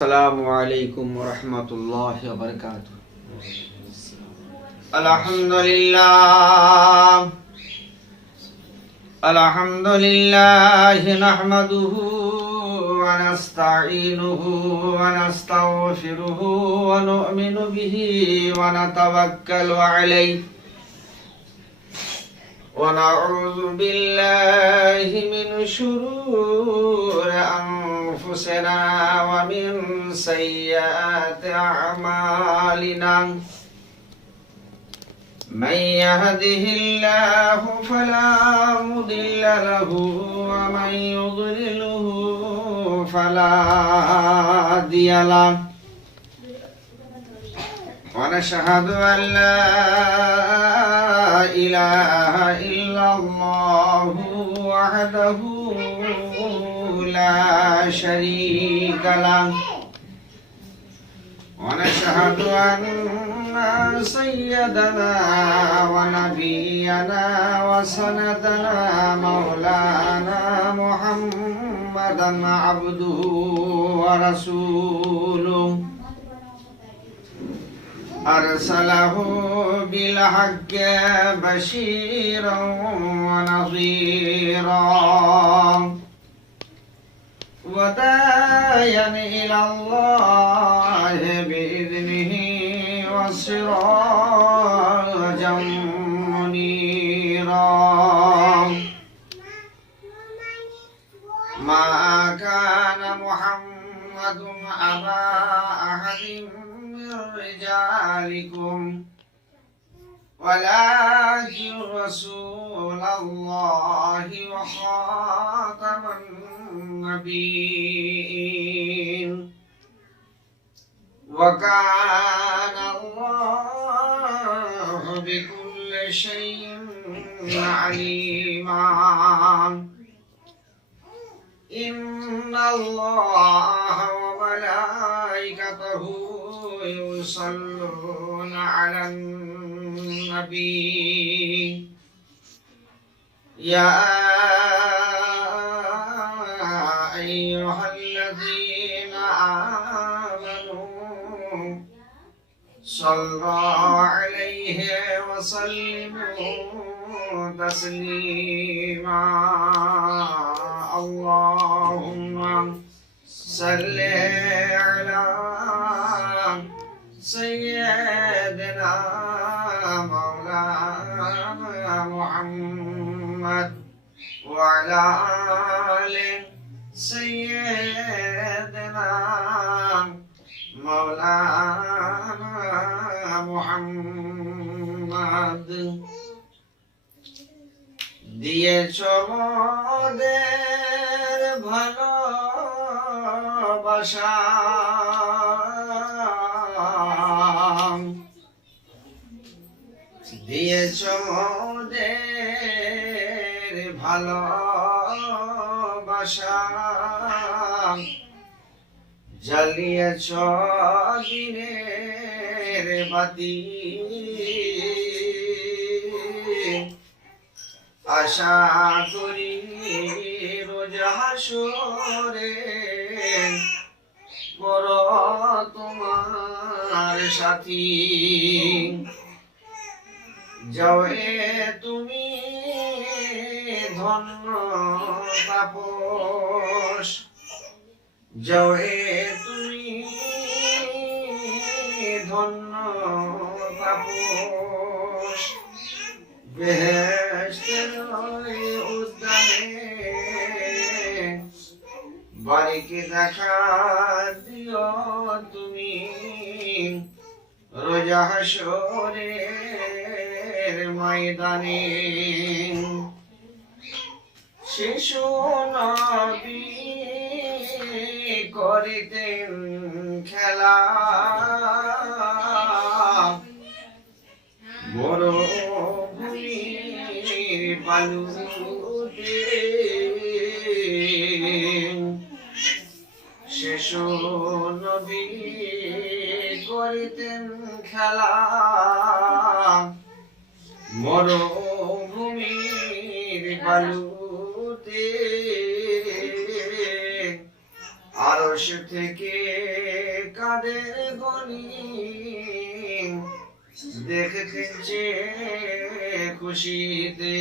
अस्सलामुअलैकुम वरहमतुल्लाहि वबरकातुहू। अल्हम्दुलिल्लाह नहमदुहु व नस्तईनुहु व नस्तगफिरुहु व नु'मिनु बिही व नतवक्कलु अलैहि व नऊज़ु बिल्लाहि मिन शुरूरि अनफुसिना व मिन सय्यिआति अअमालिना। मन यहदिहिल्लाहु फला मुदिल्ल लहु व मन युद्लिलहु फला हादिय लहु। व नशहदु अन ला इलाहा इल्लल्लाहु वहदहु ला शरीका लहु। व नशहदु अन्ना सय्यदना व नबियना व सनदना मौलाना मुहम्मदन अब्दुहु व रसूलुहु अरसलहु बिलहक्कि बशीरन व नज़ीरा व दाइयन इलल्लाहि बिइज़निहि व सिराजन मुनीरा। मा कान मुहम्मदुन अबा अहदिन मिन रिजालिकुम वलाकिन रसूलल्लाहि व खातमन नबिय्यीन। व कान अल्लाहु बिकुल्लि शैइन अलीमा। इन्नल्लाह व मलाइकतहु युसल्लूना अलन नबी। या अय्युहल्लज़ीना आमनू सल्लु अलैहि व सल्लिमू तस्लीमा। अल्लाहुम्मा सल्लि अला सय्यिदिना मौलाना मुहम्मद व अला आलि सय्यिदिना मौलाना मुहम्मद। दिয়েছ মোদের ভালোবাসা দিয়েছ মোদের ভালোবাসা জ্বালিয়েছ দিনের বাতি আশা করি রোজ হাসরে বড় তোমার সাথী। যাও তুমি ধন্য তাপস যাও তুমি ধন্য তাপস বেহেশতের উদ্যানে বাড়িকে দেখা দিও তুমি রোজা হাসরের ময়দানে। শিশু নবী করিতেন খেলা বড় ভূমির বালুতে। শিশু নবী করিতেন খেলা মরুভূমির বালুতে। আরশ থেকে কাদের গনি দেখতেছে খুশিতে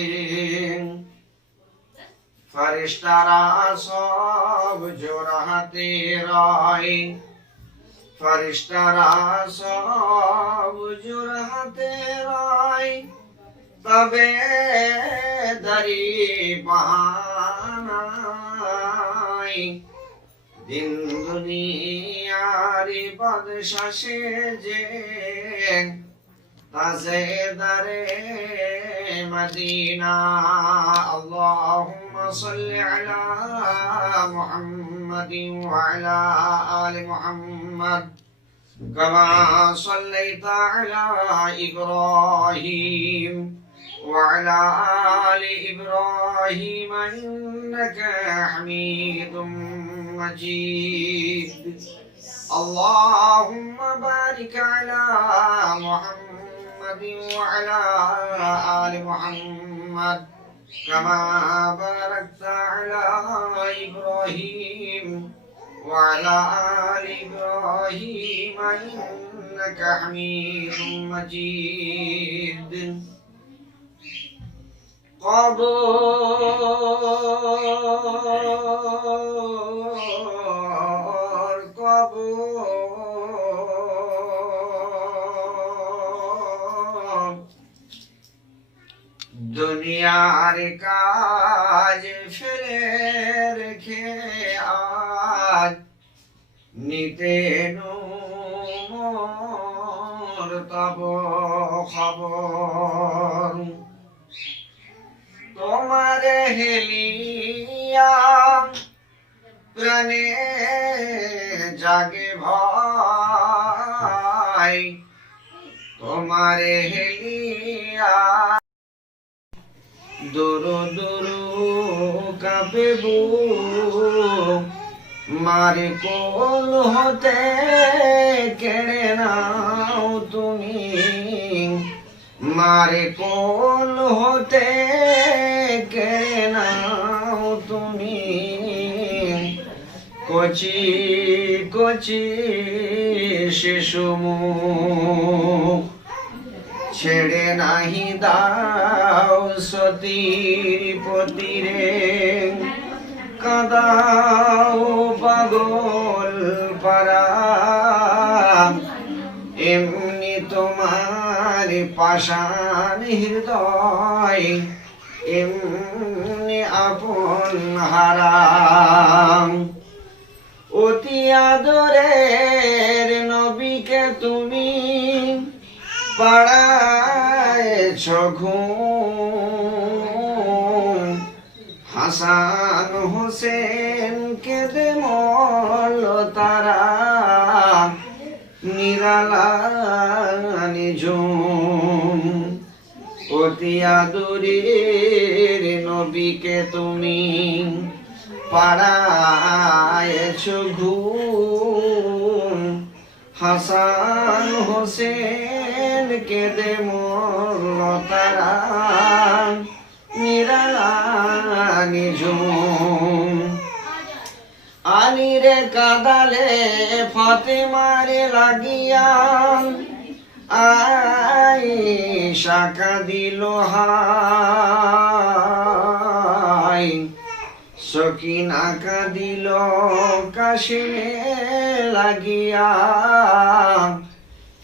ফেরেশতারা সব জোড়াতে রয় ফেরেশতারা সব জোড়াতে রয় তবে দাড়ি বাহানায় দিন দুনিয়ার বাদশা সেজে তাজেদারে মদিনা আল্লাহুম্মা সাল্লি আলা মুহাম্মাদিন ওয়া আলা আলি মুহাম্মাদ কামা সাল্লাইতা আলা ইব্রাহিম وعلى آل إبراهيم إنك حميد مجيد اللهم بارك على محمد وعلى آل محمد كما باركت على إبراهيم وعلى آل إبراهيم إنك حميد مجيد কবর কবর দুনিয়ার কাজ ফেলে রেখে আজ নিতে মোর তব খবর তোমার হেলিয়া প্রাণে জাগে ভাই তোমার হেলিয়া দুরু দুরু কাঁপে বুক মারে কোল হতে কেড়ে নাও তুমি মারে কোল হতে কেড়ে নাও তুমি কচি কচি শিশু মুখ ছেড়ে নাহি দাও সতীর পতিরে কাঁদাও পাগল পারা এমনি তোমার পাষাণ হৃদয় এমনি আপন হারাম অতি আদরের নবীকে তুমি পাড়ায়ছ ঘুম হাসান হোসেন কেঁদে মরল তারা নিরালা নিঝুম অতি আদরের নবীকে তুমি পাড়ায়ছ ঘুম হাসান হোসেন কেঁদে মরল তারা নিরালা নিঝুম আলীরে কাদালে ফাতেমারে লাগিয়া আয়েশা কাঁদিল হায় সকিনা কাঁদিল কাশিমে লাগিয়া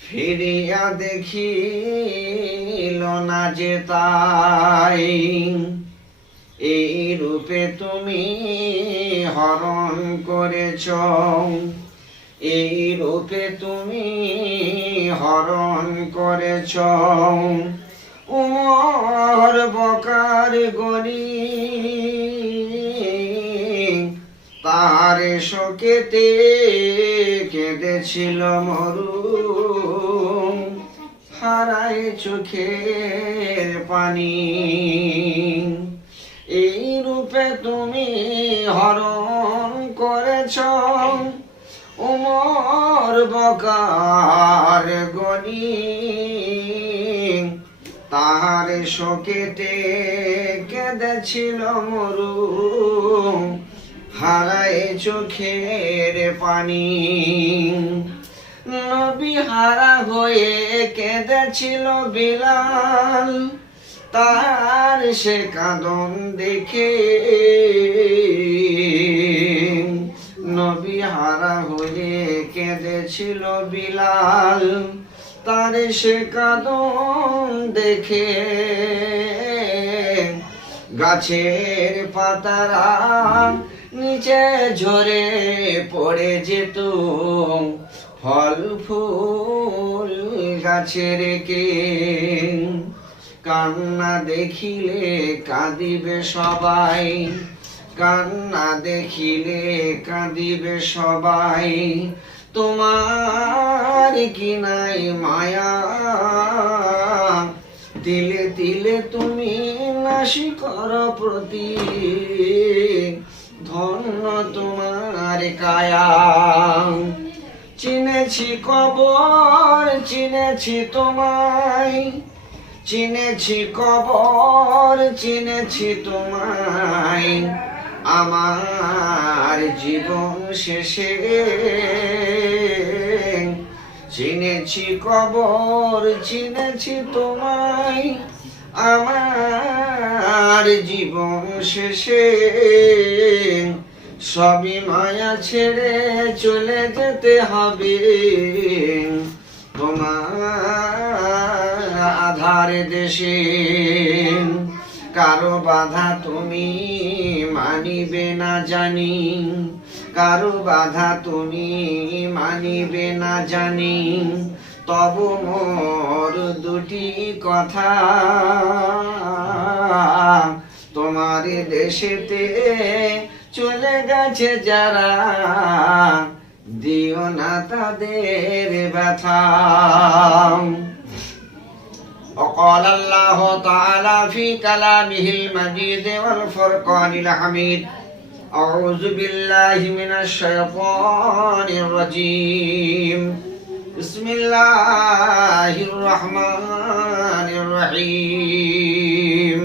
ফিরিয়া দেখিল না যে তাই এই রূপে তুমি হরণ করেছ এই রূপে তুমি হরণ করেছ উমর বকার গনি তার শোকেতে কেঁদেছিল মরু হারায় চোখের পানি এই রূপে তুমি হরণ করেছ উমর বকার গনি তাহার শোকেতে কেঁদেছিল মরু হারায় চোখের পানি। নবী হারা হয়ে কেঁদেছিল বিলাল, তার সে কাঁদন দেখে। নবী হারা হয়ে কেঁদেছিল বিলাল, তার সে কাঁদন দেখে। গাছের পাতারা নিচে ঝরে পড়ে যেত, ফল ফুল গাছে রেখে। কান্না দেখিলে কাঁদিবে সবাই, কান্না দেখিলে কাঁদিবে সবাই। তোমার কি নাই মায়া, তিলে তিলে তুমি নাশি কর প্রতি। ধন্য তোমার কায়া। চিনেছি কবর, চিনেছি তোমায়, চিনেছি কবর, চিনেছি তোমায়। আমার জীবন শেষে চিনেছি কবর, চিনেছি তোমায়। আমার জীবন শেষে সবই মায়া ছেড়ে চলে যেতে হবে তোমার আধার দেশে। কারো বাধা তুমি মানিবে না জানি, কারো বাধা তুমি মানিবে না জানি। তবু মোর দুটি কথা, তোমার দেশেতে চলে গেছে যারা, দিও না তাদের ব্যথা। وقال الله تعالى في كلامه المجيد والفرقان الحميد: أعوذ بالله من الشيطان الرجيم، بسم الله الرحمن الرحيم.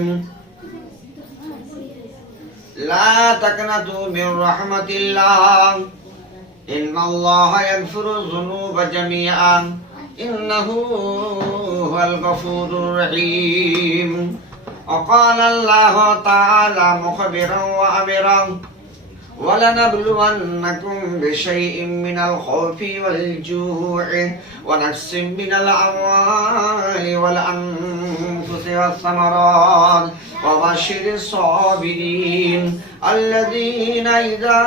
لا تقنطوا من رحمة الله، إن الله يغفر الذنوب جميعا، إنه هو الغفور الرحيم. وقال الله تعالى مخبرا وأمرا: ولنبلونكم بشيء من الخوف والجوع ونقص من الأموال والأنفس والثمرات وبشر الصابرين الذين إذا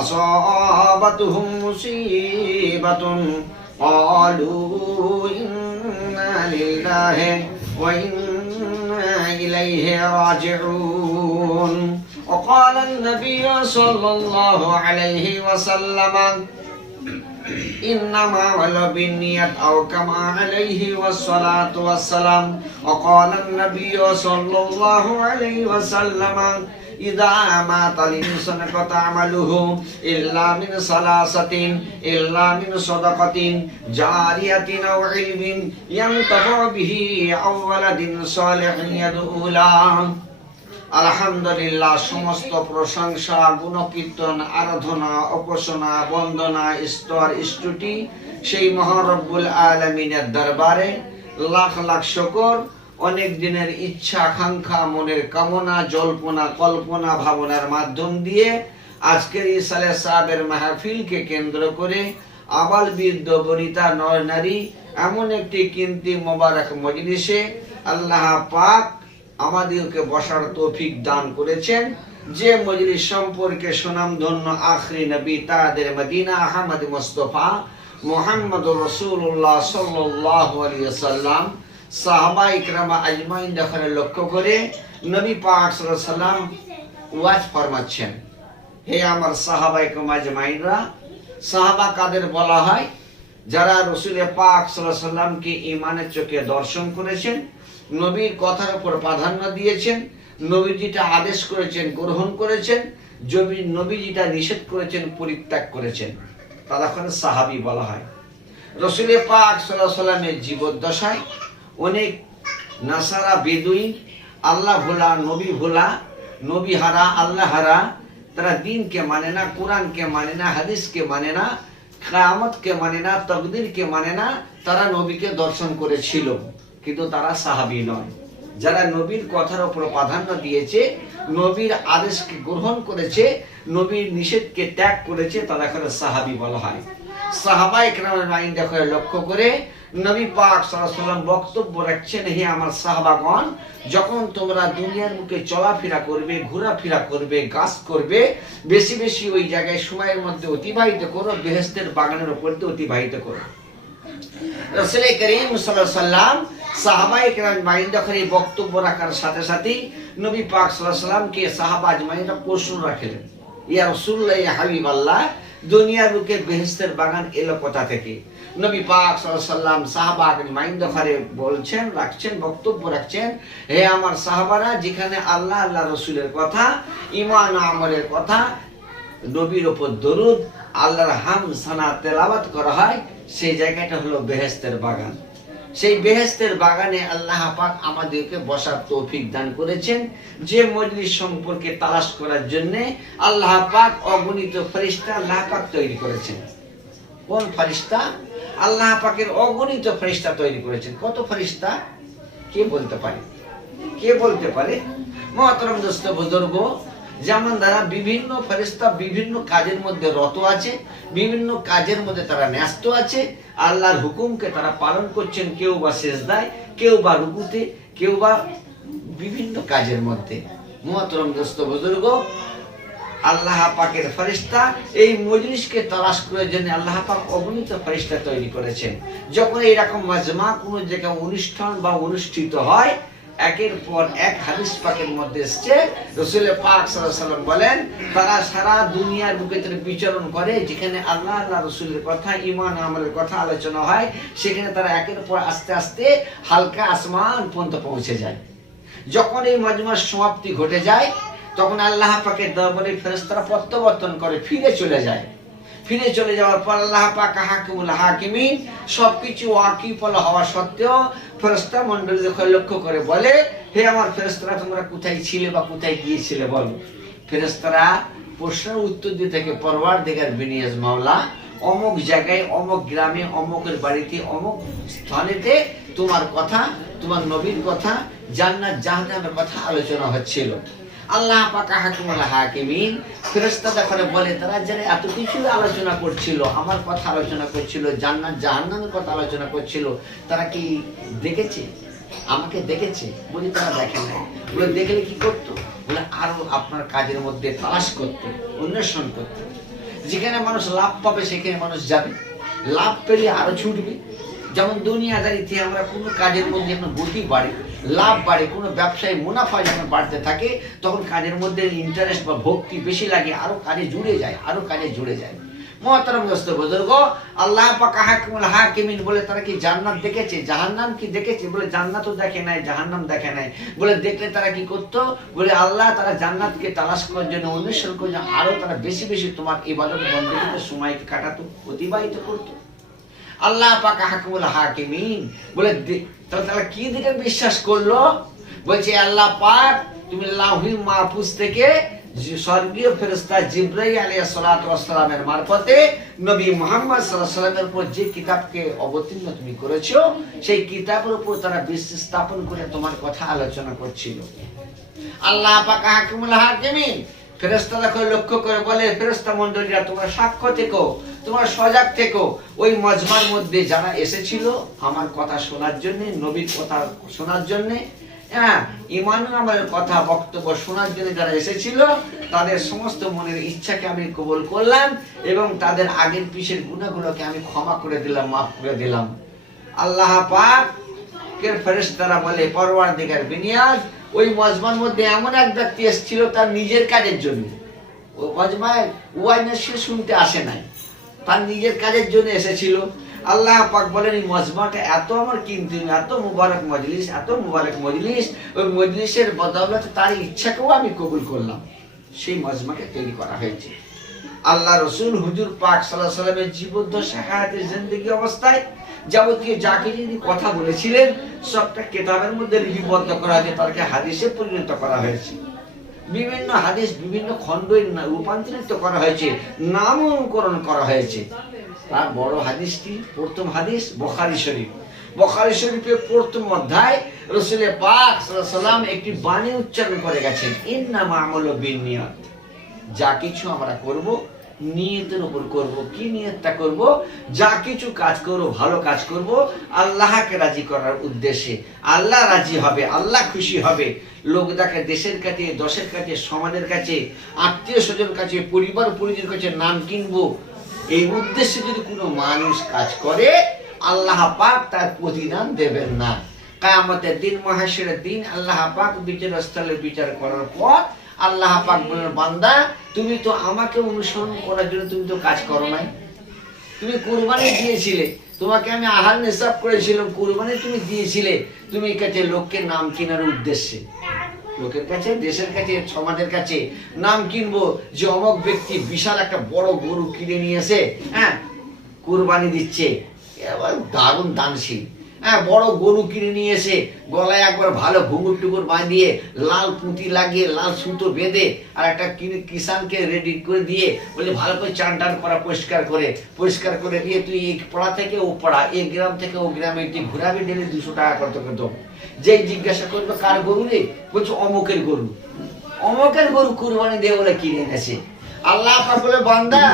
أصابتهم مصيبة قالوا إنا لله وإنا إليه راجعون. وقال النبي صلى الله عليه وسلم: إنما ولو بالنية أو كما عليه والصلاة والسلام. وقال النبي صلى الله عليه وسلم: إذا مات الإنسان عمله إلا من ثلاثة، إلا من صدقة جارية أو علم ينتفع به أو ولد صالح يدعو له. আলহামদুলিল্লাহ, সমস্ত প্রশংসা, গুণকীর্তন, আরাধনা, উপাসনা, বন্দনা, স্তর স্তুতি সেই মহান রব্বুল আলামিনের দরবারে লাখ লাখ শুকর। অনেক দিনের ইচ্ছা আকাঙ্ক্ষা, মনের কামনা, জল্পনা, কল্পনা, ভাবনার মাধ্যম দিয়ে আজকের ইসালে সাহেবের মাহফিলকে কেন্দ্র করে আবাল বৃদ্ধ বনিতা নর নারী এমন একটি কিন্তি মোবারক মজলিসে আল্লাহ পাক আমাদেরকে বসার তৌফিক দান করেছেন। যে মজলিস সম্পর্কে সুনামধন্য আখরি নবী তাদের মদিনা আহমদ মুস্তফা মুহাম্মদুর রাসূলুল্লাহ সাল্লাল্লাহু আলাইহি ওয়াসাল্লাম সাহাবা ইকরাম আজমাইন যখন লক্ষ্য করে নবী পাক সাল্লাল্লাহু আলাইহি ওয়াসাল্লাম ওয়াজ ফরমাচ্ছেন: হে আমার সাহাবা ইকরাম আজমাইনরা। সাহাবা কাদের বলা হয়? যারা রাসূল পাক সাল্লাল্লাহু আলাইহি ওয়াসাল্লামকে ঈমানের চোখে দর্শন করেছেন, নবীর কথার উপর প্রাধান্য দিয়েছেন, নবী যেটা আদেশ করেছেন গ্রহণ করেছেন, নবী যেটা নিষেধ করেছেন পরিত্যাগ করেছেন, তাদেরকে সাহাবী বলা হয়। রাসূল পাক সাল্লাল্লাহু আলাইহি ওয়াসাল্লামের জীবদ্দশায় অনেক নাসারা বেদুইন, আল্লাহ ভোলা, নবী ভোলা, নবী হারা, আল্লাহ হারা, তারা দিনকে মানে না, কোরআনকে মানে না, হাদিসকে মানে না, কিয়ামতকে মানে না, তাকদীরকে মানে না। তারা নবীকে দর্শন করেছিল, কিন্তু তারা সাহাবী নয়। যারা নবীর কথার উপর প্রাধান্য দিয়েছে, নবীর আদেশকে গ্রহণ করেছে, নবীর নিষেধকে ত্যাগ করেছে, তারা করে সাহাবী বলা হয়। সাহাবায়ে কেরামের মাইন্ডে করে লক্ষ্য করে নবী পাক সাল্লাল্লাহু আলাইহি ওয়াসাল্লাম বক্তব্য রাখছেন, হে আমার সাহাবাগণ, যখন তোমরা দুনিয়ার মুখে চলাফেরা করবে, ঘোরাফেরা করবে, কাজ করবে, বেশি বেশি ওই জায়গায় সময়ের মধ্যে অতিবাহিত করো, বেহেশতের বাগানের উপর দিয়ে অতিবাহিত করো। রাসূল করিম সাল্লাল্লাহু আলাইহি ওয়াসাল্লাম সাহাবায়ে কেরামের মাইন্ডে করে বক্তব্য রাখার সাথে সাথে নবী পাক সাল্লাল্লাহু আলাইহি ওয়াসাল্লামকে সাহাবা আজমাইনরা প্রশ্ন রাখলেন, ইয়া রাসূলুল্লাহ, ইয়া হাবিবাল্লাহ, দুনিয়ার বুকে বেহেশতের বাগান এলো কোথা থেকে? নবী পাক সাল্লাল্লাহু আলাইহি ওয়াসাল্লাম সাহাবাদের মাইন্ড করে বলছেন, রাখছেন, বক্তব্য রাখছেন, হে আমার সাহাবারা, যেখানে আল্লাহ, আল্লাহ রাসূলের কথা, ঈমান ও আমলের কথা, নবীর উপর দরুদ, আল্লাহর হাম সানা তেলাওয়াত করা হয়, সেই জায়গাটা হলো বেহেশতের বাগান। সেই বেহেশতের বাগানে আল্লাহ পাক আমাদেরকে বসার তৌফিক দান করেছেন। যে মজলিস সম্পর্কে তালাশ করার জন্য আল্লাহ পাক অগণিত ফেরেশতা আল্লাহ পাক তৈরি করেছেন। কোন ফেরেশতা? আল্লাহ পাকের অগণিত ফেরেশতা তৈরি করেছেন। কত ফেরেশতা? কে বলতে পারে? কে বলতে পারে? মুহতারাম দোস্ত বুজুর্গ, যেমন তারা বিভিন্ন ফেরেশতা বিভিন্ন কাজের মধ্যে রত আছে, বিভিন্ন কাজের মধ্যে তারা ন্যস্ত আছে, আল্লাহর হুকুমকে তারা পালন করছেন, কেউ বা সিজদায়, কেউ বা রুকুতে, কেউ বা বিভিন্ন কাজের মধ্যে। মুহতারাম দোস্ত বুজুর্গ, আল্লাহ পাকের ফেরেশতা এই মজলিসকে তালাশ করার জন্য আল্লাহ পাক অগণিত ফেরেশতা তৈরি করেছেন। যখন এইরকম মাজমা কোনো জায়গায় অনুষ্ঠান বা অনুষ্ঠিত হয়, একের পর এক হাদিস পাকের মধ্যে এসেছে, রাসূল পাক সাল্লাল্লাহু আলাইহি ওয়াসাল্লাম বলেন, তারা সারা দুনিয়ার বুকে বিচরণ করে, যেখানে আল্লাহ, আল্লাহ রাসূলের কথা, ঈমান আমলের কথা আলোচনা হয়, সেখানে তারা একের পর আস্তে আস্তে হালকা আসমান পর্যন্ত পৌঁছে যায়। যখন এই মাজমার সমাপ্তি ঘটে যায়, তখন আল্লাহ পাকের দরবারে ফেরেশতারা প্রত্যাবর্তন করে, ফিরে চলে যায়। ফিরে চলে যাওয়ার পর আল্লাহ পাক হাকিমুল হাকিমিন, সবকিছু ওয়াকিফল হওয়া সত্ত্বেও ফেরেশতা মণ্ডলী যখন লক্ষ্য করে বলে, হে আমার ফেরেশতারা, তোমরা কোথায় ছিলে বা কোথায় গিয়েছিলে বলো। ফেরেশতারা প্রশ্নের উত্তর দিয়ে থাকে, পরওয়ারদিগার বিনিয়াজ মাওলা, অমুক জায়গায়, অমুক গ্রামে, অমুকের বাড়িতে, অমুক স্থানেতে তোমার কথা, তোমার নবীর কথা, জান্নাত জাহান্নামের কথা আলোচনা হচ্ছিল। আল্লাহ পাক হাকিমুল হাকিমিন ফেরেশতাদের করে বলে, তারা যারা এত কিছু আলোচনা করছিল, আমার কথা আলোচনা করছিল, জান্নাত জাহান্নামের কথা আলোচনা করছিল, তারা কি দেখেছে? আমাকে দেখেছে? বলি তারা দেখে নাই। বলে দেখলে কি করতো? বলে আরো আপনার কাজের মধ্যে তালাশ করতে, অন্বেষণ করতে। যেখানে মানুষ লাভ পাবে সেখানে মানুষ যাবে, লাভ পেলে আরো ছুটবে। যেমন দুনিয়াদারিতে আমরা কোনো কাজের মধ্যে যখন গতি বাড়ে, লাভ বাড়ে, কোনো ব্যবসায় মুনাফা যখন বাড়তে থাকে, তখন কাজের মধ্যে ইন্টারেস্ট বা ভক্তি বেশি লাগে, আরো কাজে জুড়ে যায়, আরো কাজে জুড়ে যায়। মুহতারাম দোস্ত বুজুর্গ, আল্লাহ পাক হাকিমুল হাকিমিন বলে, তারা কি জান্নাত দেখেছে? জাহান্নাম কি দেখেছে? বলে জান্নাতও দেখে নাই, জাহান্নাম দেখে নাই। বলে দেখলে তারা কি করতো? বলে আল্লাহ, তারা জান্নাতকে তালাশ করার জন্য, অন্বেষণ করার জন্য আরো তারা বেশি বেশি তোমার ইবাদত বন্দেগীতে সময়কে কাটাতো, অতিবাহিত করতো। আল্লাহ পাক হাকিমুল হাকিমিন বলে, তারা কি দিকে বিশ্বাস করলো? বলছে, আল্লাহ পাক তুমি লাউহিল মাহফুজ থেকে স্বর্গীয় ফেরেশতা জিবরাইল আলাইহিস সালাতু ওয়াস সালামের মারফতে নবী মুহাম্মদ সাল্লাল্লাহু আলাইহি ওয়াসাল্লামের উপর যে কিতাবকে অবতীর্ণ তুমি করেছো, সেই কিতাবের উপর তারা বিশ্বাস স্থাপন করে তোমার কথা আলোচনা করছিল। আল্লাহ পাক হাকিমুল হাকিমিন ফেরেশতাদেরকে লক্ষ্য করে বলে, ফেরেশতা মণ্ডলীরা, তোমরা সাক্ষ্য থেকো, তোমরা সজাগ থেকো। ওই মাজমার মধ্যে যারা এসেছিল আমার কথা শোনার জন্য, নবীর কথা শোনার জন্য, হ্যাঁ, ঈমান আমলের কথা বক্তব্য শোনার জন্য যারা এসেছিল, তাদের সমস্ত মনের ইচ্ছাকে আমি কবুল করলাম এবং তাদের আগের পিছের গুনাহগুলোকে আমি ক্ষমা করে দিলাম, মাফ করে দিলাম। আল্লাহ পাকের ফেরেশতারা বলে, পরওয়ারদিগার বিনিয়াজ, ওই মাজমার মধ্যে এমন এক ব্যক্তি এসেছিল তার নিজের কাজের জন্য। ওই মাজমায় ওয়াইজ শুনতে আসে নাই, তার নিজের কাজের জন্য এসেছিল। আল্লাহ পাক বলেন, এই মজমাটা এত আমার কিন্তু, এত মুবারক মজলিস, এত মুবারক মজলিস, ওই মজলিসের বদৌলতে তার ইচ্ছাকেও আমি কবুল করলাম। সেই মজমাকে তৈরি করা হয়েছে। আল্লাহ রসুল হুজুর পাক সাল্লাল্লাহু আলাইহি ওয়াসাল্লামের জীবদ্দশা হায়াতে জিন্দেগি অবস্থায় যাবতীয় যাকে যিনি কথা বলেছিলেন, সবটা কিতাবের মধ্যে লিপিবদ্ধ করা হয়েছে, তাকে হাদিসে পরিণত করা হয়েছে। বিভিন্ন হাদিস বিভিন্ন খণ্ডে রূপান্তরিত করা হয়েছে, নামকরণ করা হয়েছে। তার বড় হাদিসটি প্রথম হাদিস বুখারী শরীফ। বুখারী শরীফের প্রথম অধ্যায় রাসূল পাক সাল্লাল্লাহু আলাইহি ওয়াসাল্লাম একটি বাণী উচ্চারণ করে গেছেন, ইন্নামা আমালু বিন্নিয়াত। যা কিছু আমরা করব নিয়তের উপর করব। কি নিয়তটা করব? যা কিছু কাজ করব, ভালো কাজ করব আল্লাহকে রাজি করার উদ্দেশ্যে। আল্লাহ রাজি হবে, আল্লাহ খুশি হবে। লোক দেখে দেশের কাছে, দশের কাছে, সমাজের কাছে, আত্মীয় স্বজনের কাছে, পরিবার পরিজনের কাছে নাম কিনবো, এই উদ্দেশ্যে যদি কোনো মানুষ কাজ করে আল্লাহ পাক তার প্রতিদান দেবেন না। কিয়ামতের দিন, মাহশরের দিন আল্লাহ পাক বিচারস্থলে বিচার করার পর আল্লাহ পাক বলেন, বান্দা তুমি তো আমাকে অনুসরণ করার জন্য তুমি তো কাজ করো নাই। তুমি কুরবানি দিয়েছিলে, তোমাকে আমি আহার নিসাব করেছিলাম, কুরবানি তুমি দিয়েছিলে, তুমি কাছে লোককে নাম কেনার উদ্দেশ্যে, লোকের কাছে, দেশের কাছে, সমাজের কাছে নাম কিনবো যে অমুক ব্যক্তি বিশাল একটা বড় গরু কিনে নিয়েছে, হ্যাঁ কুরবানি দিচ্ছে, এবার দারুণ দানশীল, হ্যাঁ বড় গরু কিনে নিয়ে এসে গলায় একবার ভালো ঘুঙুর টুকুর বাঁধিয়ে লাল পুঁতি লাগিয়ে লাল সুতো বেঁধে আর একটা কিষানকে রেডি করে দিয়ে বলে ভালো করে চান টান করা, পরিষ্কার করে দিয়ে তুই এই পাড়া থেকে ও পাড়া, এই গ্রাম থেকে ও গ্রামে তুই ঘুরাবি, ডেলি 200 টাকা করতে করতো। যেই জিজ্ঞাসা করবে কার গরু রে, বলছে অমুকের গরু। অমুকের গরু কুরবানি দিয়ে বলে কিনে এনেছে। আল্লাহ পাক বলে, বান্দা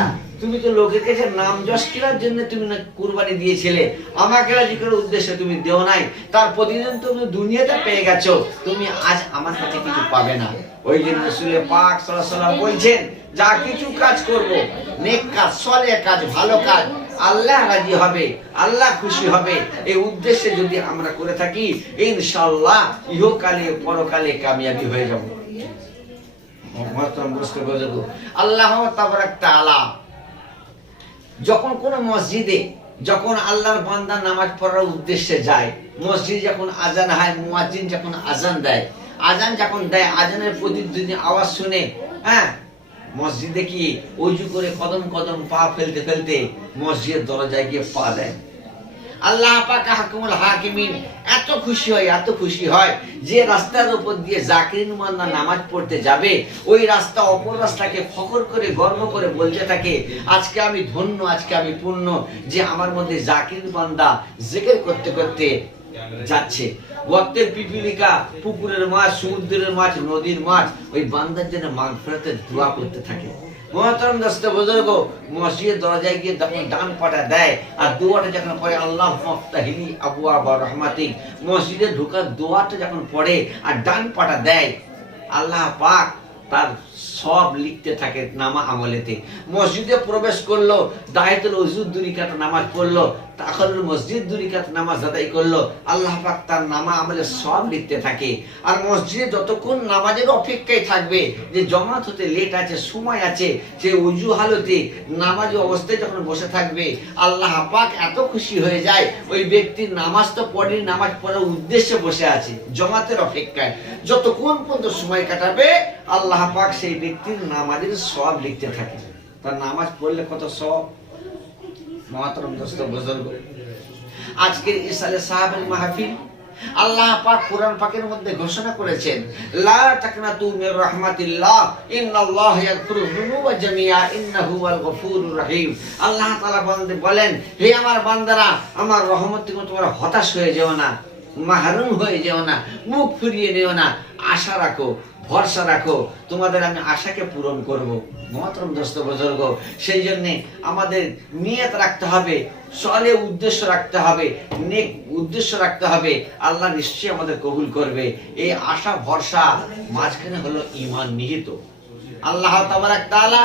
তুমি তো লোকের কাছে নাম যশ কেনার জন্য তুমি না কুরবানি দিয়েছিলে, আমাকে রাজি করার উদ্দেশ্যে তুমি দেও নাই, তার প্রতিদিন তুমি দুনিয়াতে পেয়ে গেছো, তুমি আজ আমার কাছে কিছু পাবে না। ওই জন্য রাসূল পাক সাল্লাল্লাহু আলাইহি ওয়াসাল্লাম বলছেন, যা কিছু কাজ করব, নেক কাজ, সালেহ কাজ, ভালো কাজ, আল্লাহ রাজি হবে, আল্লাহ খুশি হবে, এই উদ্দেশ্যে যদি আমরা করে থাকি ইনশাআল্লাহ ইহকালে পরকালে কামিয়াবি হয়ে যাব। আল্লাহ তাবারাক তাআলা যখন কোন মসজিদে, যখন আল্লাহর বান্দা নামাজ পড়ার উদ্দেশ্যে যায়, মসজিদে যখন আজান হয়, মুয়াজ্জিন যখন আজান দেয়, আজান যখন দেয়, আজানের প্রতিধ্বনি আওয়াজ শুনে, হ্যাঁ মসজিদে কি ওযু করে কদম কদম পা ফেলতে ফেলতে মসজিদের দরজায় গিয়ে পা দেয়। আল্লাহ পাক হাকিমুল হাকিমিন এত খুশি হয় যে রাস্তার উপর দিয়ে জাকিরিন বান্দা নামাজ পড়তে যাবে, ওই রাস্তা অপর রাস্তাকে ফখর করে গর্ব করে বলতে থাকে, আজকে আমি ধন্য, আজকে আমি পূর্ণ যে আমার মধ্যে জাকির বান্দা জিকির করতে করতে যাচ্ছে। ওয়াক্তের পিপিলিকা, পুকুরের মাছ, সমুদ্রের মাছ, নদীর মাছ ওই বান্দার জন্য মাগফিরাতের দোয়া করতে থাকে। মুহতারাম দোস্ত বুজুর্গ, মসজিদের দরজায় গিয়ে যখন ডান পাটা দেয় আর দোয়াটা যখন পড়ে আল্লাহুম্মা আফতাহিলি আবওয়াবা রাহমাতিক, মসজিদে ঢোকার দোয়াটা যখন পড়ে আর ডান পাটা দেয়, আল্লাহ পাক তার সব লিখতে থাকে নামা আমলেতে। মসজিদে প্রবেশ করলো, দাহিতুল ওযু 2 রাকাত নামাজ পড়লো, তাখারুল মসজিদ 2 রাকাত নামাজ আদায় করলো, আল্লাহ পাক তার নামা আমলে সব লিখতে থাকে। আর মসজিদে যতক্ষণ নামাজের অপেক্ষায় থাকবে, যে জামাত হতে লেট আছে, সময় আছে, সে ওযু হালতে নামাজি অবস্থায় যখন বসে থাকবে, আল্লাহ পাক এত খুশি হয়ে যায়, ওই ব্যক্তির নামাজ তো পড়েনি, নামাজ পড়ার উদ্দেশ্যে বসে আছে জামাতের অপেক্ষায়, যতক্ষণ পর্যন্ত সময় কাটাবে আল্লাহ পাক সেই ব্যক্তির নামাজের সওয়াব লিখতে থাকে। তার নামাজ পড়লে কত সওয়াব। মুহতারাম দোস্ত বুজুর্গ, আজকের ইসালে সাহাবের মাহফিল আল্লাহ পাক কোরআন পাকের মধ্যে ঘোষণা করেছেন, লা তাকনাতু মির রাহমাতিল্লাহ ইন্নাল্লাহা ইয়াগফিরু যুনুবা জামিআ ইন্নাহু ওয়াল গফুরুর রহিম। আল্লাহ তাআলা বলেন, হে আমার বান্দারা, আমার রহমত থেকে তোমরা হতাশ হয়ে যেও না, মাহরুম হয়ে যেও না, মুখ ফিরিয়ে নিও না, আশা রাখো, ভরসা রাখো, তোমাদের আমি আশাকে পূরণ করব। মুহতারাম দোস্ত বুজুর্গ, সেই জন্য আমাদের নিয়ত রাখতে হবে, সলে উদ্দেশ্য রাখতে হবে, নেক উদ্দেশ্য রাখতে হবে, আল্লাহ নিশ্চয়ই আমাদের কবুল করবে। এই আশা ভরসা মাঝখানে হলো ঈমান নিহিত। আল্লাহ তাবারাক তাআলা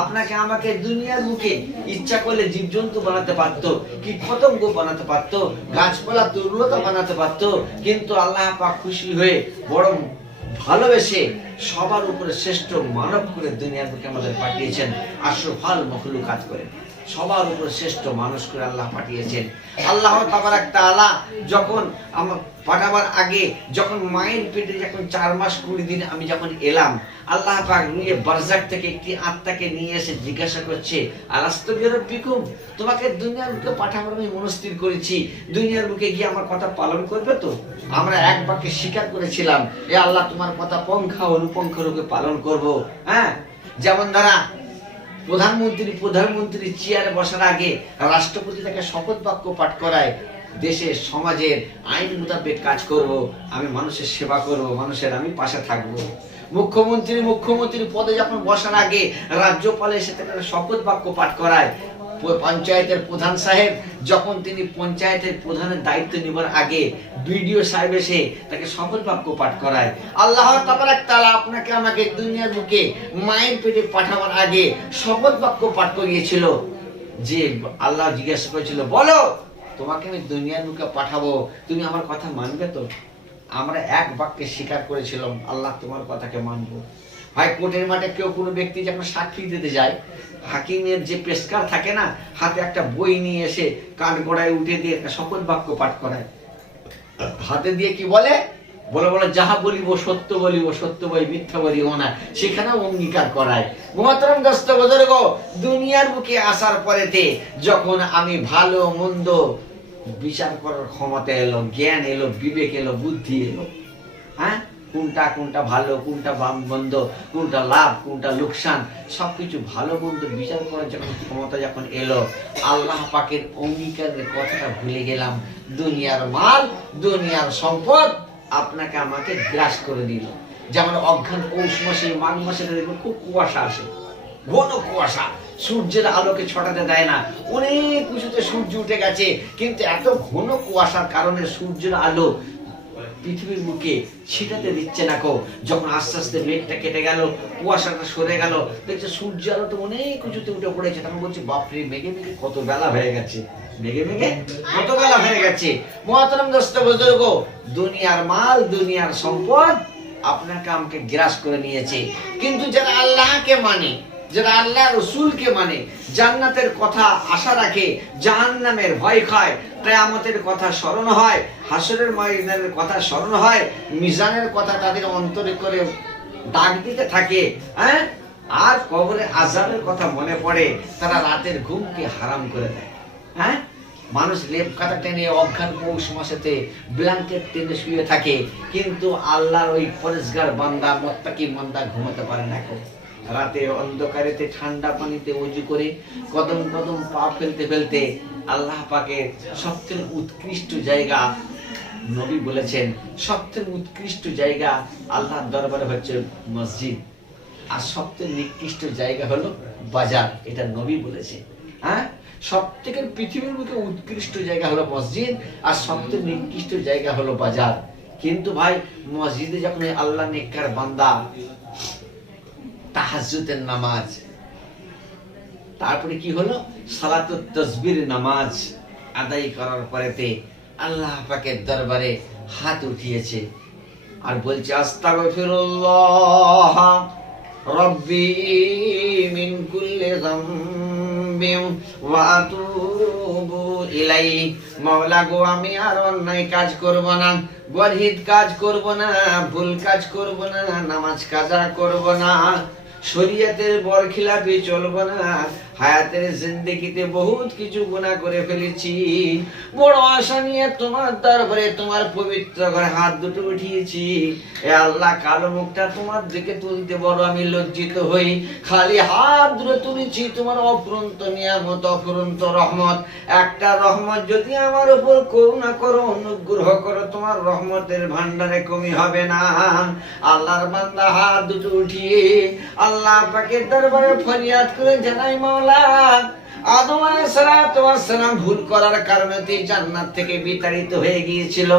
আপনাকে আমাকে দুনিয়ার বুকে ইচ্ছা করলে জীবজন্তু বানাতে পারত, কীট পতঙ্গ বানাতে পারত, গাছপালা তরুলতা বানাতে পারত, কিন্তু আল্লাহ পাক খুশি হয়ে বড় ভালোবেসে সবার উপরে শ্রেষ্ঠ মানব করে দুনিয়ার বুকে আমাদের পাঠিয়েছেন, আশরাফুল মাখলুকাত করে। সবার উপর শ্রেষ্ঠ মানুষ করে আল্লাহ পাঠিয়েছেন। আল্লাহ তাবারাক তাআলা যখন আমার পাঠাবার আগে, যখন মায়ের পেটে যখন 4 মাস 20 দিন আমি যখন এলাম, আল্লাহ পাক নিয়ে বারজাক থেকে একটি আত্মাকে নিয়ে এসে জিজ্ঞাসা করছে, আলাস্তু বিরাব্বিকুম, তোমাকে দুনিয়ার বুকে পাঠাবার আমি মনস্থির করেছি, দুনিয়ার বুকে গিয়ে আমার কথা পালন করবে তো? আমরা এক বাক্যে স্বীকার করেছিলাম, এ আল্লাহ তোমার কথা পঙ্খা অনুপঙ্খ রূপে পালন করব। হ্যাঁ, যেমন দ্বারা প্রধানমন্ত্রী চেয়ারে বসার আগে রাষ্ট্রপতি তাকে শপথ বাক্য পাঠ করায়, দেশের সমাজের আইন মোতাবেক কাজ করব, আমি মানুষের সেবা করব, মানুষের আমি পাশে থাকব। মুখ্যমন্ত্রী পদে যখন বসার আগে রাজ্যপালের সাথে শপথ বাক্য পাঠ করায়, পঞ্চায়েতের প্রধান সাহেব যখন তিনি পঞ্চায়েতের প্রধানের দায়িত্ব নেবার আগে বিডিও সাহেব এসে তাকে শপথ বাক্য পাঠ করায়। আল্লাহ তাবারাক তাআলা আপনাকে আমাকে দুনিয়ার বুকে মায়ের পেটে পাঠাবার আগে শপথ বাক্য পাঠ করিয়েছিল, যে আল্লাহ জিজ্ঞাসা করেছিল, বলো তোমাকে আমি দুনিয়ার বুকে পাঠাবো, তুমি আমার কথা মানবে তো? আমরা এক বাক্যে স্বীকার করেছিলাম, আল্লাহ তোমার কথাকে মানবো। ভাই, কোর্টের মাঠে কেউ কোনো ব্যক্তি যখন সাক্ষী দিতে যায়, হাকিমের যে পেশকার থাকে না, হাতে একটা বই নিয়ে এসে কান গোড়ায় উঠে দিয়ে একটা শপথ বাক্য পাঠ করায়, হাতে দিয়ে কি বলে, বলে যাহা বলিব সত্য বলিব, সত্য বই মিথ্যা বলিব না, সেখানেও অঙ্গীকার করায়। মুহতারাম দোস্ত বুজুর্গ, দুনিয়ার বুকে আসার পরেতে যখন আমি ভালো মন্দ বিচার করার ক্ষমতা এলো, জ্ঞান এলো, বিবেক এলো, বুদ্ধি এলো, হ্যাঁ, কোনটা ভালো, কোনটা মন্দ, কোনটা লাভ, কোনটা লোকসান, সবকিছু ভালো মন্দ বিচার করার যখন ক্ষমতা যখন এলো, আল্লাহ পাকের অঙ্গীকারের কথাটা ভুলে গেলাম। দুনিয়ার মাল, দুনিয়ার সম্পদ আপনাকে আমাকে গ্রাস করে দিল। যেমন অজ্ঞান পৌষ মাসে, মাঘ মাসে দেখবেন খুব কুয়াশা আসে, ঘন কুয়াশা, সূর্যের আলোকে ছটাতে দেয় না, অনেক উঁচুতে সূর্য উঠে গেছে, কিন্তু এত ঘন কুয়াশার কারণে সূর্যের আলো পৃথিবীর মুখে ছিটাতে দিচ্ছে না কো। যখন আস্তে আস্তে মেঘটা কেটে গেল, কুয়াশাটা সরে গেল, দেখছে সূর্য আলো তো অনেক উঁচুতে উঠে পড়েছে, তখন বলছে বাপরে, মেঘে মেঘে কত বেলা হয়ে গেছে, মেঘে মেঘে কত বেলা হয়ে গেছে। মুহতারাম দোস্ত বুজুর্গ, দুনিয়ার মাল, দুনিয়ার সম্পদ আপনাকে আমাকে গ্রাস করে নিয়েছে, কিন্তু যারা আল্লাহকে মানে, যারা আল্লাহ রসুলকে মানে, জান্নাতের কথা আশা রাখে, জাহান্নামের ভয় খায়, কিয়ামতের কথা স্মরণ হয়, হাসরের ময়দানের কথা স্মরণ হয়, মিজানের কথা তাদের অন্তরে করে দাগ দিতে থাকে, হ্যাঁ, আর কবরের আযাবের কথা মনে পড়ে, তারা রাতের ঘুমকে হারাম করে দেয়। হ্যাঁ, মানুষ লেপ কাটা টেনে অজ্ঞান পৌষ মাসেতে ব্ল্যাঙ্কেট টেনে শুয়ে থাকে, কিন্তু আল্লাহর ওই পরেশগার বান্দা, মুত্তাকি বান্দা ঘুমাতে পারে না। রাতে অন্ধকারেতে ঠান্ডা পানিতে ওযু করে কদম কদম পা ফেলতে ফেলতে আল্লাহ পাকের সবচেয়ে উৎকৃষ্ট জায়গা, নবী বলেছেন সবচেয়ে উৎকৃষ্ট জায়গা আল্লাহর দরবারে হচ্ছে মসজিদ, আর সবচেয়ে নিকৃষ্ট জায়গা হলো বাজার, এটা নবী বলেছে। হ্যাঁ, সবথেকে পৃথিবীর মধ্যে উৎকৃষ্ট জায়গা হলো মসজিদ, আর সবচেয়ে নিকৃষ্ট জায়গা হলো বাজার। কিন্তু ভাই, মসজিদে যখন আল্লাহ নেককার বান্দা তাহাজ্জুদের নামাজ, তারপরে কি হলো সালাতুত তাসবির নামাজ আদায় করার পরেতে আল্লাহ পাকের দরবারে হাত উঠিয়েছে আর বলছে, আস্তাগফিরুল্লাহ রব্বি মিন কুল্লি যামবিন ওয়া আতুবু ইলাইহি। মাওলা গো, আমি আর অন্যায় কাজ করব না, গর্হিত কাজ করব না, ভুল কাজ করব না, নামাজ কাজা করব না, শরীয়তের বরখিলাফি চলব না, হায়াতের জিন্দেগিতে বহুত কিছু গুনাহ করে ফেলেছি, বড় আশা নিয়ে তোমার দরবারে তোমার পবিত্র ঘরে হাত দুটো উঠিয়েছি। এ আল্লাহ, কালো মুখটা তোমার দিকে তুলতে বড় আমি লজ্জিত হই, খালি হাত দুটো তুলেছি, তোমার অফুরন্ত নিয়ামত, অফুরন্ত রহমত, একটা রহমত যদি আমার উপর করুণা করো, অনুগ্রহ করো, তোমার রহমতের ভান্ডারে কমি হবে না। আল্লাহর বান্দা হাত দুটো উঠিয়ে আল্লাহ পাকের দরবারে ফরিয়াদ করে জানাই, মাওলা, আদম আলাইহিস সালাম ভুল করার কারণে জান্নাত থেকে বিতাড়িত হয়ে গিয়েছিল,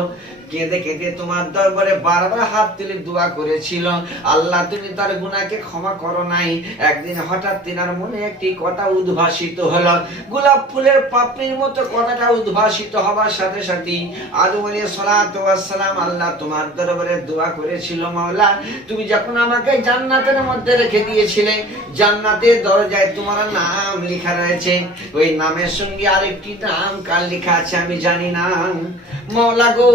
কেঁদে কেঁদে তোমার দরবারে বারবার হাত তুলে দোয়া করেছিল, আল্লাহ তুমি তার গুনাহকে ক্ষমা করো নাই। একদিন হঠাৎ তিনার মনে একটি কথা উদ্ভাসিত হলো, গোলাপ ফুলের পাপড়ির মতো কথাটা উদ্ভাসিত হবার সাথে সাথে আদম আলাইহিস সালাতু ওয়াস সালাম আল্লাহ তোমার দরবারে দোয়া করেছিল, মাওলা তুমি যখন আমাকে জান্নাতের মধ্যে রেখে দিয়েছিলে, জান্নাতের দরজায় তোমার নাম লেখা রয়েছে, ওই নামের সঙ্গে আরেকটি নাম কার লেখা আছে আমি জানি না। মাওলা গো,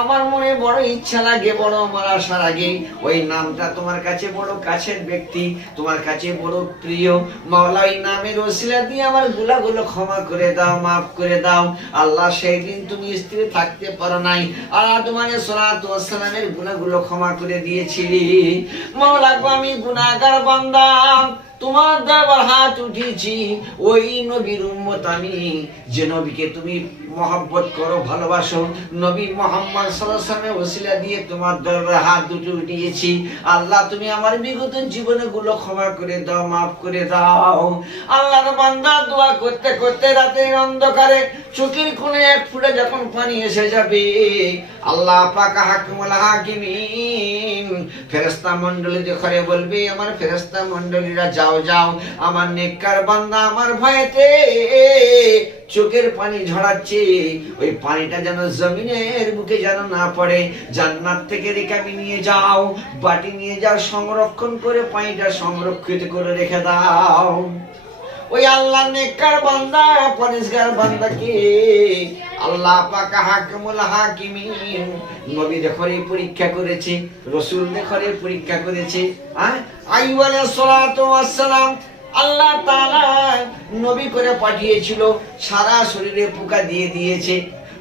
আমার মনে বড় ইচ্ছা লাগে, বড় আমার আশা লাগে, ওই নামটা তোমার কাছে বড় কাছের ব্যক্তি, তোমার কাছে বড় প্রিয়। মাওলা ওই নামের ওসিলা দিয়ে আমার গুনাহগুলো ক্ষমা করে দাও, মাফ করে দাও। আল্লাহ সেই দিন তুমি স্থির থাকতে পারো নাই, আর আদম আলাইহিস সালাতু ওয়াস সালামের গুনাহগুলো ক্ষমা করে দিয়েছিলি। মাওলা গো, আমি গুনাহগার বান্দা, তোমার দরবার হাত উঠিয়েছি, ওই নবীর উম্মত আমি, যে নবীকে তুমি মহব্বত করো, ভালোবাসো, নবী মুহাম্মদ সাল্লাল্লাহু আলাইহি ওয়াসাল্লামের ওসিলা দিয়ে তোমার দরবারে হাত দুটো উঠিয়েছি। আল্লাহ তুমি আমার বিগত জীবনগুলো ক্ষমা করে দাও, মাফ করে দাও। আল্লাহর বান্দা দোয়া করতে করতে রাতের অন্ধকারে চোখের কোণে এক ফোঁটা যখন পানি এসে যাবে, আল্লাহ পাক হাকিমুল হাকিমিন ফেরেশতা মণ্ডলী দেখে বলবে, আমার ফেরেশতা মণ্ডলীরা যাও যাও, আমার নেককার বান্দা আমার ভয়েতে চোখের পানি ঝরাচ্ছে, ওই পানিটা যেন জমিনের বুকে যেন না পড়ে, জান্নাত থেকে রেখাবি নিয়ে যাও, বাটি নিয়ে যাও, সংরক্ষণ করে পানিটা সংরক্ষিত করে রেখে দাও। ওই আল্লাহ নেককার বান্দা, পরেশগার বান্দাকে আল্লাহ পাক হাকিমুল হাকিমিন নবী দেখরে পরীক্ষা করেছে, রাসূল দেখরে পরীক্ষা করেছে। আইয়ুব আলাইহিস সালাতু ওয়াস সালাম আল্লাহ তাআলা নবী করে পাঠিয়েছিল, সারা শরীরে পোকা দিয়ে দিয়েছে,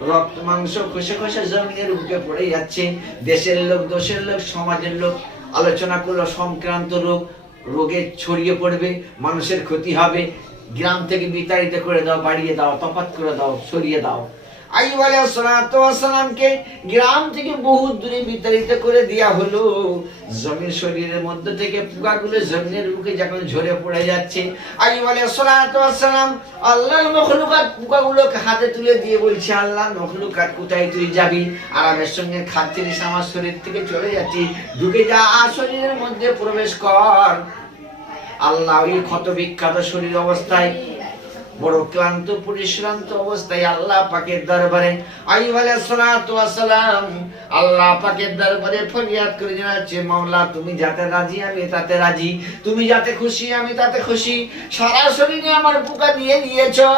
রক্ত মাংস খসে খসে জমিনের বুকে পড়ে যাচ্ছে। দেশের লোক, দোষের লোক, সমাজের লোক আলোচনা করলো সংক্রান্ত রোগ, রোগে ছড়িয়ে পড়বে, মানুষের ক্ষতি হবে, গ্রাম থেকে বিতাড়িত করে দাও, বাড়িয়ে দাও, তফাৎ করে দাও, সরিয়ে দাও। আইয়ুব আলাইহিস সালাতু ওয়াস সালামকে গ্রাম থেকে বহু দূরে বিতাড়িত করে দেয়া হলো। জমির শরীরের মধ্যে থেকে পোকাগুলো জমিনের বুকে যখন ঝরে পড়ে যাচ্ছে, আইয়ুব আলাইহিস সালাতু ওয়াস সালাম আল্লাহর মখলুকাত পোকাগুলোকে হাতে তুলে দিয়ে বলছে, আল্লাহ মখলুকাত কোথায় তুই যাবি, আরামের সঙ্গে খাচ্ছিস, আমার শরীর থেকে চলে যাচ্ছি, ঢুকে যা, শরীরের মধ্যে প্রবেশ কর। আল্লাহ ওই ক্ষত বিখ্যাত শরীর অবস্থায়, বড় ক্লান্ত পরিশ্রান্ত অবস্থায় আল্লাহ পাকের দরবারে আইয়ুব আলাইহিস সালাতু ওয়াস সালাম আল্লাহ পাকের দরবারে ফরিয়াদ করে জানাচ্ছে, মাওলা তুমি যাতে রাজি আমি তাতে রাজি, তুমি যাতে খুশি আমি তাতে খুশি। সারা শরীরে আমার পোকা দিয়ে দিয়েছো,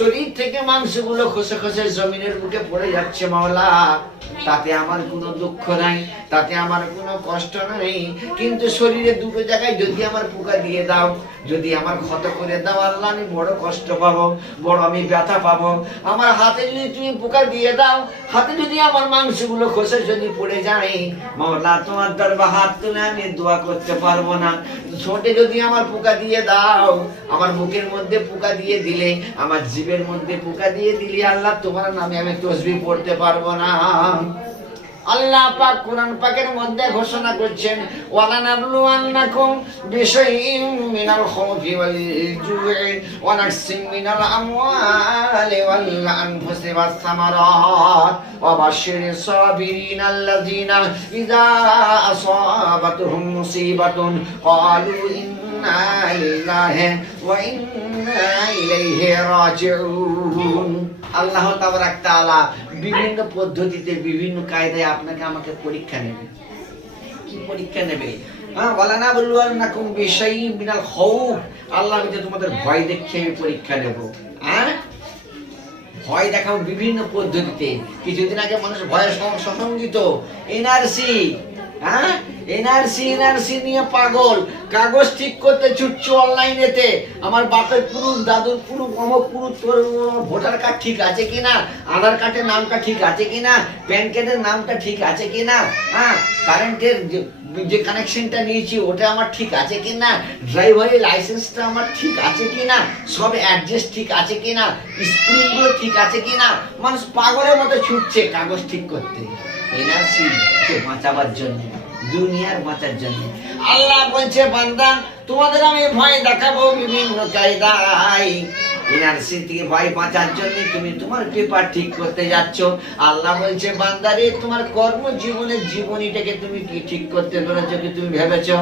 শরীর থেকে মাংসগুলো খসে খসে জমিনের বুকে পড়ে যাচ্ছে, মাওলা তাতে আমার কোনো দুঃখ নাই, তাতে আমার কোনো কষ্ট নাই, কিন্তু শরীরে দুটো জায়গায় যদি আমার পোকা দিয়ে দাও, যদি আমার ক্ষত করে দাও, আল্লাহ আমি বড় কষ্ট পাবো, বড় আমি ব্যথা পাবো। আমার হাতে যদি তুমি পোকা দিয়ে দাও, হাতে যদি আমার মাংসগুলো খসে যদি পড়ে যায়, মাওলা তোমার দরবারে হাত তুলে আমি দোয়া করতে পারবো না। ঠোঁটে যদি আমার পোকা দিয়ে দাও, আমার মুখের মধ্যে পোকা দিয়ে দিলে, আমার জিভের মধ্যে পোকা দিয়ে দিলে, আল্লাহ তোমার নামে আমি তাসবিহ পড়তে পারবো না। আল্লাহ পাক কোরআন পাকের মধ্যে ঘোষণা করছেন, ওয়ালা নাবলুওয়ান্নাকুম বিশাইইন মিনাল খাউফি ওয়াল জু'i ওয়া নাকসিম মিনাল আমওয়ালি ওয়াল আনফুসি ওয়াস সামারাত ওয়া বাশশিরিস সাবিরিন আল্লাযীনা ইযা আসাবাতুহুম মুসিবাতুন ক্বালু ইন্না লিল্লাহি ওয়া ইন্না ইলাইহি রাজিউন। আল্লাহ তাবারাক তাআলা বিভিন্ন পদ্ধতিতে, বিভিন্ন কায়দায় আপনাকে আমাকে পরীক্ষা নেবে। কি পরীক্ষা নেবে? ওয়ালানা বুলওয়ান্নাকুম বিশাইইন মিনাল খাউফ, আল্লাহ যে তোমাদের ভয় দেখিয়ে আমি পরীক্ষা নেব। ভয় দেখাবো বিভিন্ন পদ্ধতিতে। কিছুদিন আগে মানুষ ভয়ের সসঙ্গিত এনআরসি, এনআরসি নিয়ে পাগল, কাগজ ঠিক করতে ছুটছে অনলাইনেতে, আমার বাপের পুরুষ, দাদুর পুরুষ, অমুক পুরুষ, ভোটার কার্ড ঠিক আছে কিনা, আধার কার্ডের নামটা ঠিক আছে কিনা, প্যান কার্ডের নামটা ঠিক আছে কিনা, কারেন্টের যে কানেকশনটা নিয়েছি ওটা আমার ঠিক আছে কিনা, ড্রাইভারের লাইসেন্সটা আমার ঠিক আছে কিনা, সব অ্যাডজাস্ট ঠিক আছে কিনা, স্প্রিংগুলো ঠিক আছে কিনা। মানুষ পাগলের মতো ছুটছে কাগজ ঠিক করতে, এনআরসি বাঁচাবার জন্য, দুনিয়ার বাঁচার জন্য। আল্লাহ বলছে, বান্দা তোমাদের আমি ভয় দেখাবো বিভিন্ন কায়দায়। এনআরসি থেকে ভয় বাঁচার জন্য তুমি তোমার পেপার ঠিক করতে যাচ্ছ। আল্লাহ বলছে বান্দারে তোমার কর্মজীবনের জীবনীটাকে তুমি কি ঠিক করতে পেরেছো, কি তুমি ভেবেছো?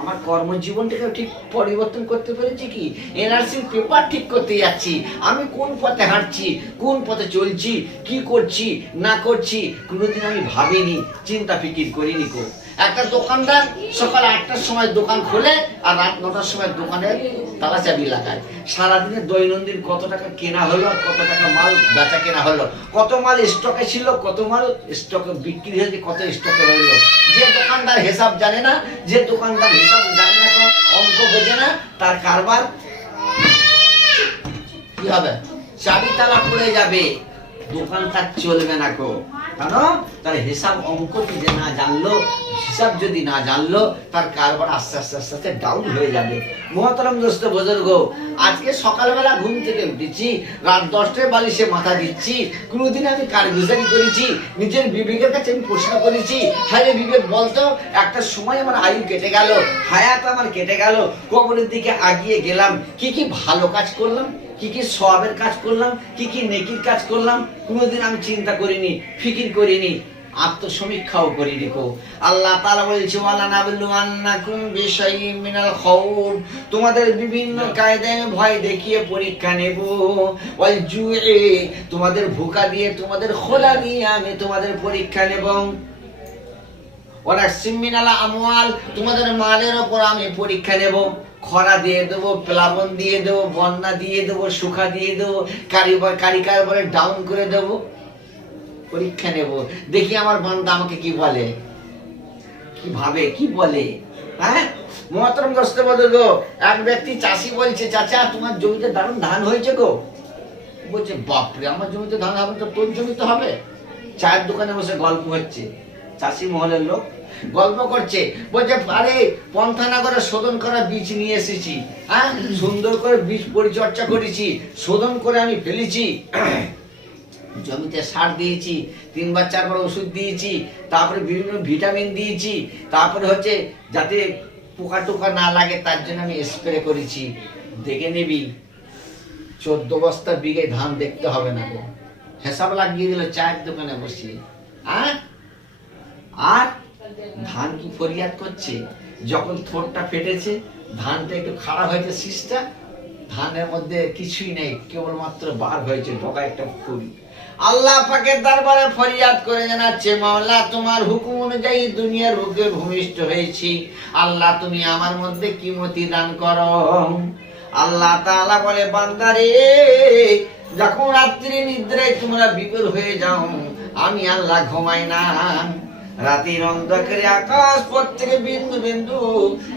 আমার কর্মজীবনটাকে ঠিক পরিবর্তন করতে পেরেছি কি? এনআরসির পেপার ঠিক করতে যাচ্ছি, আমি কোন পথে হাঁটছি, কোন পথে চলছি, কি করছি না করছি কোনোদিন আমি ভাবিনি, চিন্তা ফিকির করিনি কো। একটা দোকানদার সকাল 8টার সময় দোকান খোলে আর রাত 9টার সময় দোকানে তালা চাবি লাগায়। সারাদিনে দৈনন্দিন কত টাকা কেনা হলো, কত টাকা মাল বেচা কেনা হলো, কত মাল স্টকে ছিল, কত মাল স্টকে বিক্রি হয়েছে, কত স্টকে রইলো। যে দোকানদার হিসাব জানে না, যে দোকানদার হিসাব জানে না, অঙ্ক বোঝে না, তার কারবার কি হবে? চাবি তালা পড়ে যাবে, দোকান তার চলবে না কো। কেন? তার হিসাব অঙ্ক যে না জানলো, হিসাব যদি না জানলো, তার কারবার আস্তে আস্তে আস্তে আস্তে ডাউন হয়ে যাবে। মহতরম দোস্ত বুজুর্গ, আজকে সকালবেলা ঘুম থেকে উঠেছি, রাত 10টায় বালিশে মাথা দিচ্ছি, কোনোদিন আমি কারগুজারি করেছি? নিজের বিবেকের কাছে আমি প্রশ্ন করেছি, হ্যাঁ রে বিবেক বলতো, একটা সময় আমার আয়ু কেটে গেল, হায়াত আমার কেটে গেল, কবরের দিকে আগিয়ে গেলাম, কি কি ভালো কাজ করলাম, কি কি সওয়াবের কাজ করলাম, কি কি নেকির কাজ করলাম, কোনোদিন আমি চিন্তা করিনি, ফিকির করিনি, আত্মসমীক্ষাও করিনি কো। আল্লাহ তাআলা বলছে ওয়ালা নাবলুয়ান্নাকুম বিশাইইম মিনাল খাউফ, তোমাদের বিভিন্ন কায়দায় ভয় দেখিয়ে পরীক্ষা নেব, ওয়াল জুই, তোমাদের ভুকা দিয়ে, তোমাদের খোলা দিয়ে আমি তোমাদের পরীক্ষা নেব, ওয়ানাকসিম মিনাল আমওয়াল, তোমাদের মালের উপর আমি পরীক্ষা নেব। খরা দিয়ে দেবো, প্লাবন দিয়ে দেবো, বন্যা দিয়ে দেবো, শুকা দিয়ে দেবো, কারিকার বলে ডাউন করে দেবো, পরীক্ষা নেব। দেখি আমার বান্দা আমাকে কি বলে, কি ভাবে, কি বলে। হ্যাঁ মহতরম দোস্ত বুজুর্গ, এক ব্যক্তি চাষি বলছে, চাচা তোমার জমিতে দারুণ ধান হয়েছে গো। বলছে বাপরে, আমার জমিতে ধান হবে তো তোর জমিতে হবে? চায়ের দোকানে বসে গল্প হচ্ছে, চাষি মহলের লোক গল্প করছে, বলছে আরে পন্থানগরে শোধন করা বীজ নিয়ে এসেছি, হ্যাঁ সুন্দর করে বীজ পরিচর্যা করেছি, শোধন করে আমি ফেলেছি, জমিতে সার দিয়েছি, 3বার 4বার ওষুধ দিয়েছি, তারপরে বিভিন্ন ভিটামিন দিয়েছি, তারপরে হচ্ছে যাতে পোকা টোকা না লাগে তার জন্য আমি স্প্রে করেছি। দেখে নিবি 14 বস্তা বিঘে ধান দেখতে হবে না গো। হিসাব লাগিয়ে দিল চায়ের দোকানে বসিয়ে। আর ধান কি ফরিয়াদ করছে? যখন থোড়টা ফেটেছে, ধানটা একটু খারাপ হয়েছে, শীষটা, ধানের মধ্যে কিছুই নেই, কেবলমাত্র বার হয়েছে ডগা একটা ফুল। আল্লাহ পাকের দরবারে ফরিয়াদ করে জানাচ্ছে, মাওলা তোমার হুকুম অনুযায়ী দুনিয়ার বুকে ভূমিষ্ঠ হয়েছি, আল্লাহ তুমি আমার মধ্যে কি মতি দান করো। আল্লাহ তাআলা বলে বান্দারে, যখন রাত্রি নিদ্রায় তোমরা বিভোর হয়ে যাও, আমি আল্লাহ ঘুমাই না। রাতের অন্ধকারে আকাশ পথে বিন্দু বিন্দু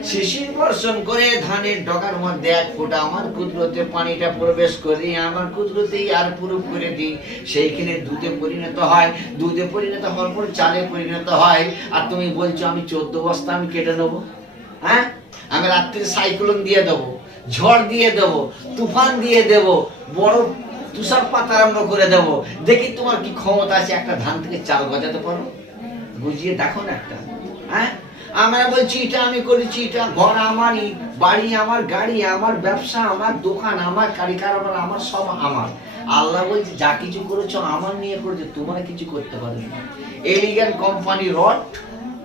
শিশির বর্ষণ করে ধানের ডগার মধ্যে 1 ফোঁটা আমার কুদরতে পানিটা প্রবেশ করে আমার কুদরতেই আর প্রুফ করে দিই, সেইখানে দুধে পরিণত হয়, দুধে পরিণত হওয়ার পর চালে পরিণত হয়। আর তুমি বলছো আমি 14 বস্তা আমি কেটে নেবো? হ্যাঁ, আমি রাত্রে সাইক্লোন দিয়ে দেবো, ঝড় দিয়ে দেবো, তুফান দিয়ে দেবো, বড় তুষারপাত আরম্ভ করে দেবো, দেখি তোমার কি ক্ষমতা আছে একটা ধান থেকে চাল গজাতে পারো? বুঝিয়ে দেখো না একটা। হ্যাঁ, আমরা বলছি এটা আমি করেছি, এটা ঘর আমারই, বাড়ি আমার, গাড়ি আমার, ব্যবসা আমার, দোকান আমার, কারিগর আমার, সব আমার। আল্লাহ বলছে যা কিছু করেছো আমার নিয়ে করেছো, তোমরা কিছু করতে পারবে না। এলিগেন্ট কোম্পানি রড,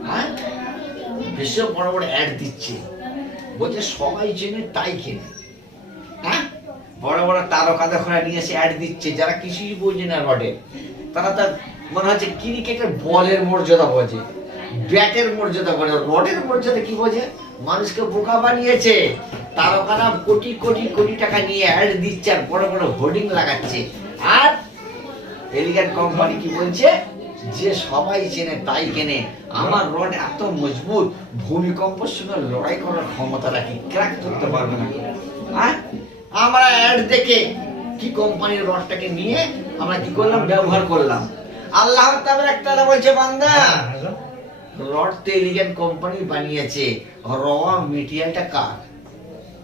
হ্যাঁ ভীষণ বড় বড় অ্যাড দিচ্ছে, বলছে সবাই জেনে তাই কেনে। হ্যাঁ, বড় বড় তারকা দেখরা নিয়ে এসে অ্যাড দিচ্ছে, যারা কিছুই বোঝে না রডে, তারা তার মনে হচ্ছে ক্রিকেটের বলের মর্যাদা বোঝে, ব্যাটের মর্যাদা বোঝে, রডের মর্যাদা কি বোঝে? মানুষকে বোকা বানিয়েছে। তারকারা কোটি কোটি কোটি টাকা নিয়ে অ্যাড দিচ্ছে আর বড় বড় হোর্ডিং লাগাচ্ছে। আর এলিগেন্ট কোম্পানি কি বলছে? যে সবাই চেনে তাই কেনে। আমার রড এত মজবুত, ভূমিকম্পের সঙ্গে লড়াই করার ক্ষমতা রাখি, ক্র্যাক করতে পারবে না। হ্যাঁ, আমরা অ্যাড দেখে কি কোম্পানির রডটাকে নিয়ে আমরা কি করলাম? ব্যবহার করলাম। আল্লাহ তাআলা বলছে বান্দা, রড তো এলিগেন্ট কোম্পানি বানিয়েছে, র মেটেরিয়ালটা কার?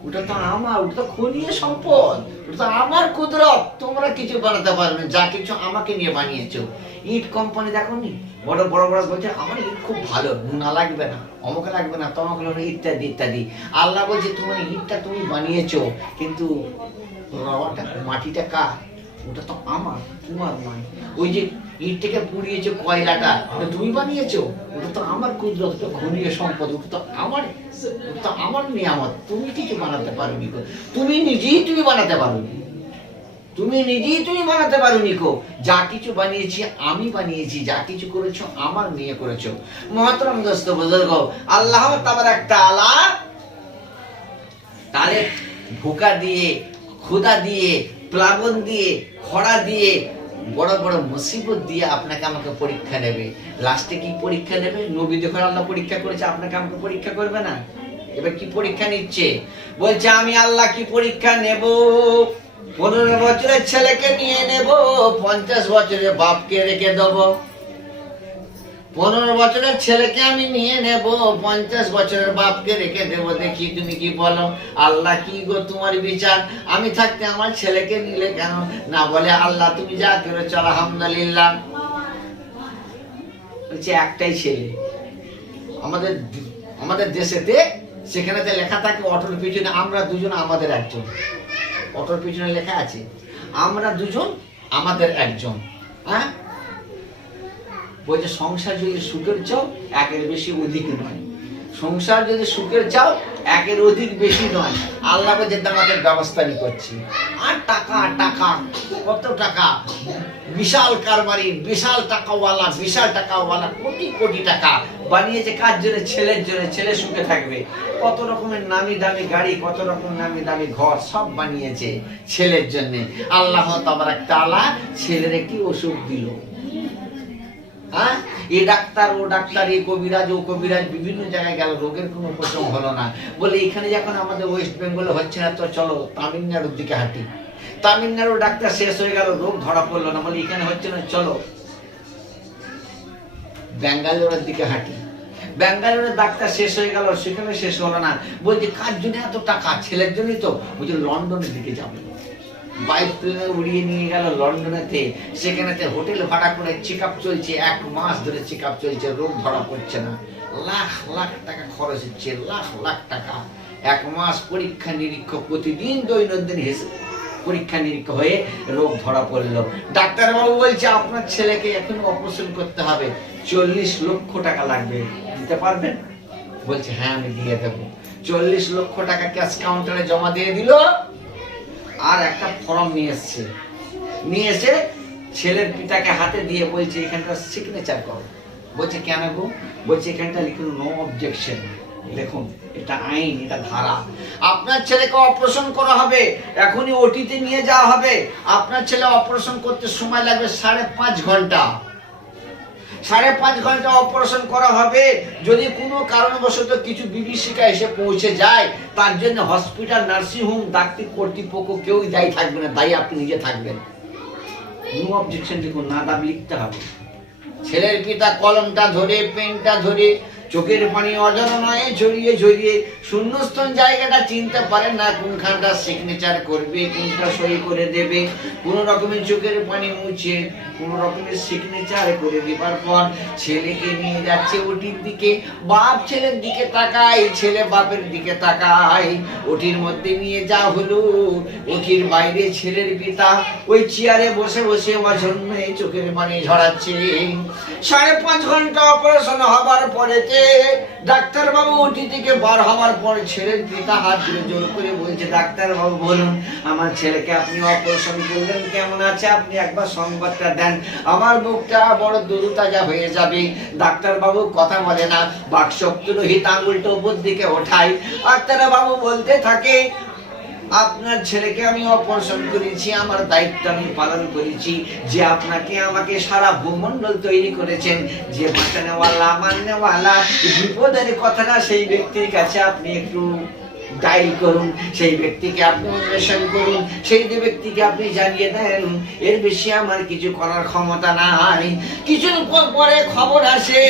ওটা তো আমার, ওটা তো খনিজ সম্পদ, ওটা তো আমার কুদরত, তোমরা কিছু বানাতে পারবে না, যা কিছু আমাকে নিয়ে বানিয়েছো। ইট কোম্পানি দেখো নি, বড় বড় বড় বলছে আমার ইট খুব ভালো, নুনা লাগবে না, অমুক লাগবে না, তমক লাগবে না, ইত্যাদি ইত্যাদি। আল্লাহ বলছে তোমার ইটটা তুমি বানিয়েছো, কিন্তু রওয়াটা মাটিটা কার? ওটা তো আমার, তোমার নয়। ওই যে ইটটাকে পুড়িয়েছো, কয়লাটা ওটা তুমি বানিয়েছো, ওটা তো আমার কুদরত, ওটা খনিজ সম্পদ, ওটা তো আমার, ওটা তো আমার নিয়ামত। তুমি কিছু বানাতে পারোনি কো, তুমি নিজেই তুমি বানাতে পারোনি, তুমি নিজেই তুমি বানাতে পারোনি কো। যা কিছু বানিয়েছি আমি বানিয়েছি, যা কিছু করেছো আমার নিয়ে করেছো। মহতরম দোস্ত বুজুর্গ, আল্লাহ তাবারাক তাআলা তাহলে ভুকা দিয়ে, ক্ষুধা দিয়ে, প্লাবন দিয়ে, খরা দিয়ে, বড় বড় মুসিবত দিয়ে আপনাকে আমাকে পরীক্ষা নেবে। লাস্টে কি পরীক্ষা নেবে? নবী যখন আল্লাহ পরীক্ষা করেছে, আপনাকে আমাকে পরীক্ষা করবে না? এবার কি পরীক্ষা নিচ্ছে? বলছে আমি আল্লাহ কি পরীক্ষা নেব? 15 বছরের ছেলেকে নিয়ে নেব, 50 বছরের বাপকে রেখে দেবো। 15 বছরের ছেলেকে আমি নিয়ে নেব, 50 বছরের বাপকে রেখে দেব। দেখি তুমি কি বলো। আল্লাহ কি গো তোমার বিচার? আমি থাকতে আমার ছেলেকে নিলে কেন? না বলে আল্লাহ তুমি যা করেছো আলহামদুলিল্লাহ। বলছে একটাই ছেলে আমাদের দেশেতে, সেখানেতে লেখা থাকে অটোর পিছনে আমরা দুজন আমাদের একজন। অটোর পিছনে লেখা আছে আমরা দুজন আমাদের একজন। হ্যাঁ, বলছে সংসার যদি সুখের চাও একের বেশি অধিক নয়, সংসার যদি সুখের চাও একের অধিক বেশি নয়। আল্লাহ বলছে আমাদের ব্যবস্থা নি করছি। আর টাকা টাকা, কত টাকা, বিশাল কারবারি, বিশাল টাকাওয়ালা, বিশাল টাকাওয়ালা, কোটি কোটি টাকা বানিয়েছে কার জন্য? ছেলের জন্য, ছেলে সুখে থাকবে। কত রকমের নামি দামি গাড়ি, কত রকম নামি দামি ঘর সব বানিয়েছে ছেলের জন্য। আল্লাহ তাবারাক তাআলা ছেলের একটি অসুখ দিল। হ্যাঁ, এ ডাক্তার ও ডাক্তার, এ কবিরাজ ও কবিরাজ, বিভিন্ন জায়গায় গেল, রোগের কোনো উপশম হলো না। বলে এখানে যখন আমাদের ওয়েস্ট বেঙ্গলে হচ্ছে না, তো চলো তামিলনাড়ুর দিকে হাঁটি। তামিলনাড়ুর ডাক্তার শেষ হয়ে গেল, রোগ ধরা পড়লো না। বলে এখানে হচ্ছে না, চলো ব্যাঙ্গালোরের দিকে হাঁটি। ব্যাঙ্গালোরের ডাক্তার শেষ হয়ে গেল, সেখানে শেষ হলো না। বলছে কার জন্য এত টাকা? ছেলের জন্যই তো। বলছে লন্ডনের দিকে যাবে। বাইক প্লেনে উড়িয়ে নিয়ে গেল লন্ডনেতে, সেখানেতে হোটেল ভাড়া করে চেক আপ চলছে, 1 মাস ধরে চেক আপ চলছে, রোগ ধরা পড়ছে না। লাখ লাখ টাকা খরচ হচ্ছে, লাখ লাখ টাকা। 1 মাস পরীক্ষা নিরীক্ষা, প্রতিদিন দৈনন্দিন পরীক্ষা নিরীক্ষা হয়ে রোগ ধরা পড়লো। ডাক্তারবাবু বলছে আপনার ছেলেকে এখন অপারেশন করতে হবে, 40 লক্ষ টাকা লাগবে, দিতে পারবেন? বলছে হ্যাঁ আমি দিয়ে দেবো। 40 লক্ষ টাকা ক্যাশ কাউন্টারে জমা দিয়ে দিল। আর একটা ফর্ম নিয়ে এসে ছেলের পিতাকে হাতে দিয়ে বলছে এখানটা সিগনেচার করো। বলছে কেন গো? বলছে এখানটা লিখুন নো অবজেকশন। দেখুন এটা আইন, এটা ধারা। আপনার ছেলেকে অপারেশন করা হবে, এখনই ওটিতে নিয়ে যাওয়া হবে। আপনার ছেলে অপারেশন করতে সময় লাগবে 5.5 ঘন্টা। 5.5 ঘন্টা অপারেশন করা হবে। যদি কোনো কারণবশত কিছু বিভীষিকা এসে পৌঁছে যায়, তার জন্য হসপিটাল, নার্সিং হোম, ডাক্তার কর্তৃপক্ষ কেউই দায়ী থাকবে না, দায়ী আপনি নিজে থাকবেন। নো অবজেকশন লিখুন, না দাবি লিখতে হবে। ছেলের পিতা কলমটা ধরে, পেনটা ধরে, চোখের পানি অজানা নয় ঝরিয়ে ঝরিয়ে, শূন্যস্থান জায়গাটা চিনতে পারেন না, কোনখানটা সিগনেচার করবে, কোনটা সই করে দেবে। কোন রকমের চোখের পানি মুছে, কোন রকমের সিগনেচার করে দেবার পর ছেলেকে নিয়ে যাচ্ছে ওটির দিকে। বাপ ছেলের দিকে তাকায়, ছেলে বাপের দিকে তাকায়। ওটির মধ্যে নিয়ে যা হলো, ওটির বাইরে ছেলের পিতা ওই চেয়ারে বসে বসে অঝন্যে চোখের পানি ঝরাচ্ছে। 5.5 ঘন্টা অপারেশন হবার পরেতে ডাক্তার বাবু ওটি থেকে বার হওয়ার পর ছেলের পিতা হাত ধরে জোর করে বলছে ডাক্তার বাবু বলুন আমার ছেলেকে আপনি অপারেশন করলেন, কেমন আছে? আপনি একবার সংবাদটা দেন, আমার বুকটা বড় দুরুতাজা হয়ে যাবে। ডাক্তার বাবু কথা বলে না, বাকশক্তি রহিত আঙুলটা উপর দিকে ওঠায়। ডাক্তার বাবু বলতে থাকে আপনার ছেলেকে আমি অপারেশন করেছি, আমার দায়িত্ব আমি পালন করেছি। যে আপনাকে আমাকে সারা ভূমণ্ডল তৈরি করেছেন, যে বাঁচানেওয়ালা, মাননেওয়ালা, বিপদের কথাটা সেই ব্যক্তির কাছে আপনি একটু ডায়াল করুন, সেই ব্যক্তিকে আপনি অন্বেষণ করুন, সেই যে ব্যক্তিকে আপনি জানিয়ে দেন। এর বেশি আমার কিছু করার ক্ষমতা নাই। কিছুক্ষণ পরে খবর আসে,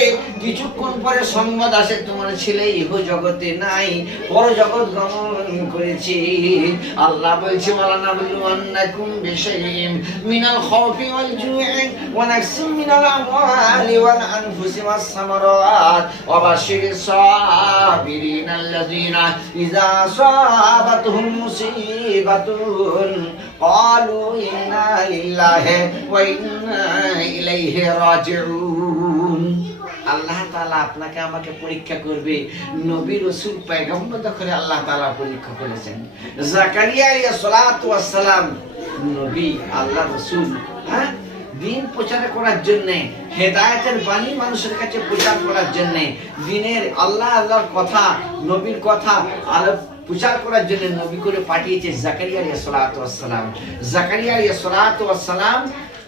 কিছুক্ষণ পরে সংবাদ আসে, তোমার ছেলে ইহ জগতে নাই, পর জগৎ গমন করেছি। আল্লাহ বলছে ওয়ালানাবলুওয়ান্নাকুম বিশাইইন মিনাল খাউফি ওয়াল জু'i ওয়া নাকসিম মিনাল আমওয়ালি ওয়াল আনফুসি ওয়াস সামারাত ওয়া বাশশিরিস সাবিরিনা আল্লাযীনা ইযা আসাবাতহুম মুসিবাতুন ক্বালু ইন্না লিল্লাহি ওয়া ইন্না ইলাইহি রাজিউন। আল্লাহ তাআলা আপনাকে আমাকে পরীক্ষা করবে। নবী রাসূল পয়গম্বর করে আল্লাহ তাআলা পরীক্ষা করেছেন। জাকারিয়া আলাইহিস সালাতু ওয়াস সালাম নবী, আল্লাহ রাসূল, দিন প্রচার করার জন্য, হেদায়েতের বাণী মানুষের কাছে প্রচার করার জন্য, দিনের আল্লাহর কথা, নবীর কথা প্রচার করার জন্য নবী করে পাঠিয়েছে জাকারিয়া আলাইহিস সালাতু ওয়াস সালাম। জাকারিয়া আলাইহিস সালাতু ওয়াস সালাম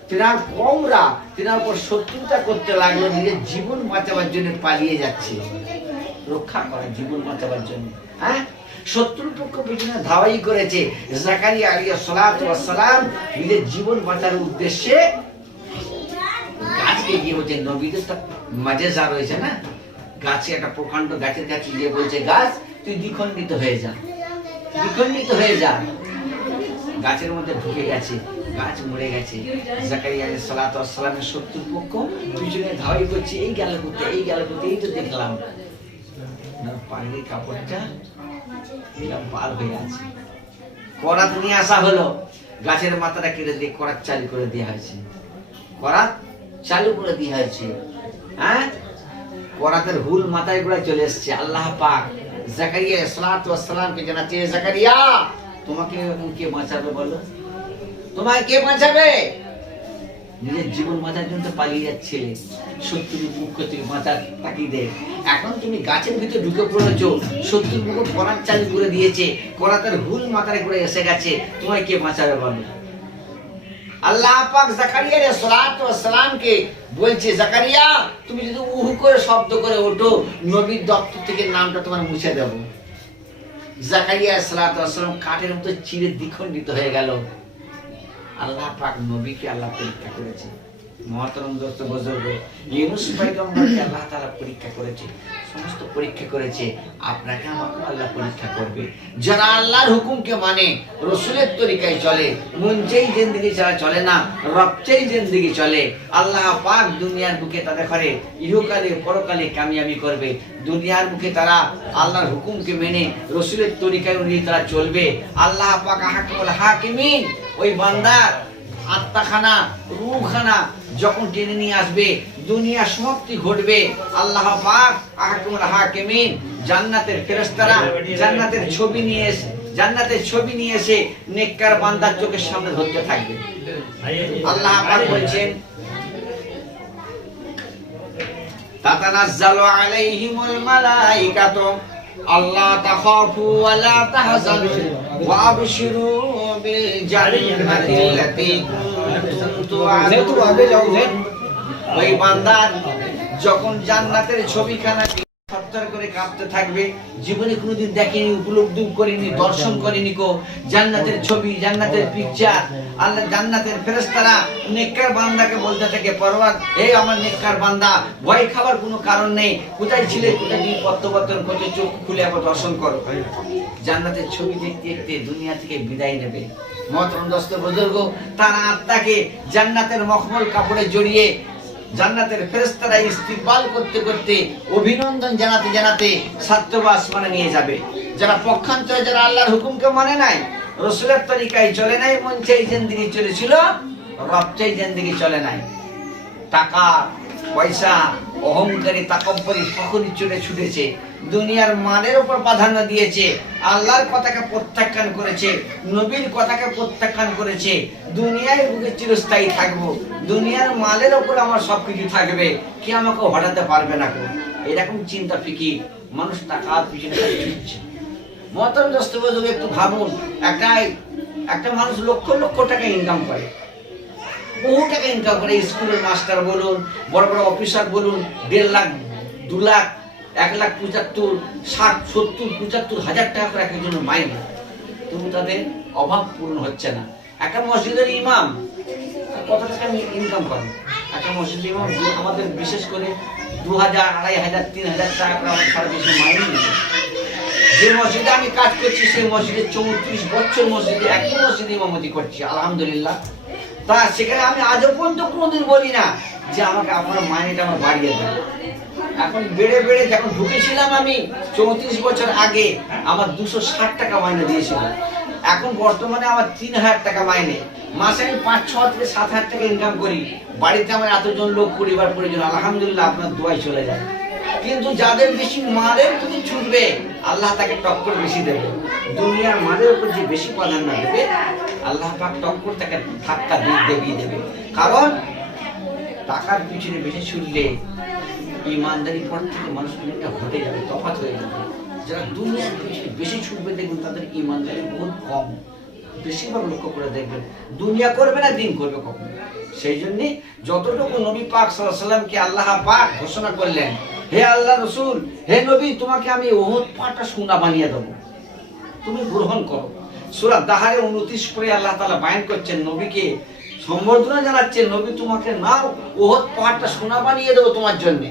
তিনার কওমরা তিনার উপর শত্রুতা করতে লাগলো, নিজের জীবন বাঁচাবার জন্য পালিয়ে যাচ্ছে, রক্ষা করার, জীবন বাঁচাবার জন্য। শত্রুর পক্ষ পিছনে ধাওয়াই করেছে। জাকারিয়া আলাইহিস সালাতু ওয়াস সালাম নিজের জীবন বাঁচার উদ্দেশ্যে গাছকে গিয়ে বলছে, নবীদের তো মাজেজা রয়েছে না, গাছে একটা প্রকাণ্ড গাছের কাছে গিয়ে বলছে, গাছ তুই দ্বিখণ্ডিত হয়ে যা, দ্বিখণ্ডিত হয়ে যা। গাছের মধ্যে ঢুকে গেছে, গাছ মরে গেছে। জাকারিয়া আলাইহিস সালাতু ওয়াস সালামের শত্রুর পক্ষ পিছনে ধাওয়াই করছে, এই গেল করতে, এই গেল করতে, এই তো দেখলাম না পাগড়ির কাপড়টা এরকম পার হয়ে আছে। করাত নিয়ে আসা হলো, গাছের মাথাটা কেটে দিয়ে করাত চালু করে দেওয়া হয়েছে, করাত চালু করে দেওয়া হয়েছে। করাতের হুল মাথায় করে চলে এসছে। আল্লাহ পাক জাকারিয়া আলাইহিস সালাতু ওয়াস সালামকে জানাচ্ছে, জাকারিয়া তোমাকে এখন কে বাঁচাবে বলো, তোমায় কে বাঁচাবে? নিজের জীবন বাঁচার জন্য পালিয়ে যাচ্ছিলে, শত্রুর পক্ষ থেকে বাঁচার তাকিয়ে দেয়। এখন তুমি গাছের ভিতরে ঢুকে পড়েছো, শত্রুর মুখ করাত চালু করে দিয়েছে, করাতের হুল মাথায় করে এসে গেছে, তোমায় কে বাঁচাবে বলো? আল্লাহ পাক জাকারিয়া আলাইহিস সালাতু ওয়াস সালামকে বলছে, জাকারিয়া তুমি যদি উহু করে শব্দ করে ওঠো, নবীর দপ্তর থেকে নামটা তোমার মুছে দেব। জাকারিয়া আলাইহিস সালাতু ওয়াস সালাম কাঠের মতো চিরে দ্বিখণ্ডিত হয়ে গেল। আল্লাহ পাক নবীকে আল্লাহ পরীক্ষা করেছে। মহতরম দোস্ত বুজুর্গ, ইউনূস পয়গম্বরকে আল্লাহ তাআলা পরীক্ষা করেছে, সমস্ত পরীক্ষা করেছে। আপনাকে আমাকে আল্লাহ পরীক্ষা করবে। যারা আল্লাহর হুকুমকে মানে, রাসূলের তরিকায় চলে, মন চাই জিন্দেগি ছাড়া চলে না, রব চাই জিন্দেগি চলে, আল্লাহ পাক দুনিয়ার বুকে তাদের করে ইহকালে পরকালে কামিয়াবি করবে। দুনিয়ার বুকে তারা আল্লাহর হুকুমকে মেনে রাসূলের তরিকায় অনুযায়ী তারা চলবে। আল্লাহ পাক আহকামুল হাকিমিন ওই বান্দার আত্মাখানা, রূহখানা যখন টেনে নিয়ে আসবে, দুনিয়া সমাপ্তি ঘটবে, আল্লাহ পাক আহকামুল হাকিমিন জান্নাতের ফেরেশতারা জান্নাতের ছবি নিয়ে এসে নেককার বান্দার চোখের সামনে ধরতে থাকবে। আল্লাহ পাক বলছেন, তাতানাজ্জালু আলাইহিমুল মালাইকাতু আল্লাহ তাখাফু ওয়া লা তাহজানু ওয়া আবশিরু বিল জান্নাতিল্লাতী কুনতুম তুআদুন। ওই বান্দার যখন জান্নাতের ছবিখানা থরথর করে কাঁপতে থাকবে, জীবনে কোনোদিন দেখেনি, উপলব্ধি করেনি, দর্শন করেনি কো জান্নাতের ছবি, জান্নাতের পিকচার। আল্লাহ জান্নাতের ফেরেশতারা নেককার বান্দাকে বলতে থাকে, পরওয়ার এই আমার নেককার বান্দা, ভয় খাবার কোনো কারণ নেই, কোথায় ছিলে, কোথায় তুমি প্রত্যাবর্তন করতে, চোখ খুলে আবার দর্শন করো। জান্নাতের ছবি দেখতে দেখতে দুনিয়া থেকে বিদায় নেবে। মহতরম দোস্ত বুজুর্গ, তার আত্মাকে জান্নাতের মখমল কাপড়ে জড়িয়ে জান্নাতের ফেরেশতারা ইস্তিকবাল করতে করতে, অভিনন্দন জানাতে জানাতে সাতবা আসমানে নিয়ে যাবে। যারা পক্ষান্তরে, যারা আল্লাহর হুকুমকে মানে নাই, রাসূলের তরিকায় চলে নাই, মন চাই জিন্দেগি চলেছিল, রব চাই জিন্দেগি চলে নাই, টাকা পয়সা অহংকারী তাকব্বরি সকলই ছুটেছে, দুনিয়ার মানের উপর প্রাধান্য দিয়েছে, আল্লাহর কথাকে প্রত্যাখ্যান করেছে, নবীর কথাকে প্রত্যাখ্যান করেছে। দুনিয়ায় বুকে চিরস্থায়ী থাকবো, দুনিয়ার মালের উপর আমার সবকিছু থাকবে, কি আমাকে হটাতে পারবে না। এরকম চিন্তা ফিকির মানুষ টাকার পিছনে ছুটছে। মহতরম দোস্ত বুজুর্গ, একটু ভাবুন, একটা মানুষ লক্ষ লক্ষ টাকা ইনকাম করে, বহু টাকা ইনকাম করে, স্কুলের মাস্টার বলুন, বড় বড় অফিসার বলুন, 1.5 লাখ 2 লাখ 1,75,000, 60, 70, 75,000 টাকা করে একজনের মাইনে, তবু তাদের অভাব পূর্ণ হচ্ছে না। একটা মসজিদের ইমাম কত টাকা ইনকাম করে? একটা মসজিদের ইমাম আমাদের বিশেষ করে 2,000, 2,500, 3,000 টাকা করে আমার সারা দেশে মাইনে নিচ্ছে। যে মসজিদে আমি কাজ করছি সেই মসজিদে 34 বছর মসজিদে একই মসজিদে ইমামতি করছি, আলহামদুলিল্লাহ। তা সেখানে আমি আজও পর্যন্ত কোনোদিন বলি না যে আমাকে আপনার মাইনেটা আমার বাড়িয়ে দেন। এখন বেড়ে বেড়ে যখন ঢুকেছিলাম আমি 34 বছর আগে আমার 260 টাকা মাইনে দিয়েছিল, এখন বর্তমানে আমার 3,000 টাকা মাইনে। মাসে আমি 5-6 থেকে 7,000 টাকা ইনকাম করি। বাড়িতে আমার এতজন লোক, পরিবার পরিজন, আলহামদুলিল্লাহ আপনার দোয়াই চলে যায়। কিন্তু যাদের বেশি মালের প্রতি ছুটবে আল্লাহ তাকে টক্কর বেশি দেবে। দুনিয়ার মালের উপর যে বেশি প্রাধান্য দেবে আল্লাহ পাক টক্কর তাকে ধাক্কা দিয়ে দেবে। কারণ টাকার পিছনে বেশি ছুটলে ইমানদারি পর থেকে মানুষ অনেকটা ঘটে যাবে, তফাৎ হয়ে যাবে। যারা দুনিয়ার পিছনে বেশি ছুটবে দেখবেন তাদের ইমানদারি বহুত কম। বেশিরভাগ লক্ষ্য করে দেখবেন দুনিয়া করবে না, দিন করবে কখন। সেই জন্য যতটুকু নবী পাক সাল্লাল্লাহু আলাইহি ওয়াসাল্লামকে আল্লাহ পাক ঘোষণা করলেন, হে আল্লাহ রসুল, হে নবী, তোমাকে আমি উহুদ পাহাড়টা সোনা বানিয়ে দেবো, তুমি গ্রহণ করো। সূরা দাহারে 29 পরে আল্লাহ তাআলা বায়ান করছেন, নবীকে সম্বর্ধনা জানাচ্ছেন, নবী তোমাকে নাও, উহুদ পাহাড়টা সোনা বানিয়ে দেবো তোমার জন্য।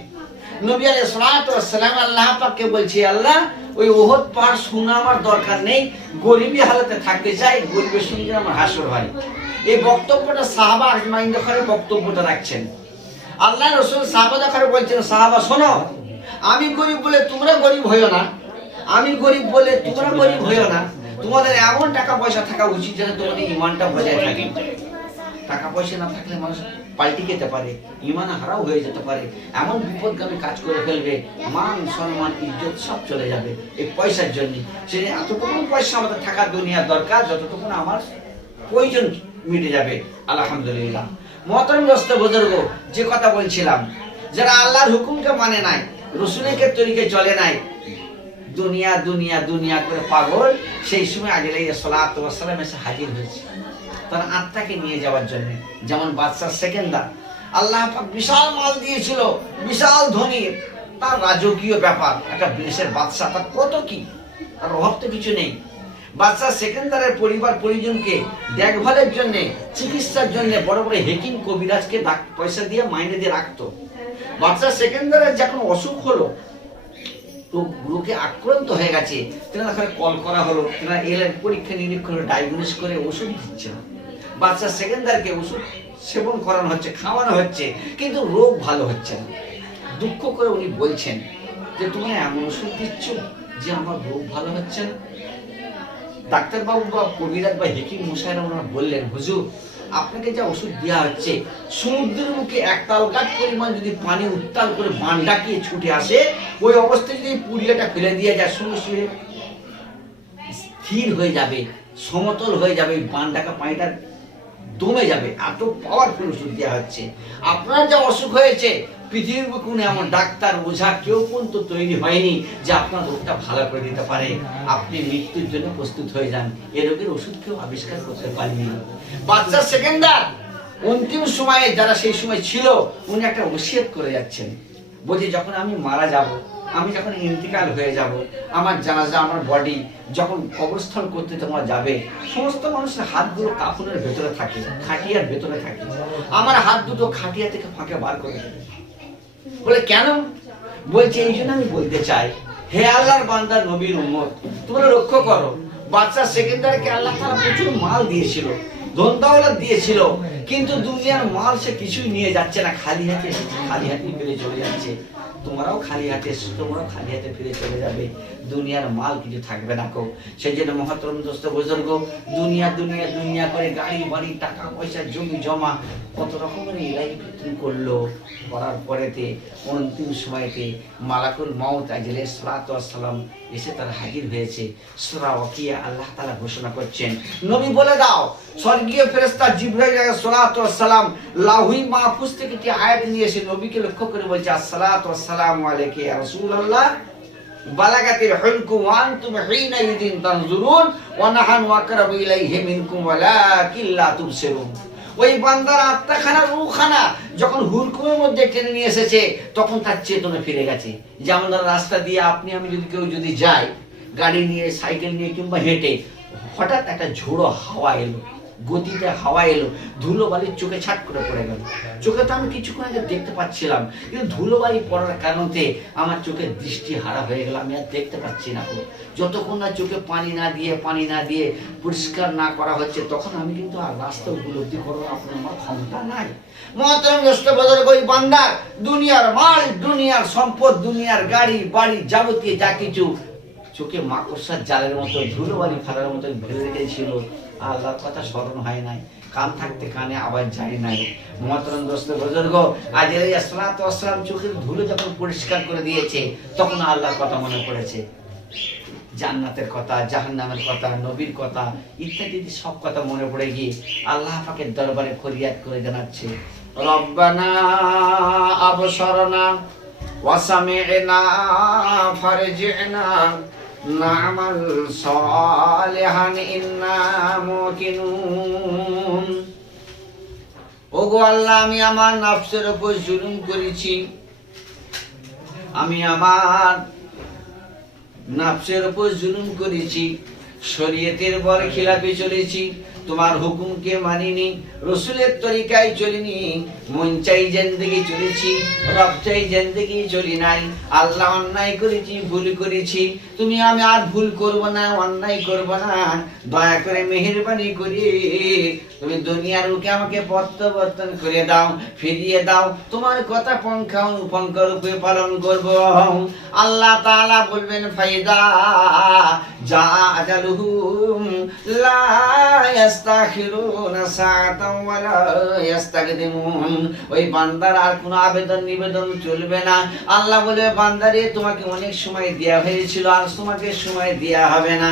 নবী আলাইহিস সালাতু ওয়াস সালাম আল্লাহ পাককে বলছে, আল্লাহ ওই উহুদ পাহাড় সোনা আমার দরকার নেই, গরিবী হালতে থাকতে চাই, গরিবের সঙ্গে আমার হাসর হয়। এই বক্তব্যটা সাহাবা আজমাইন যখন বক্তব্যটা রাখছেন, আল্লাহ রাসূল সাহাবাদের কাছে বলছেন, সাহাবা শোনো, আমি গরিব বলে তোমরা গরিব হইও না, আমি গরিব বলে তোমরা গরিব হইও না। তোমাদের এমন টাকা পয়সা থাকা উচিত যাতে তোমাদের ঈমানটা বজায় থাকে। টাকা পয়সা না থাকলে মানুষ পাল্টি যেতে পারে, ঈমান হারাও হয়ে যেতে পারে, এমন বিপদগামী কাজ করে ফেলবে, মান সম্মান ইজ্জত সব চলে যাবে এই পয়সার জন্য। সেই এতটুকু পয়সা আমাদের থাকা দুনিয়ার দরকার যতটুকু আমার প্রয়োজন মিটে যাবে, আলহামদুলিল্লাহ। মহতরম দোস্ত বুজুর্গ, যে কথা বলছিলাম, যারা আল্লাহর হুকুমকে মানে নাই, রসুলের তরিকে চলে নাই, দুনিয়া দুনিয়া দুনিয়া করে পাগল, সেই সময় আলাইহিস সালাতু ওয়াস সালাম এসে হাজির হয়েছে তার আত্মাকে নিয়ে যাওয়ার জন্য। যেমন বাদশাহ সেকেন্দার, আল্লাহ পাক বিশাল মাল দিয়েছিল, বিশাল ধনী, তার রাজকীয় ব্যাপার, একটা দেশের বাদশাহ, তার কত কি, তার অভাব তো কিছু নেই। বাদশাহ সেকেন্দারের পরিবার পরিজনকে দেখভালের জন্য, চিকিৎসার জন্য বড় বড় হেকিম কবিরাজকে পয়সা দিয়ে মাইনে দিয়ে রাখতো। বাদশাহ সেকেন্দারের যখন অসুখ হলো, তো রোগে আক্রান্ত হয়ে গেছে, তেনার কল করা হলো, তেনারা এলেন, পরীক্ষা নিরীক্ষণ ডায়াগনোস করে ওষুধ দিচ্ছে না। বাদশাহ সেকেন্দারকে ওষুধ সেবন করানো হচ্ছে, খাওয়ানো হচ্ছে, কিন্তু রোগ ভালো হচ্ছে না। দুঃখ করে উনি বলছেন যে তোমরা এমন ওষুধ দিচ্ছ যে আমার রোগ ভালো হচ্ছে না। ডাক্তারবাবু বা কবিরাজ বা হেকিম মশাইরা ওনারা বললেন, হুজুর আপনাকে যা ওষুধ দেওয়া হচ্ছে, সমুদ্রের মুখে এক তাল গাছ পরিমাণ যদি পানি উত্তাল করে বান ডাকিয়ে ছুটে আসে, ওই অবস্থায় যদি পুড়িয়াটা ফেলে দিয়ে যায়, সঙ্গে সঙ্গে স্থির হয়ে যাবে, সমতল হয়ে যাবে, বান ডাকা পানিটা দমে যাবে, এত পাওয়ারফুল ওষুধ দেওয়া হচ্ছে। আপনার যা অসুখ হয়েছে, পৃথিবীর কোনো এমন ডাক্তার ওঝা কেউ পর্যন্ত তৈরি হয়নি যে আপনার রোগটা ভালো করে দিতে পারে। আপনি মৃত্যুর জন্য প্রস্তুত হয়ে যান, এ রোগের ওষুধ কেউ আবিষ্কার করতে পারেনি। বাদশাহ সেকেন্দার অন্তিম সময়ে, যারা সেই সময় ছিল, উনি একটা ওসিয়ত করে যাচ্ছেন, বলছে যখন আমি মারা যাব, আমি যখন ইন্তিকাল হয়ে যাব, আমার জানাজা, আমার বডি যখন কবরস্থল করতে তোমরা যাবে, সমস্ত মানুষের হাতগুলো কাফনের ভেতরে থাকে, খাটিয়ার ভেতরে থাকে, আমার হাত দুটো খাটিয়া থেকে ফাঁকে বার করে দেবে। বলে কেন? বলছে এই জন্য আমি বলতে চাই, হে আল্লাহর বান্দা নবীর উম্মত, তোমরা লক্ষ্য করো, বাদশাহ সেকেন্দারকে আল্লাহ তাআলা প্রচুর মাল দিয়েছিল, ধন দৌলত দিয়েছিল, কিন্তু দুনিয়ার মাল সে কিছুই নিয়ে যাচ্ছে না, খালি হাতে এসেছে, খালি হাতে ফিরে চলে যাচ্ছে। তোমরাও খালি হাতে এসেছো, তোমরাও খালি হাতে ফিরে চলে যাবে, দুনিয়ার মাল কিছু থাকবে না কো। সেই জন্য মহতরম দোস্ত বুজুর্গ, দুনিয়া দুনিয়া দুনিয়া করে গাড়ি বাড়ি, টাকা পয়সা, জমি জমা, কত রকমের ইলাহি ফিতনা করলো, করার পরেতে অন্তিম সময়তে মালাকুল মাউত আলাইহিস সালাতু ওয়াস সালাম এসে তার হাজির হয়েছে। সূরা ওয়াকিয়া আল্লাহ তাআলা ঘোষণা করছেন, নবী বলে দাও, স্বর্গীয় ফেরেশতা জিবরাইল আলাইহিস সালাতু ওয়াস সালাম লাউহি মাহফুজ থেকে একটি আয়াত নিয়ে এসে নবীকে লক্ষ্য করে বলছে, আসসালাতু ওয়াসসালামু আলাইকা ইয়া রাসূলুল্লাহ, বালাগাতিল হুলকু ওয়া আনতুম হিনা ইদিন তানজুরুন ওয়া নাহানু আকরাবু ইলাইহি মিনকুম ওয়ালাকিন লা তুবসিরুন। ওই বান্দার আত্মাখানা রুখানা যখন হুড়কুমের মধ্যে টেনে নিয়ে এসেছে, তখন তার চেতনা ফিরে গেছে। যেমন রাস্তা দিয়ে আপনি আমি যদি কেউ যদি যাই, গাড়ি নিয়ে, সাইকেল নিয়ে কিংবা হেঁটে, হঠাৎ একটা ঝোড়ো হাওয়া এলো, গতিতে হাওয়া এলো, ধুলোবালির চোখে ছাট করে পড়ে গেল। চোখে তো আমি কিছুক্ষণ আগে দেখতে পাচ্ছিলাম, কিন্তু ধুলোবালি পড়ার কারণে আমার চোখের দৃষ্টি হারা হয়ে গেল, আমি আর দেখতে পাচ্ছি না। যতক্ষণ না চোখে পানি না দিয়ে পরিষ্কার না করা হচ্ছে, তখন আমি কিন্তু আর রাস্তা উপলব্ধি করার আমার ক্ষমতা নাই। মহতরম দোস্ত বুজুর্গ, ওই বান্দা দুনিয়ার মাল, দুনিয়ার সম্পদ, দুনিয়ার গাড়ি বাড়ি যাবতীয় যা কিছু চোখে মাকড়সার জালের মতো, ধুলোবালি ফেলার মতো ভেবে রেখেছিল, আল্লাহর কথা স্মরণ হয় নাই। কান থাকতে কানে আওয়াজ যায় নাই। মহতরম দোস্ত বুজুর্গ, আজের সালাতু ওয়াস সালাম চোখের ধুলো যখন পরিষ্কার করে দিয়েছে, তখন আল্লাহর কথা মনে পড়েছে। জান্নাতের কথা, জাহান্নামের কথা, নবীর কথা ইত্যাদি সব কথা মনে পড়ে গিয়ে আল্লাহ পাকের দরবারে ফরিয়াদ করে জানাচ্ছে, রব্বানা আবসারনা ওয়া সামি'না ফারজি'না না'মাল সালিহান ইন্না মুকিনুন। ওগো আল্লাহ, আমি আমার নফসের উপর জুলুম করেছি, আমি আমার নফসের উপর জুলুম করেছি, শরীয়তের বরখিলাফে চলেছি, তোমার হুকুমকে মানিনি, রসুলের তরিকায় চলিনি, মন চাই জিন্দেগি চলেছি, রব চাই জিন্দেগি চলি নাই। আল্লাহ, অন্যায় করেছি, ভুল করেছি, তুমি আমি আর ভুল করব না, অন্যায় করব না, দয়া করে মেহেরবানি করে তুমি দুনিয়ার রূপে আমাকে প্রত্যাবর্তন করে দাও, ফিরিয়ে দাও, তোমার কথা পঙ্খ রূপে পালন করব। আল্লাহ তাআলা বলবেন, ফাইদা যা আজালুহুম লা ইস্তাখিরুনা সাআতাও ওয়া লা ইস্তাকদিমুন। ওই বান্দার আর কোনো আবেদন নিবেদন চলবে না। আল্লাহ বলে, বান্দারে তোমাকে অনেক সময় দেয়া হয়েছিল, আর তোমাকে সময় দেয়া হবে না।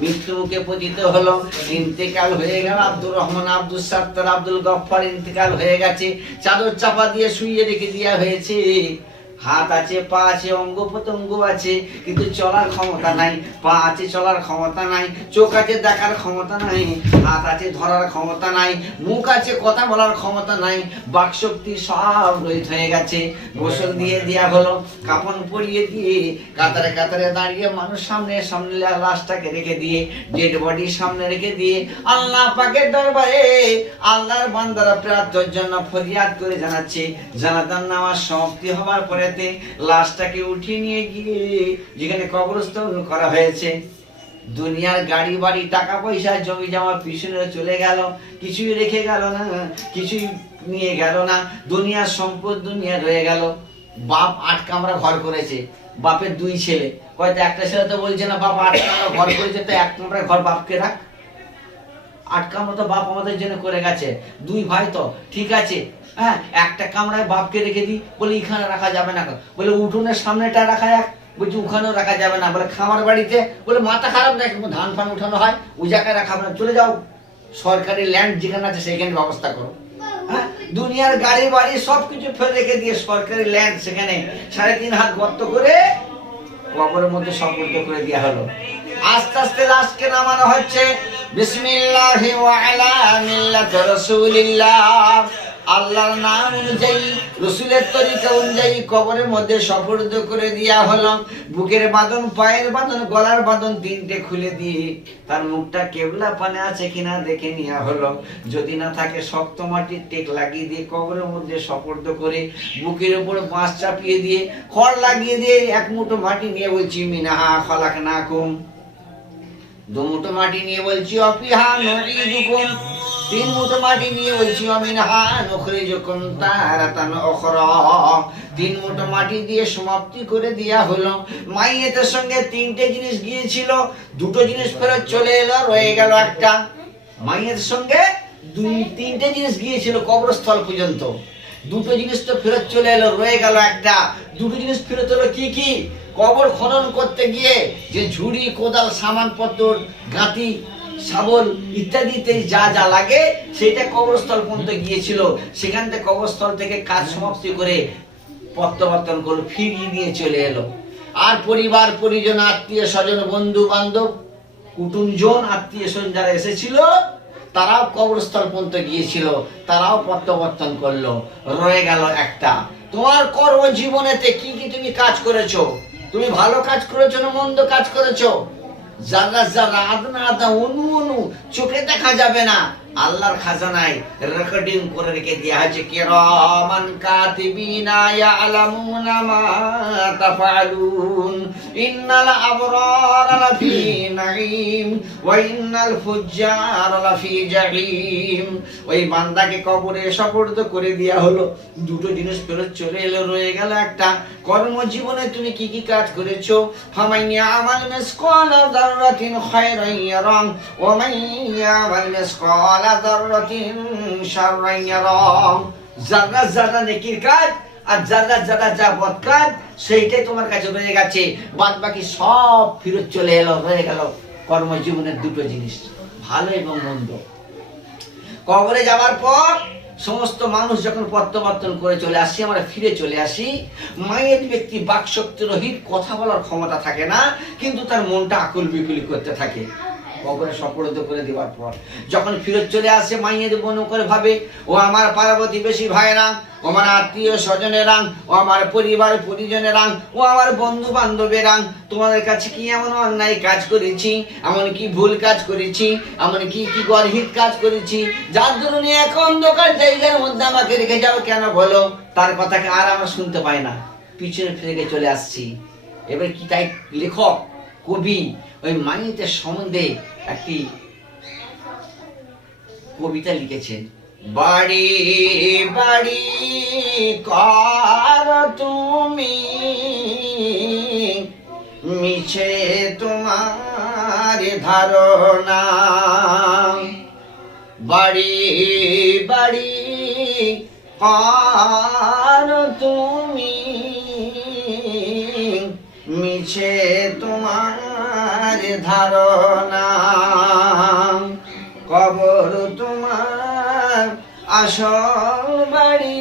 মৃত্যু মুখে পতিত হলো, ইন্তেকাল হয়ে গেল। আব্দুর রহমান, আব্দুল সাত্তার, আব্দুল গফফার ইন্তেকাল হয়ে গেছে, চাদর চাপা দিয়ে শুইয়ে রেখে দেওয়া হয়েছে। হাত আছে, পা আছে, অঙ্গ প্রত্যঙ্গ আছে, কিন্তু চলার ক্ষমতা নাই। পা আছে, চলার ক্ষমতা নাই। চোখ আছে, দেখার ক্ষমতা নাই। হাত আছে, ধরার ক্ষমতা নাই। মুখ আছে, কথা বলার ক্ষমতা নাই। বাকশক্তি সব রহিত হয়ে গেছে। গোসল দিয়ে দেয়া হলো, কাফন পরিয়ে দিয়ে কাতারে কাতারে দাঁড়িয়ে মানুষ সামনে সামনে লাশটাকে রেখে দিয়ে, ডেড বডি সামনে রেখে দিয়ে আল্লাহ পাকের দরবারে আল্লাহর বান্দারা প্রার্থনার জন্য ফরিয়াদ করে জানাচ্ছে। জানাজার নামাজ সমাপ্তি হওয়ার পরে লাশটাকে উঠিয়ে নিয়ে গিয়ে যেখানে কবরস্থান করা হয়েছে, দুনিয়ার গাড়ি বাড়ি টাকা পয়সা জমি জমা পিছনে চলে গেল, কিছুই রেখে গেল না, কিছুই নিয়ে গেল না। দুনিয়ার সম্পদ দুনিয়া রয়ে গেল। বাপ 8 কামরা ঘর করেছে, বাপের 2 ছেলে, হয়তো একটা ছেলে তো বলছে না বাপ 8 কামরা ঘর করেছে, তো 1 কামরা ঘর বাপকে রাখ। 8 কামরা তো বাপ আমাদের জন্য করে গেছে, 2 ভাই তো ঠিক আছে, হ্যাঁ, একটা কামরায় বাপকে রেখে দিই, বলে এখানে রাখা যাবে না, বলে উঠোনের সামনেটা রাখা যাক, বলছি ওখানেও রাখা যাবে না, বলে খামার বাড়িতে, বলে মাথা খারাপ না, ধান ফান উঠানো হয়, ওই জায়গায় রাখা না, চলে যাও সরকারি ল্যান্ড যেখানে আছে সেখানে ব্যবস্থা করো। হ্যাঁ, দুনিয়ার গাড়ি বাড়ি সবকিছু ফেলে রেখে দিয়ে সরকারি ল্যান্ড সেখানে 3.5 হাত গর্ত করে কবরের মধ্যে সম্পর্ক করে দেওয়া হলো। আস্তে আস্তে লাশকে নামানো হচ্ছে। বিসমিল্লাহি ওয়া আলা মিল্লাতি রাসূলিল্লাহ, আল্লাহর নাম অনুযায়ী, রসুলের তরিকা অনুযায়ী কবরের মধ্যে সুপর্দ করে দেয়া হলো। বুকের বাঁধন, পায়ের বাঁধন, গলার বাঁধন 3টে খুলে দিয়ে তার মুখটা কেবলা পানে আছে কিনা দেখে নেওয়া হলো। যদি না থাকে শক্ত মাটির টেক লাগিয়ে দিয়ে কবরের মধ্যে সুপর্দ করে বুকের উপর বাঁশ চাপিয়ে দিয়ে খড় লাগিয়ে দিয়ে 1 মুঠো মাটি নিয়ে বলছি, মিনহা খলাকনাকুম। 2 মুঠো মাটি নিয়ে বলছি, অফিহা নুঈদুকুম। 3 মুঠো মাটি নিয়ে বলছি, মিনহা নুখরিজুকুম তারাতান উখরা। 3 মুঠো মাটি দিয়ে সমাপ্তি করে দেয়া হলো। মাইয়েতের সঙ্গে 3টে জিনিস গিয়েছিল, 2টো জিনিস ফেরত চলে এলো, রয়ে গেল একটা। মাইয়েতের সঙ্গে 3টে জিনিস গিয়েছিল কবরস্থল পর্যন্ত, 2টো জিনিস তো ফেরত চলে এলো, রয়ে গেল একটা। 2টো জিনিস ফেরত হলো কি কি? কবর খনন করতে গিয়ে যে ঝুড়ি, কোদাল, সামানপত্র, গাঁতি, শাবল ইত্যাদিতে যা যা লাগে সেটা কবরস্থল পর্যন্ত গিয়েছিল। সেখান থেকে কবরস্থল থেকে কাজ সমাপ্তি করে প্রত্যাবর্তন করে ফিরিয়ে নিয়ে চলে এলো। আর পরিবার পরিজন, আত্মীয় স্বজন, বন্ধু বান্ধব, কুটুমজন, আত্মীয় স্বজন যারা এসেছিল তারাও কবরস্থল পর্যন্ত গিয়েছিল, তারাও প্রত্যাবর্তন করলো। রয়ে গেল একটা, তোমার কর্মজীবনেতে কি কি তুমি কাজ করেছো? তুমি ভালো কাজ করেছো না মন্দ কাজ করেছো? যারা যারা আদনা আদা অনু অনু চোখে দেখা যাবে না, আল্লাহর খাজানায় রেকর্ডিং করে রেখে দেয়া হয়েছে, কিরামান কাতিবিনা ইয়ালামুনা মা তাফআলুন ইন্নাল আবরারা লাফি নাঈম ওয়া ইন্নাল ফুজ্জারা লাফি জাহিম। ওই বান্দাকে কবরে সুপর্দ করে দেয়া হলো, দুটো জিনিস ফেরত চলে এলো, রয়ে গেল একটা, কর্মজীবনে তুমি কি কি কাজ করেছো? ফামান ইয়ামাল মিসকালা যাররাতিন খায়রান ইয়ারাম ওয়া মান ইয়ামাল মিসকালা যাররাতিন শাররান ইয়ারাম। যারা যারা নেকির কাজ আর যারা যারা যা বদ কাজ, সেইটাই তোমার কাছে রয়ে গেছে, বাদ বাকি সব ফেরত চলে এলো, রয়ে গেল কর্মজীবনের দুটো জিনিস, ভালো এবং মন্দ। কবরে যাওয়ার পর সমস্ত মানুষ যখন প্রত্যাবর্তন করে চলে আসি, আমরা ফিরে চলে আসি, মায়ের ব্যক্তি বাকশক্তি রহিত, কথা বলার ক্ষমতা থাকে না, কিন্তু তার মনটা আকুল বিকুল করতে থাকে। কবরে সুপর্দ করে দেওয়ার পর যখন ফিরত চলে আসে, মায়ের মনে করে ভাবে, ও আমার পাড়া প্রতিবেশী ভাইরা, ও আমার আত্মীয় স্বজনেরা, ও আমার পরিবার পরিজনেরা, ও আমার বন্ধু বান্ধবেরা, তোমাদের কাছে কি এমন অন্যায় কাজ করেছি, এমন কি ভুল কাজ করেছি, এমন কি কি গর্হিত কাজ করেছি, যার জন্য এক অন্ধকার জায়গার মধ্যে আমাকে রেখে যাও কেন বলো? তার কথাকে আর আমরা শুনতে পাই না, পিছনে ফিরে চলে আসছি। এবার কি তাই লেখক কবি ওই মাইয়েতের সম্বন্ধে একটি কবিতা লিখেছেন। বাড়ি বাড়ি কার তুমি, মিছে তোমার ধারণা, বাড়ি বাড়ি কার তুমি, মিছে তোমার ধারণা, কবর তোমার আসল বাড়ি,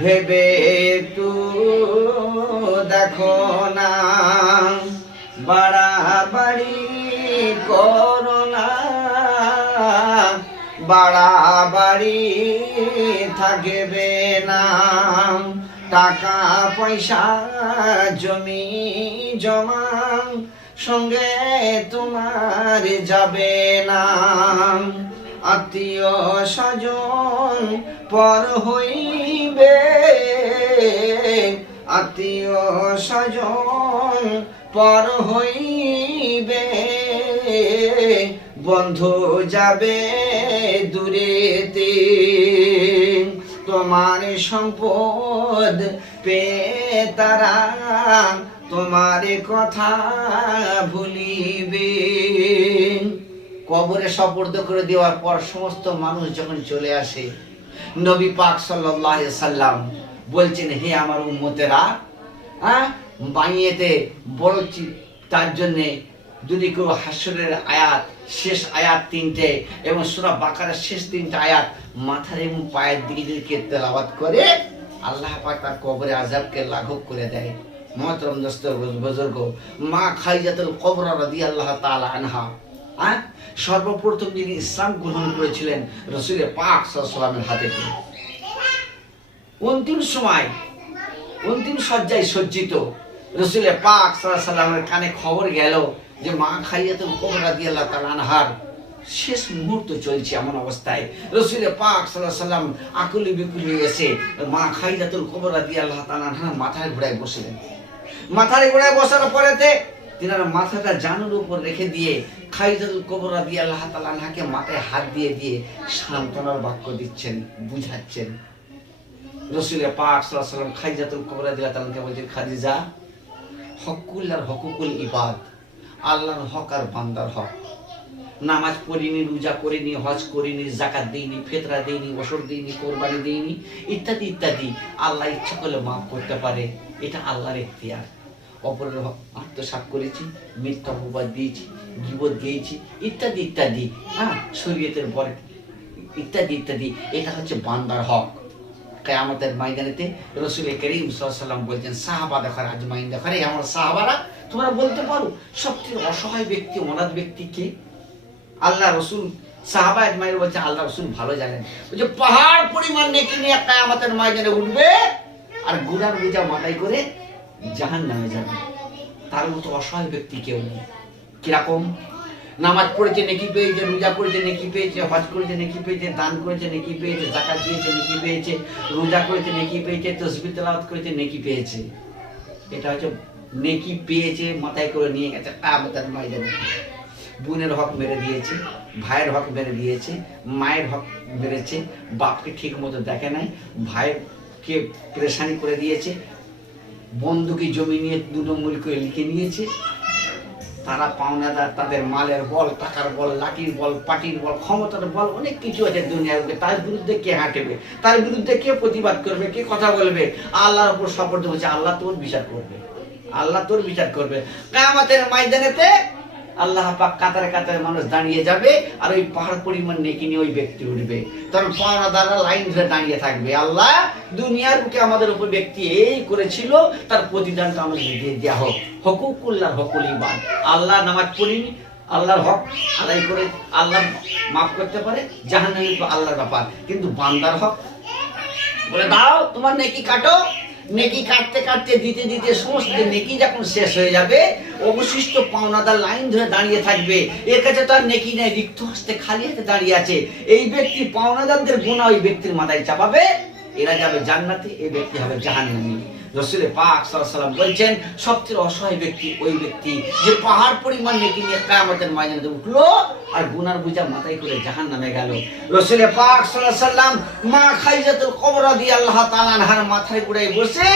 ভেবে তু দেখো না, বাড়াবাড়ি করো না, বাড়াবাড়ি থাকবে না, টাকা পয়সা জমি জমা সঙ্গে তোমার যাবে না, আত্মীয় স্বজন পর হইবে, আত্মীয় স্বজন পর হইবে, বন্ধু যাবে দূরেতে, তোমার সম্পদ পেয়ে তারা তোমার কথা ভুলিবে। কবরে সুপর্দ করে দেওয়ার পর সমস্ত মানুষ যখন চলে আসে, নবী পাক সাল্লাল্লাহু আলাইহি সাল্লাম বলছেন, হে আমার উম্মতেরা, বাইয়েতে বলছি তার জন্যে যদি কেউ হাসরের আয়াত, শেষ আয়াত 3টে এবং সূরা বাকারার শেষ 3টা আয়াত মাথার এবং পায়ের দিকে তেলাওয়াত করে, আল্লাহ পাক তার কবরে আযাবকে লাঘব করে দেয়। মোহতরম দোস্ত বুজুর্গ, মা খাদিজাতুল কুবরা রাদিয়াল্লাহু তাআলা আনহা সর্বপ্রথম যিনি ইসলাম গ্রহণ করেছিলেন রাসূল পাক সাল্লাল্লাহু আলাইহি ওয়াসাল্লামের হাতে। অন্তিম শয্যায় সজ্জিত রাসূল পাক সাল্লাল্লাহু আলাইহি ওয়াসাল্লামের কানে খবর গেল যে মা খাদিজাতুল কুবরা রাদিয়াল্লাহু তাআলা আনহার শেষ মুহূর্ত চলছে। এমন অবস্থায় রাসূল পাক সাল্লাল্লাহু আলাইহি ওয়াসাল্লাম আকুলি বিকুলি এসে মা খাদিজাতুল কুবরা রাদিয়াল্লাহু তাআলা আনহার মাথার ঘোড়ায় বসলেন। মাথার ঘোড়ায় বসার পরেতে তিনার মাথাটা জানুর উপর রেখে দিয়ে খাদিজাতুল কুবরা রাদিয়াল্লাহু তাআলা আনহাকে মাথায় হাত দিয়ে দিয়ে সান্ত্বনার বাক্য দিচ্ছেন, বুঝাচ্ছেন। রাসূল পাক সাল্লাল্লাহু আলাইহি ওয়াসাল্লাম খাদিজাতুল কুবরা রাদিয়াল্লাহু তাআলা আনহাকে বলছেন, খাদিজা, হকুল্লার হকুকুল ইবাদ, আল্লাহর হক আর বান্দার হক। নামাজ পড়িনি, রোজা করিনি, হজ করিনি, যাকাত দিইনি, ফিতরা দিইনি, ওসর দিইনি, কোরবানি দিইনি, ইত্যাদি ইত্যাদি। আল্লাহ ইচ্ছা করলে মাফ করতে পারে, এটা আল্লাহর এখতিয়ার। অপরের হক আত্মসাৎ করেছি, মিথ্যা অপবাদ দিয়েছি, গীবত দিয়েছি, ইত্যাদি ইত্যাদি, শরীয়তের পরে ইত্যাদি ইত্যাদি, এটা হচ্ছে বান্দার হক। কিয়ামতের ময়দানেতে রাসূল করিম সাল্লাল্লাহু আলাইহি ওয়াসাল্লাম বলেন, সাহাবা দেখো, আজমাইন দেখো, আমার সাহাবারা, তোমরা বলতে পারো সবচেয়ে অসহায় ব্যক্তি, অনাথ ব্যক্তি কে? আল্লাহ রসুল সাহাবা আজমাইর বলছে আল্লাহ রসুল ভালো জানেন, বলছে পাহাড় পরিমাণ নেকি নিয়ে কিয়ামতের ময়দানে উঠবে আর গুনার বোঝা মাথায় করে জাহান্নামে যাবে। তার মতো অসহায় ব্যক্তি কেউ নেই। কিরকম? নামাজ পড়েছে নেকি পেয়েছে, রোজা করেছে নেকি পেয়েছে, হজ করেছে নেকি পেয়েছে, দান করেছে নেকি পেয়েছে, যাকাত দিয়েছে নেকি পেয়েছে, রোজা করেছে নেকি পেয়েছে, তাসবিহ তেলাওয়াত করেছে নেকি পেয়েছে। এটা হচ্ছে নেকি পেয়েছে মাথায় করে নিয়ে গেছে কিয়ামতের ময়দানে। বোনের হক মেরে দিয়েছে, ভাইয়ের হক মেরে দিয়েছে, মায়ের হক মেরেছে, বাপকে ঠিক মতো দেখে নাই, ভাইকে পরেশানি করে দিয়েছে, বন্ধুকে জমি নিয়ে 2 নম্বর করে লিখে নিয়েছে। তারা পাওনাদার, তাদের মালের বল, টাকার বল, লাঠির বল, পাটির বল, ক্ষমতার বল, অনেক কিছু আছে দুনিয়ার। তার বিরুদ্ধে কে হাঁটবে, তার বিরুদ্ধে কে প্রতিবাদ করবে, কে কথা বলবে? আল্লাহর উপর সাপোর্ট হচ্ছে, আল্লাহ তোর বিচার করবে, আল্লাহ তোর বিচার করবে। কিয়ামতের ময়দানেতে আল্লাহ পাক কাতারে কাতারে মানুষ দাঁড়িয়ে যাবে আর ওই পাহাড় পরিমাণ নেকি নিয়ে ওই ব্যক্তি উঠবে। তখন পাওনাদাররা লাইন ধরে দাঁড়িয়ে থাকবে, আল্লাহ দুনিয়ার বুকে আমাদের উপর ব্যক্তি এই করেছিল, তার প্রতিদানটা আমাদের দিয়ে দেওয়া হোক। হকুকুল্লাহ হকুল ইবাদ। আল্লাহ নামাজ পড়িনি, আল্লাহর হক আদায় করে আল্লাহ মাফ করতে পারে, জাহান্নামী তো আল্লাহর ব্যাপার, কিন্তু বান্দার হক বলে দাও তোমার নেকি কাটো। নেকি কাটতে কাটতে দিতে দিতে সমস্ত নেকি যখন শেষ হয়ে যাবে, অবশিষ্ট পাওনাদার লাইন ধরে দাঁড়িয়ে থাকবে। এর কাছে তার নেকি নেই, রিক্ত হস্তে খালি হাতে দাঁড়িয়ে আছে। এই ব্যক্তি পাওনাদারদের গুনাহ ওই ব্যক্তির মাথায় চাপাবে, এরা যাবে জান্নাতে, এই ব্যক্তি হবে জাহান্নামী। রাসূল পাক সাল্লাল্লাহু আলাইহি ওয়াসাল্লাম বলেন সবচেয়ে অসহায় ব্যক্তি ওই ব্যক্তি যে পাহাড় পরিমাণ নেকি নিয়ে কিয়ামতের ময়দানে উঠলো আর গুনার বোঝা মাথায় করে জাহান্নামে গেল। রাসূল পাক সাল্লাল্লাহু আলাইহি ওয়াসাল্লাম মা খাদিজাতুল কুবরা রাদিয়াল্লাহু তাআলা আনহার মাথায় গুড়ায় বসে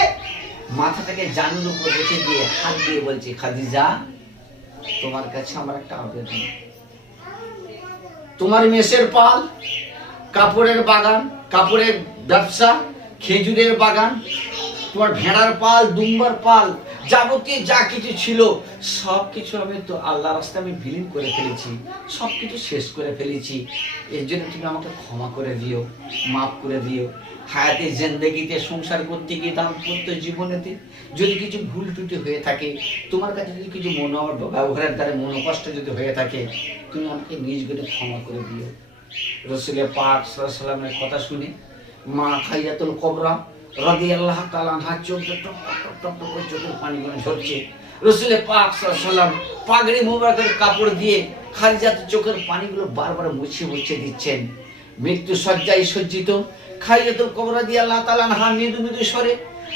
মাথাটাকে জানুর উপর রেখে দিয়ে হাত দিয়ে বলছে, খাদিজা তোমার কাছে আমার একটা আবেদন। তোমার মেষের পাল, কাপড়ের বাগান, কাপড়ের ব্যবসা, খেজুরের বাগান, তোমার ভেড়ার পাল, দুম্বার পাল, যাবতীয় যা কিছু ছিল সবকিছু আমি তো আল্লাহর রাস্তায় আমি বিলীন করে ফেলেছি, সবকিছু শেষ করে ফেলেছি। এর জন্য তুমি আমাকে ক্ষমা করে দিও, মাফ করে দিও। হায়াতে জিন্দেগিতে সংসার করতে গিয়ে, দাম্পত্য জীবনেতে যদি কিছু ভুল ত্রুটি হয়ে থাকে, তোমার কাছে যদি কিছু ব্যবহারের দ্বারা মনোকষ্ট যদি হয়ে থাকে, তুমি আমাকে নিজ করে ক্ষমা করে দিও। রাসূল পাক সাল্লাল্লাহু আলাইহি ওয়াসাল্লামের কথা শুনে মা খাদিজাতুল কুবরা রাদিয়াল্লাহু তাআলা আনহা চোখে টপ টপ টপ টপ করে চোখের পানিগুলো ঝরছে। রাসূল পাক সাল্লাল্লাহু আলাইহি ওয়াসাল্লাম পাগড়ি মোবারকের কাপড় দিয়ে খাদিজাতুর চোখের পানিগুলো বারবার মুছে মুছে দিচ্ছেন। মৃত্যু শয্যায় সজ্জিত খাদিজাতুল কুবরা রাদিয়াল্লাহু তাআলা আনহা মৃদু মৃদু স্বরে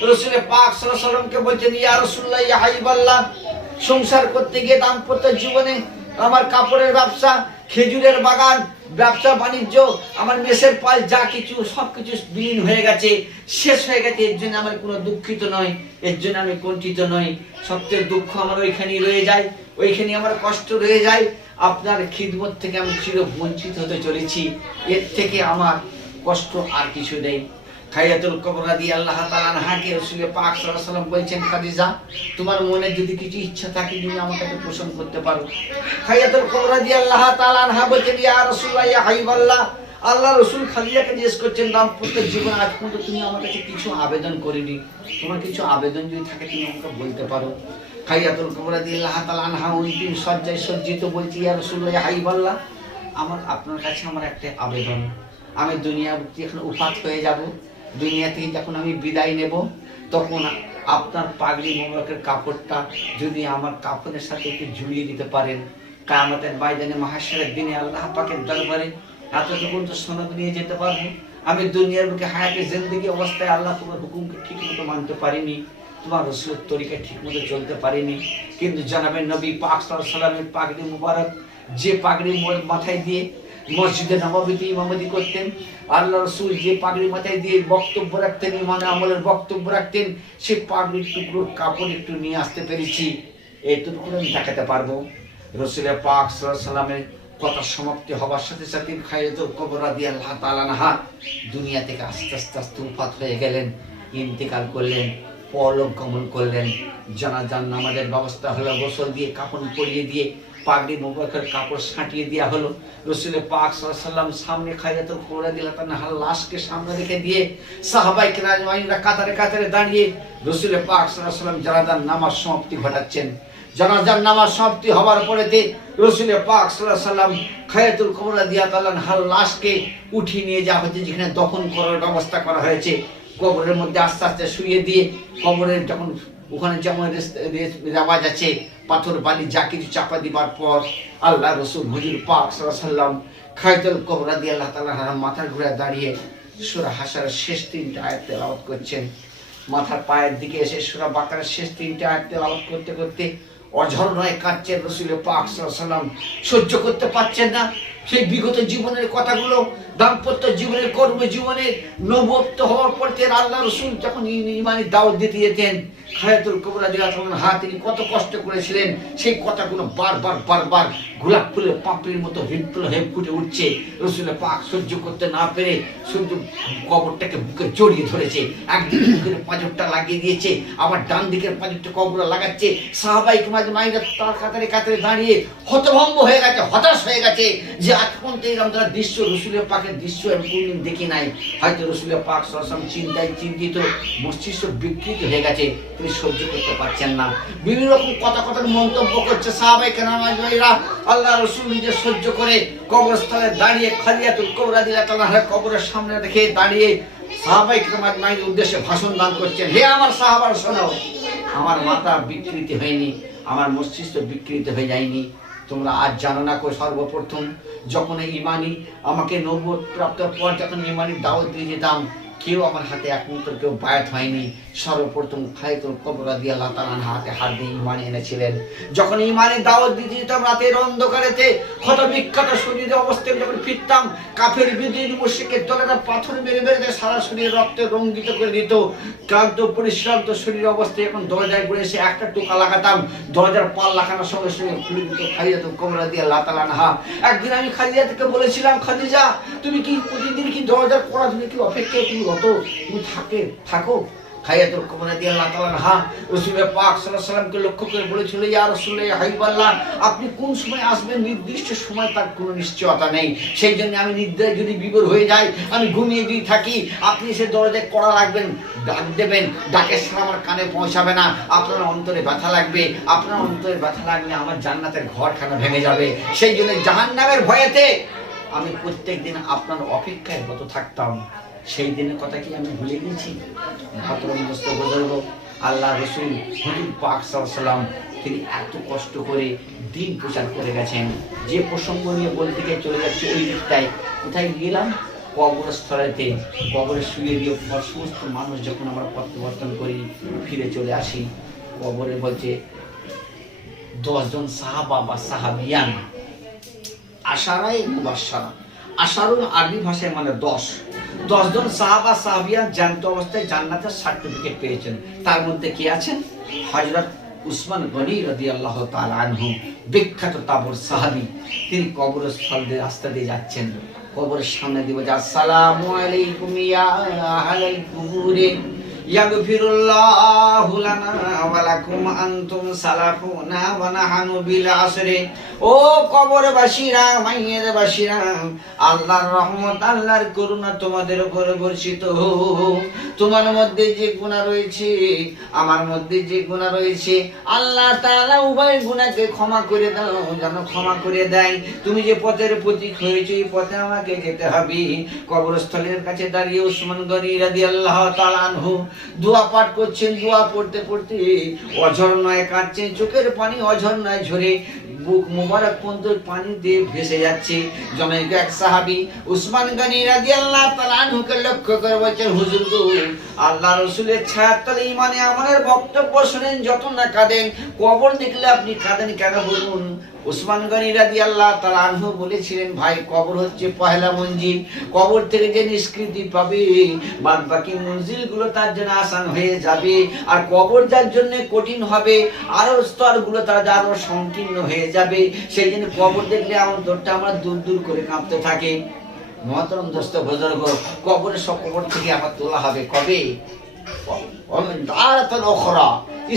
রাসূল পাক সাল্লাল্লাহু আলাইহি ওয়াসাল্লামকে বলছেন, ইয়া রাসূলুল্লাহ, ইয়া হাবিবাল্লাহ, সংসার করতে গিয়ে দাম্পত্য জীবনে আমার কাপড়ের ব্যবসা, খেজুরের বাগান, ব্যবসা বাণিজ্য, আমার মেষের পাল, যা কিছু সবকিছু বিলীন হয়ে গেছে, শেষ হয়ে গেছে। এর জন্য আমার কোনো দুঃখিত নয়, এর জন্য আমি কুণ্ঠিত নই। সবচেয়ে দুঃখ আমার ওইখানেই রয়ে যায়, ওইখানে আমার কষ্ট রয়ে যায়। আপনার খিদমত থেকে আমি চির বঞ্চিত হতে চলেছি, এর থেকে আমার কষ্ট আর কিছু নেই। খাদিজাতুল কুবরা রাদিয়াল্লাহু তাআলা আনহাকে রাসূল পাক সাল্লাল্লাহু আলাইহি ওয়াসাল্লাম বলেছেন, খাদিজা তোমার মনে যদি কিছু ইচ্ছা থাকে তুমি আমার কাছে পোষণ করতে পারো। খাদিজাতুল কুবরা রাদিয়াল্লাহু তাআলা আনহা বলেন, ইয়া রাসূলুল্লাহ, ইয়া হাবিবাল্লাহ, আল্লাহ রাসূল খাদিজাকে জিজ্ঞেস করছেন, দাম্পত্য জীবন আজ পর্যন্ত তুমি আমার কাছে কিছু আবেদন করিনি, তোমার কিছু আবেদন যদি থাকে তুমি আমাকে বলতে পারো। খাদিজাতুল কুবরা রাদিয়াল্লাহু তাআলা আনহা অন্তিম শয্যায় সজ্জিত বলছি, ইয়া রাসূলুল্লাহ, ইয়া হাবিবাল্লাহ, আপনার কাছে আমার একটা আবেদন। আমি দুনিয়া এখন উফাত হয়ে যাব, দুনিয়া থেকে যখন আমি বিদায় নেব, তখন আপনার পাগড়ি মোবারকের কাপড়টা যদি আমার কাপড়ের সাথে একটু ঝুলিয়ে দিতে পারেন, কিয়ামতের ময়দানে মাহশারের দিনে আল্লাহ পাকের দরবারে এতটুকু তো সনদ নিয়ে যেতে পারবো। আমি দুনিয়ার বুকে হায়াতে জিন্দেগি অবস্থায় আল্লাহ তোমার হুকুমকে ঠিক মতো মানতে পারিনি, তোমার রাসূলের তরিকায় ঠিক মতো চলতে পারিনি, কিন্তু জনাবে নবী পাক সাল্লাল্লাহু আলাইহি ওয়াসাল্লামের পাগড়ি মোবারক, যে পাগড়ি মাথায় দিয়ে মসজিদে নববীতে ইমামতি করতেন, আল্লাহ রাসূল যে পাগড়ি মাথায় দিয়ে বক্তব্য রাখতেন, ইমানে আমলের বক্তব্য রাখতেন, সে পাগড়ির টুকরো কাপড় একটু নিয়ে আসতে পেরেছি, এইটুকু আমি দেখাতে পারবো। রাসূল পাক সাল্লাল্লাহু আলাইহি ওয়াসাল্লামের কথা সমাপ্তি হবার সাথে সাথে খাদিজাতুল কুবরা রাদিয়াল্লাহু তাআলা আনহা দুনিয়া থেকে আস্তে আস্তে আস্তে উফাত হয়ে গেলেন, ইন্তেকাল করলেন, পরলোক গমন করলেন। জানাজার নামাজের ব্যবস্থা হলো, গোসল দিয়ে কাফন পরিয়ে দিয়ে পাগড়ি মোবারকের কাপড় ছাঁটিয়ে দেওয়া হলো। রাসূল পাক সাল্লাল্লাহু আলাইহি ওয়াসাল্লাম সামনে খাদিজাতুল কুবরা রাদিয়াল্লাহু তাআলার লাশকে সামনে রেখে দিয়ে সাহাবায়ে কেরামরা কাতারে কাতারে দাঁড়িয়ে রাসূল পাক সাল্লাল্লাহু আলাইহি ওয়াসাল্লাম জানাজার নামাজ সমাপ্তি ঘটাচ্ছেন। জানাজার নামাজ সমাপ্তি হওয়ার পরেতে রাসূল পাক সাল্লাল্লাহু আলাইহি ওয়াসাল্লাম হায়াতুল কুবরা রাদিয়াল্লাহু আনহার লাশকে উঠিয়ে নিয়ে যাওয়া হয়েছে, যেখানে দফন করার ব্যবস্থা করা হয়েছে। কবরের মধ্যে আস্তে আস্তে শুয়ে দিয়ে কবরের যখন ওখানে যেমন রেওয়াজ আছে, পাথর বালি যা কিছু চাপা দিবার পর আল্লাহ রসুল হুজুর পাক সাল্লাল্লাহু আলাইহি ওয়াসাল্লাম হায়াতুল কুবরা রাদিয়াল্লাহু তাআলা আনহার মাথার ঘুরে দাঁড়িয়ে সূরা হাশরের শেষ 3টা আয়াত তেলাওয়াত করছেন। মাথার পায়ের দিকে এসে সূরা বাকারার শেষ 3টা আয়াত তেলাওয়াত করতে করতে অঝর নয় কাঁদছেন রাসূল পাক সাল্লাল্লাহু আলাইহি ওয়াসাল্লাম। সহ্য করতে পারছেন না সেই বিগত জীবনের কথাগুলো, দাম্পত্য জীবনের, কর্ম জীবনের, নবুয়ত হওয়ার পর থেকে আল্লাহ রসুল যখন ইমানি দাওয়াত দিতে যেতেন, হায়াতুল কুবরা রাদিয়াল্লাহু আনহা তিনি কত কষ্ট করেছিলেন সেই কথাগুলো বারবার গোলাপ ফুলের পাপড়ির মতো হয়ে ফুটে উঠছে। রসুল পাক সহ্য করতে না পেরে সূর্য কবরটাকে বুকে জড়িয়ে ধরেছে, একদিকে বুকের পাঁজরটা লাগিয়ে দিয়েছে, আবার ডান দিকের পাঁজরটা কবরে লাগাচ্ছে। সাহাবায়ে কেরাম তার কাতারে দাঁড়িয়ে হতভম্ব হয়ে গেছে, হতাশ হয়ে গেছে যে আজ পর্যন্ত এরকম তারা দৃশ্য, রসুলের পাকের দৃশ্য আমি কোনদিন দেখি নাই। হয়তো রসুলের পাক সাল্লাল্লাহু আলাইহি ওয়াসাল্লাম চিন্তায় চিন্তিত, মস্তিষ্ক বিকৃত হয়ে গেছে, তিনি সহ্য করতে পারছেন না। বিভিন্ন রকম কথার মন্তব্য করছে সাহাবায়ে কেরামরা। আল্লাহ রসুল নিজে সহ্য করে কবরস্থলে দাঁড়িয়ে হায়াতুল কুবরা রাদিয়াল্লাহু তাআলা কবরের সামনে রেখে দাঁড়িয়ে সাহাবায়ে কেরামের উদ্দেশ্যে ভাষণ দান করছেন। হে আমার সাহাবারা শোনো, আমার মাথা বিকৃতি হয়নি, আমার মস্তিষ্ক বিকৃত হয়ে যায়নি। তোমরা আজ জানো না কো সর্বপ্রথম যখন ইমানি আমাকে নবুয়ত প্রাপ্তির পর যখন ইমানি দাওয়াত দিয়ে যেতাম, কেউ আমার হাতে এক মুহূর্ত কেউ বায়াত হয়নি। সর্বপ্রথম হায়াতুল কুবরা রাদিয়াল্লাহু তাআলা হাতে হাত দিয়ে ইমান এনেছিলেন। যখন ইমানের দাওয়াত দিতে যেতাম রাতের অন্ধকারেতে ক্ষত বিক্ষত শরীরে অবস্থায় যখন ফিরতাম, কাফের বিদ্রোহী মুশরিকের দলেরা পাথর মেরে সারা শরীর রক্তে রঙ্গিত করে দিত। ক্লান্ত পরিশ্রান্ত শরীর অবস্থায় এখন দরজায় ঘুরে এসে একটা টোকা লাগাতাম, দরজার পাল লাগানোর সঙ্গে সঙ্গে খুলে দিত হায়াতুল কুবরা রাদিয়াল্লাহু তাআলা আনহা। একদিন আমি খাদিজাকে বলেছিলাম, খাদিজা তুমি কি প্রতিদিন কি দরজার কড়া ধরে কি অপেক্ষায় তুমি তুমি থাকো? হায়াতুল কুবরা রাদিয়াল্লাহু তাআলা আনহা রাসূল পাক সাল্লাল্লাহু আলাইহি ওয়াসাল্লামকে লক্ষ্য করে বলেছিল, ইয়া রাসূলুল্লাহ, ইয়া হাবিবাল্লাহ, আপনি কোন সময় আসবেন নির্দিষ্ট সময় তার কোনো নিশ্চয়তা নেই। সেই জন্য আমি নিদ্রায় যদি বিভোর হয়ে যাই, আমি ঘুমিয়ে যদি থাকি, আপনি এসে দরজায় কড়া রাখবেন, ডাক দেবেন, ডাকের সারা আমার কানে পৌঁছাবে না, আপনার অন্তরে ব্যথা লাগবে, আপনার অন্তরে ব্যথা লাগলে আমার জান্নাতের ঘরখানা ভেঙে যাবে। সেই জন্য জাহান্নামের ভয়েতে আমি প্রত্যেকদিন আপনার অপেক্ষায় রত থাকতাম। সেই দিনের কথা কি আমি ভুলে গেছি? আল্লাহ রসুল হুজুর পাক সাল্লাল্লাহু আলাইহি ওয়াসাল্লাম তিনি এত কষ্ট করে দিন প্রচার করে গেছেন। যে প্রসঙ্গ নিয়ে বলতে গিয়ে চলে যাচ্ছে ওই দিকটায়, কোথায় গেলাম? কবরস্থলেতে কবরে শুয়ে দিয়ে সমস্ত মানুষ যখন আমরা প্রত্যাবর্তন করি, ফিরে চলে আসি, কবরে বলছে 10 জন সাহাবা বা সাহাবিয়ান, আশারায়ে মুবাশশারা, আশারুল আরবি ভাষায় মানে 10 জন সাহাবা সাহাবিয়ান জ্যান্ত অবস্থায় জান্নাতের সার্টিফিকেট পেয়েছেন। তার মধ্যে কি আছেন? হযরত উসমান গনি রাদিয়াল্লাহু তাআলা আনহু, বিখ্যাত তাবর সাহাবী। তিনি কবরস্থল দিয়ে রাস্তা দিয়ে যাচ্ছেন, কবরের সামনে দিয়ে বলছে, আসসালামু আলাইকুম ইয়া আহলাল কুবুরি ইয়াগফিরুল্লাহু লানা ওয়া লাকুম আনতুম সালাফুনা ওয়া নাহানু বিল আসরি। ও কবরবাসীরা, মাইয়েরবাসীরা, আল্লাহর রহমত, আল্লাহর করুণা তোমাদের উপরে বর্ষিত হোক। তোমার মধ্যে যে গুনাহ রয়েছে, আমার মধ্যে যে গুনাহ রয়েছে, আল্লাহ তাআলা উভয় গুনাহকে ক্ষমা করে দাও, যেন ক্ষমা করে দেয়। তুমি যে পথের প্রতীক হয়েছে, এই পথে আমাকে যেতে হবে। কবরস্থলের কাছে দাঁড়িয়ে উসমান গনি রাদিয়াল্লাহু তাআলা আনহু দোয়া পাঠ করছেন। দোয়া পড়তে পড়তে অঝর নয় কাঁদছেন, চোখের পানি অঝর নয় ঝরে বুক মুবারক পর্যন্ত পানি দিয়ে ভেসে যাচ্ছে। জনৈক এক সাহাবী উসমান গনি রাদিয়াল্লাহু তাআলা আনহুকে লক্ষ্য করে বলছেন, হুজুর গো, আল্লাহ রাসূলের ছায়ার তলে ইমানে আমাদের বক্তব্য শুনেন, যত না কাঁদেন, কবর দেখলে আপনি কাঁদেন কেন বলুন? উসমান গনি রাদিয়াল্লাহু তাআলা আনহু বলেছিলেন, ভাই, কবর হচ্ছে পহেলা মঞ্জিল। কবর থেকে যে নিষ্কৃতি পাবে, বাদ বাকি মঞ্জিলগুলো তার জন্য আসান হয়ে যাবে। আর কবর যার জন্য কঠিন হবে, আরো স্তরগুলো তার আরো সংকীর্ণ হয়ে যাবে। সেই জন্য কবর দেখলে অন্তরটা আমরা দূর দূর করে কাঁপতে থাকে। মহতরম দোস্ত বুজুর্গ, কবরের সব কবর থেকে আবার তোলা হবে কবে?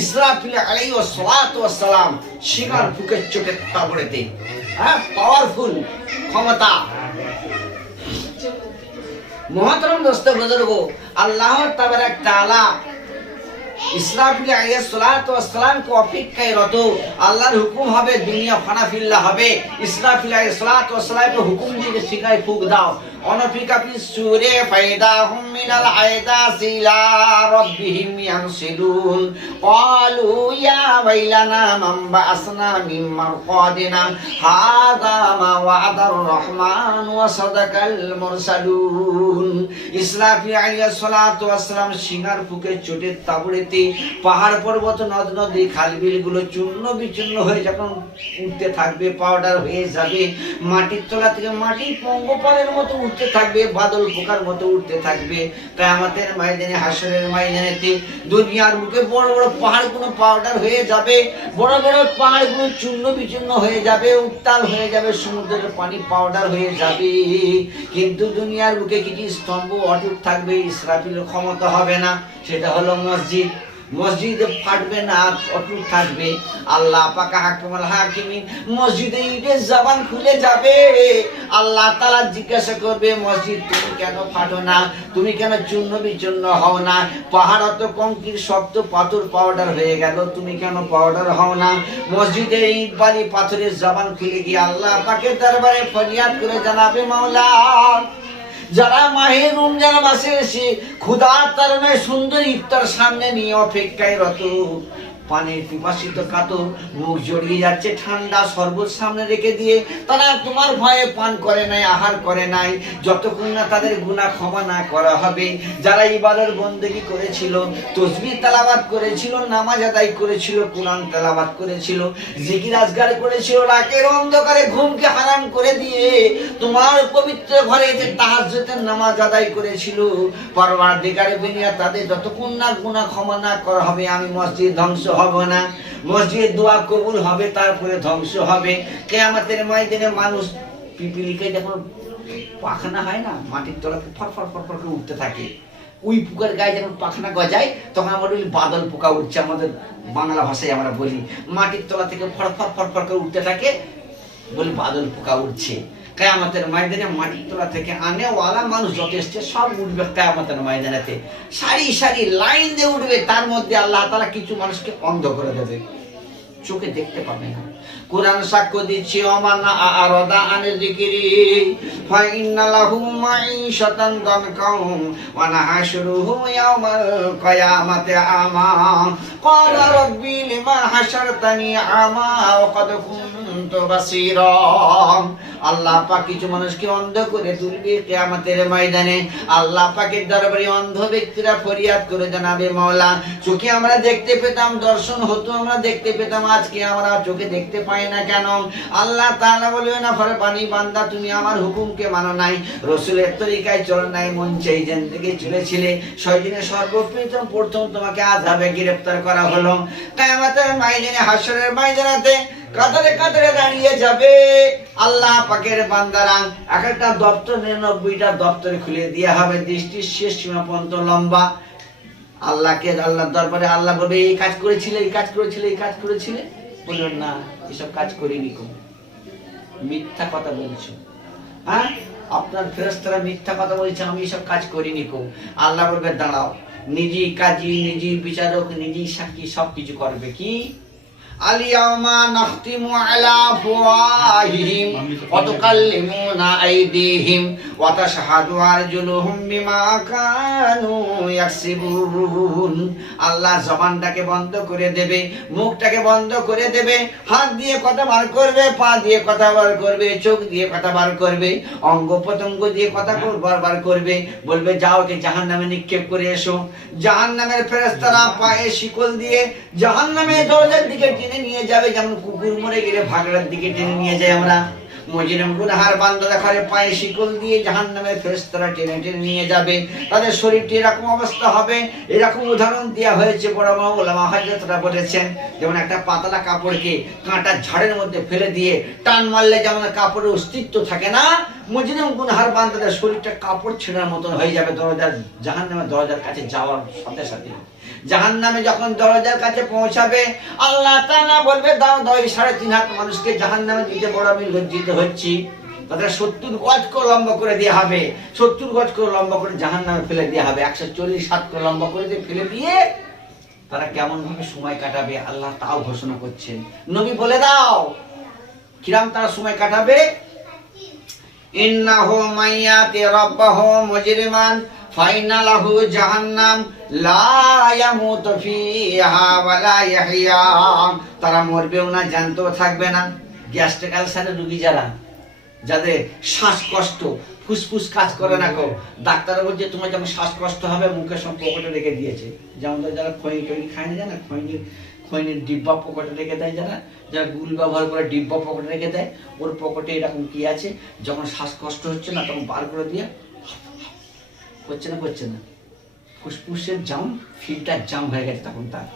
ইসরাফিল আলাইহিস সালাতু ওয়াস সালাম শিকার ফুকের চোখে কবরেতে, পাওয়ারফুল ক্ষমতা। মহতরম দোস্ত বুজুর্গ, আল্লাহ তাবারাক তাআলা ইসরাফিল আলাইহিস সালাতু ওয়াস সালামকে অপেক্ষায় রত। আল্লাহর হুকুম হবে, দুনিয়া ফানাফিল্লা হবে। ইসরাফিল আলাইহিস সালাতু ওয়াস সালামকে হুকুম দিয়ে শিখায় ফুঁক দাও। অনফিকা ফিস সূরে ফাইদাহুম মিনাল আয়দাসি ইলা রাব্বিহিম ইয়ানসিলুন ক্বালু ইয়া ওয়াইলানা মান বা'আসনা মিন মারকাদিনা হাযা মা ওয়া'দার রহমান ওয়া সাদাকাল মুরসালুন। ইসরাফিল আলাইহিস সালাতু ওয়াস সালাম সিঙ্গার ফুঁকে চোটের তাবড়েতে পাহাড় পর্বত নদ নদী খালবিল গুলো চূর্ণ বিচূর্ণ হয়ে যখন উঠতে থাকবে, পাউডার হয়ে যাবে, মাটির তলা থেকে মাটি পঙ্গপালের মতো উঠতে থাকবে, বাদল পোকার মতো উঠতে থাকবে। কিয়ামতের ময়দানে, হাসরের ময়দানেতে দুনিয়ার বুকে বড় বড় পাহাড়গুলো পাউডার হয়ে যাবে, বড় বড় পাহাড়গুলো চূর্ণ বিচূর্ণ হয়ে যাবে, উত্তাল হয়ে যাবে, সমুদ্রের পানি পাউডার হয়ে যাবে। কিন্তু দুনিয়ার বুকে কিছু স্তম্ভ অটুট থাকবে, ইসরাফিলের ক্ষমতা হবে না। সেটা হলো মসজিদ। মসজিদে ফাটবে না, অটুট থাকবে। আল্লাহ পাক হাকিমুল হাকিমিন মসজিদে ইটের জবান খুলে যাবে। আল্লাহ তাআলা জিজ্ঞাসা করবে, মসজিদ তুমি কেন ফাটো না, তুমি কেন চূর্ণ বিচূর্ণ হও না? পাহাড় অত কংক্রিট শক্ত পাথর পাউডার হয়ে গেল, তুমি কেন পাউডার হও না? মসজিদের ইট বালি পাথরের জবান খুলে গিয়ে আল্লাহ পাকের দরবারে ফরিয়াদ করে জানাবে, মাওলা যারা মাহে রমজান মাসে এসে ক্ষুধার তাড়নায় সুন্দর ইফতার সামনে নিয়ে অপেক্ষায় রত, পানির পিপাসিত কাতর, মুখ জড়িয়ে যাচ্ছে ঠান্ডা শরবত সামনে রেখে দিয়ে তারা তোমার ভয়ে পান করে নাই, আহার করে নাই, যতক্ষণ না তাদের গুনাহ ক্ষমা না করা হবে। যারা ইবাদত বন্দেগী করেছিল, তাসবিহ তেলাওয়াত করেছিল, নামাজ আদায় করেছিল, কোরআন তেলাওয়াত করেছিল, জিকির আজকার করেছিল, রাতের অন্ধকারে ঘুমকে হারাম করে দিয়ে তোমার পবিত্র ঘরে যে তাহাজ্জুদের নামাজ আদায় করেছিল, পরওয়ারদিগার বিনিয়া তাদের যতক্ষণ না গুনাহ ক্ষমা না করা হবে, আমি মসজিদ ধ্বংস হব না। মসজিদ দোয়া কবুল হবে, তারপরে ধ্বংস হবে। কিয়ামতের ময়দানে মানুষ পিপিলিকে যখন পাখনা হয় না, মাটির তলাতে ফরফর ফরফর করে উঠতে থাকে, ওই পোকার গায়ে যখন পাখনা গজায় তখন আমরা বলি বাদল পোকা উঠছে। আমাদের বাংলা ভাষায় আমরা বলি মাটির তলা থেকে ফরফর ফরফর করে উঠতে থাকে, বলি বাদল পোকা উঠছে। কিয়ামতের ময়দানে মাটির তলা থেকে আনেওয়ালা মানুষ যথেষ্ট সব উঠবে কিয়ামতের ময়দানেতে, সারি সারি লাইন দিয়ে উঠবে। তার মধ্যে আল্লাহ তাআলা কিছু মানুষকে অন্ধ করে দেবে, চোখে দেখতে পাবে না। কোরআন সাক্ষ্য দিচ্ছে, ওমানা আরাদা আন যিকরি ফাইন্না লাহু মাঈশাতান দানকাম ওয়া নাহশুরুহু ইয়াওমাল কিয়ামাতি আমা ক্বালা রাব্বি লিমা হাশারতানি আমা ওয়া ক্বাদ কুনতু বাসীরা। আল্লাহ পাক কিছু মানুষকে অন্ধ করে তুলবে কিয়ামতের ময়দানে। আল্লাহ পাকের দরবারে অন্ধ ব্যক্তিরা ফরিয়াদ করে জানাবে, মাওলা চোখে আমরা দেখতে পেতাম, দর্শন হতো, আমরা দেখতে পেতাম, আজকে আমরা চোখে দেখতে পাই না কেন? আল্লাহ তাআলা বলবে, না ফরমানি বান্দা, তুমি আমার হুকুমকে মানো নাই, রাসূলের তরিকায় চলো নাই, মন চাই জিন্দেগি চলেছিলে, শয়তানের সর্বপ্রথম তোমাকে আযাবে গ্রেফতার করা হলো। কিয়ামতের ময়দানে, হাসরের ময়দানেতে কাতারে কাতারে দাঁড়িয়ে যাবে আল্লাহ পাকের বান্দারা। এক একটা দপ্তর 99টা দপ্তরে খুলে দেওয়া হবে, দৃষ্টির শেষ সীমা পর্যন্ত লম্বা। আল্লাহর দরবারে আল্লাহ বলবে, এই কাজ করেছিলে, এই কাজ করেছিলে, এই কাজ করেছিলে। বলবেন না, এসব কাজ করিনি, মিথ্যা কথা বলছো। হ্যাঁ, আপনার ফেরেশতারা মিথ্যা কথা বলছে, আমি এসব কাজ করিনি। আল্লাহ বলবে, দাঁড়াও, নিজেই কাজী, নিজেই বিচারক, নিজেই সাক্ষী, সবকিছু করবে। কি? আলিয়াউমা নাখতিমু আলা আফওয়াহিহিম ওয়া তুকাল্লিমুনা আইদিহিম ওয়া তাশহাদু আরজুলুহুম বিমা কানু ইয়াকসিবুন। আল্লাহ জবানটাকে বন্ধ করে দেবে, মুখটাকে বন্ধ করে দেবে, হাত দিয়ে কথা বার করবে, পা দিয়ে কথা বার করবে, চোখ দিয়ে কথা বার করবে, অঙ্গ প্রত্যঙ্গ দিয়ে কথা বার করবে। বলবে, যাও ওকে জাহান্নামে নিক্ষেপ করে এসো। জাহান্নামের ফেরেশতারা পায়ে শিকল দিয়ে জাহান্নামের দরজার দিকে টেনে নিয়ে যাবে, যেমন কুকুর মরে গেলে ভাগড়ার দিকে টেনে নিয়ে যায় আমরা। মুজরিম গুনাহগার বান্দারা ঘরে পায়ে শিকল দিয়ে জাহান্নামের ফেরেশতারা টেনে টেনে নিয়ে যাবে। তাদের শরীরটি এরকম অবস্থা হবে। এরকম উদাহরণ দেওয়া হয়েছে, বড় বড় উলামা হযরতরা বলেছেন, যেমন একটা পাতলা কাপড়কে কাঁটার ঝাড়ের মধ্যে ফেলে দিয়ে টান মারলে যেমন কাপড়ের অস্তিত্ব থাকে না, মুজরিম গুনাহগার বান্দাদের শরীরটা কাপড় ছেঁড়ার মতন হয়ে যাবে জাহান্নামের দরজার কাছে যাওয়ার সাথে সাথে। জাহান্নামে যখন দরজার কাছে পৌঁছাবে, আল্লাহ তাআলা বলবে, দাও দাও, 3.5 হাত মানুষকে জাহান্নামে দিতে বড় আমি লজ্জিত হচ্ছি। তাদের 70 গজ করে লম্বা করে দেওয়া হবে, 70 গজ করে লম্বা করে জাহান্নামে ফেলে দেওয়া হবে, 140 হাত করে লম্বা করে দিয়ে ফেলে দিয়ে তারা কেমন ভাবে সময় কাটাবে আল্লাহ তাও ঘোষণা করছেন। নবী বলে দাও কিরাম তারা সময় কাটাবে। ইন্নাহু মাইয়াতি রাব্বাহু মুজরিমান ফাইনা লাহু জাহান্নাম লা ইয়ামুতু ফিহা ওয়া লা ইয়াহইয়া। তারা মরবেও না, জানতেও থাকবে না। গ্যাস্ট্রিক আলসারের রোগী যারা, যাদের শ্বাসকষ্ট, ফুসফুস কাজ করে না, ডাক্তাররা বলছে তোমার যেমন শ্বাসকষ্ট হবে মুখের সব পকেটে রেখে দিয়েছে। যেমন যারা খৈনি টৈনি খায় না, জানা খৈনির ডিব্বা পকেটে রেখে দেয়, যারা গুল ব্যবহার করে ডিব্বা পকেটে রেখে দেয়, ওর পকেটে এরকম কি আছে, যখন শ্বাসকষ্ট হচ্ছে না তখন বার করে দিয়ে করছে না ফুসফুসের জাম, ফিল্টার জাম হয়ে গেছে। তখন তার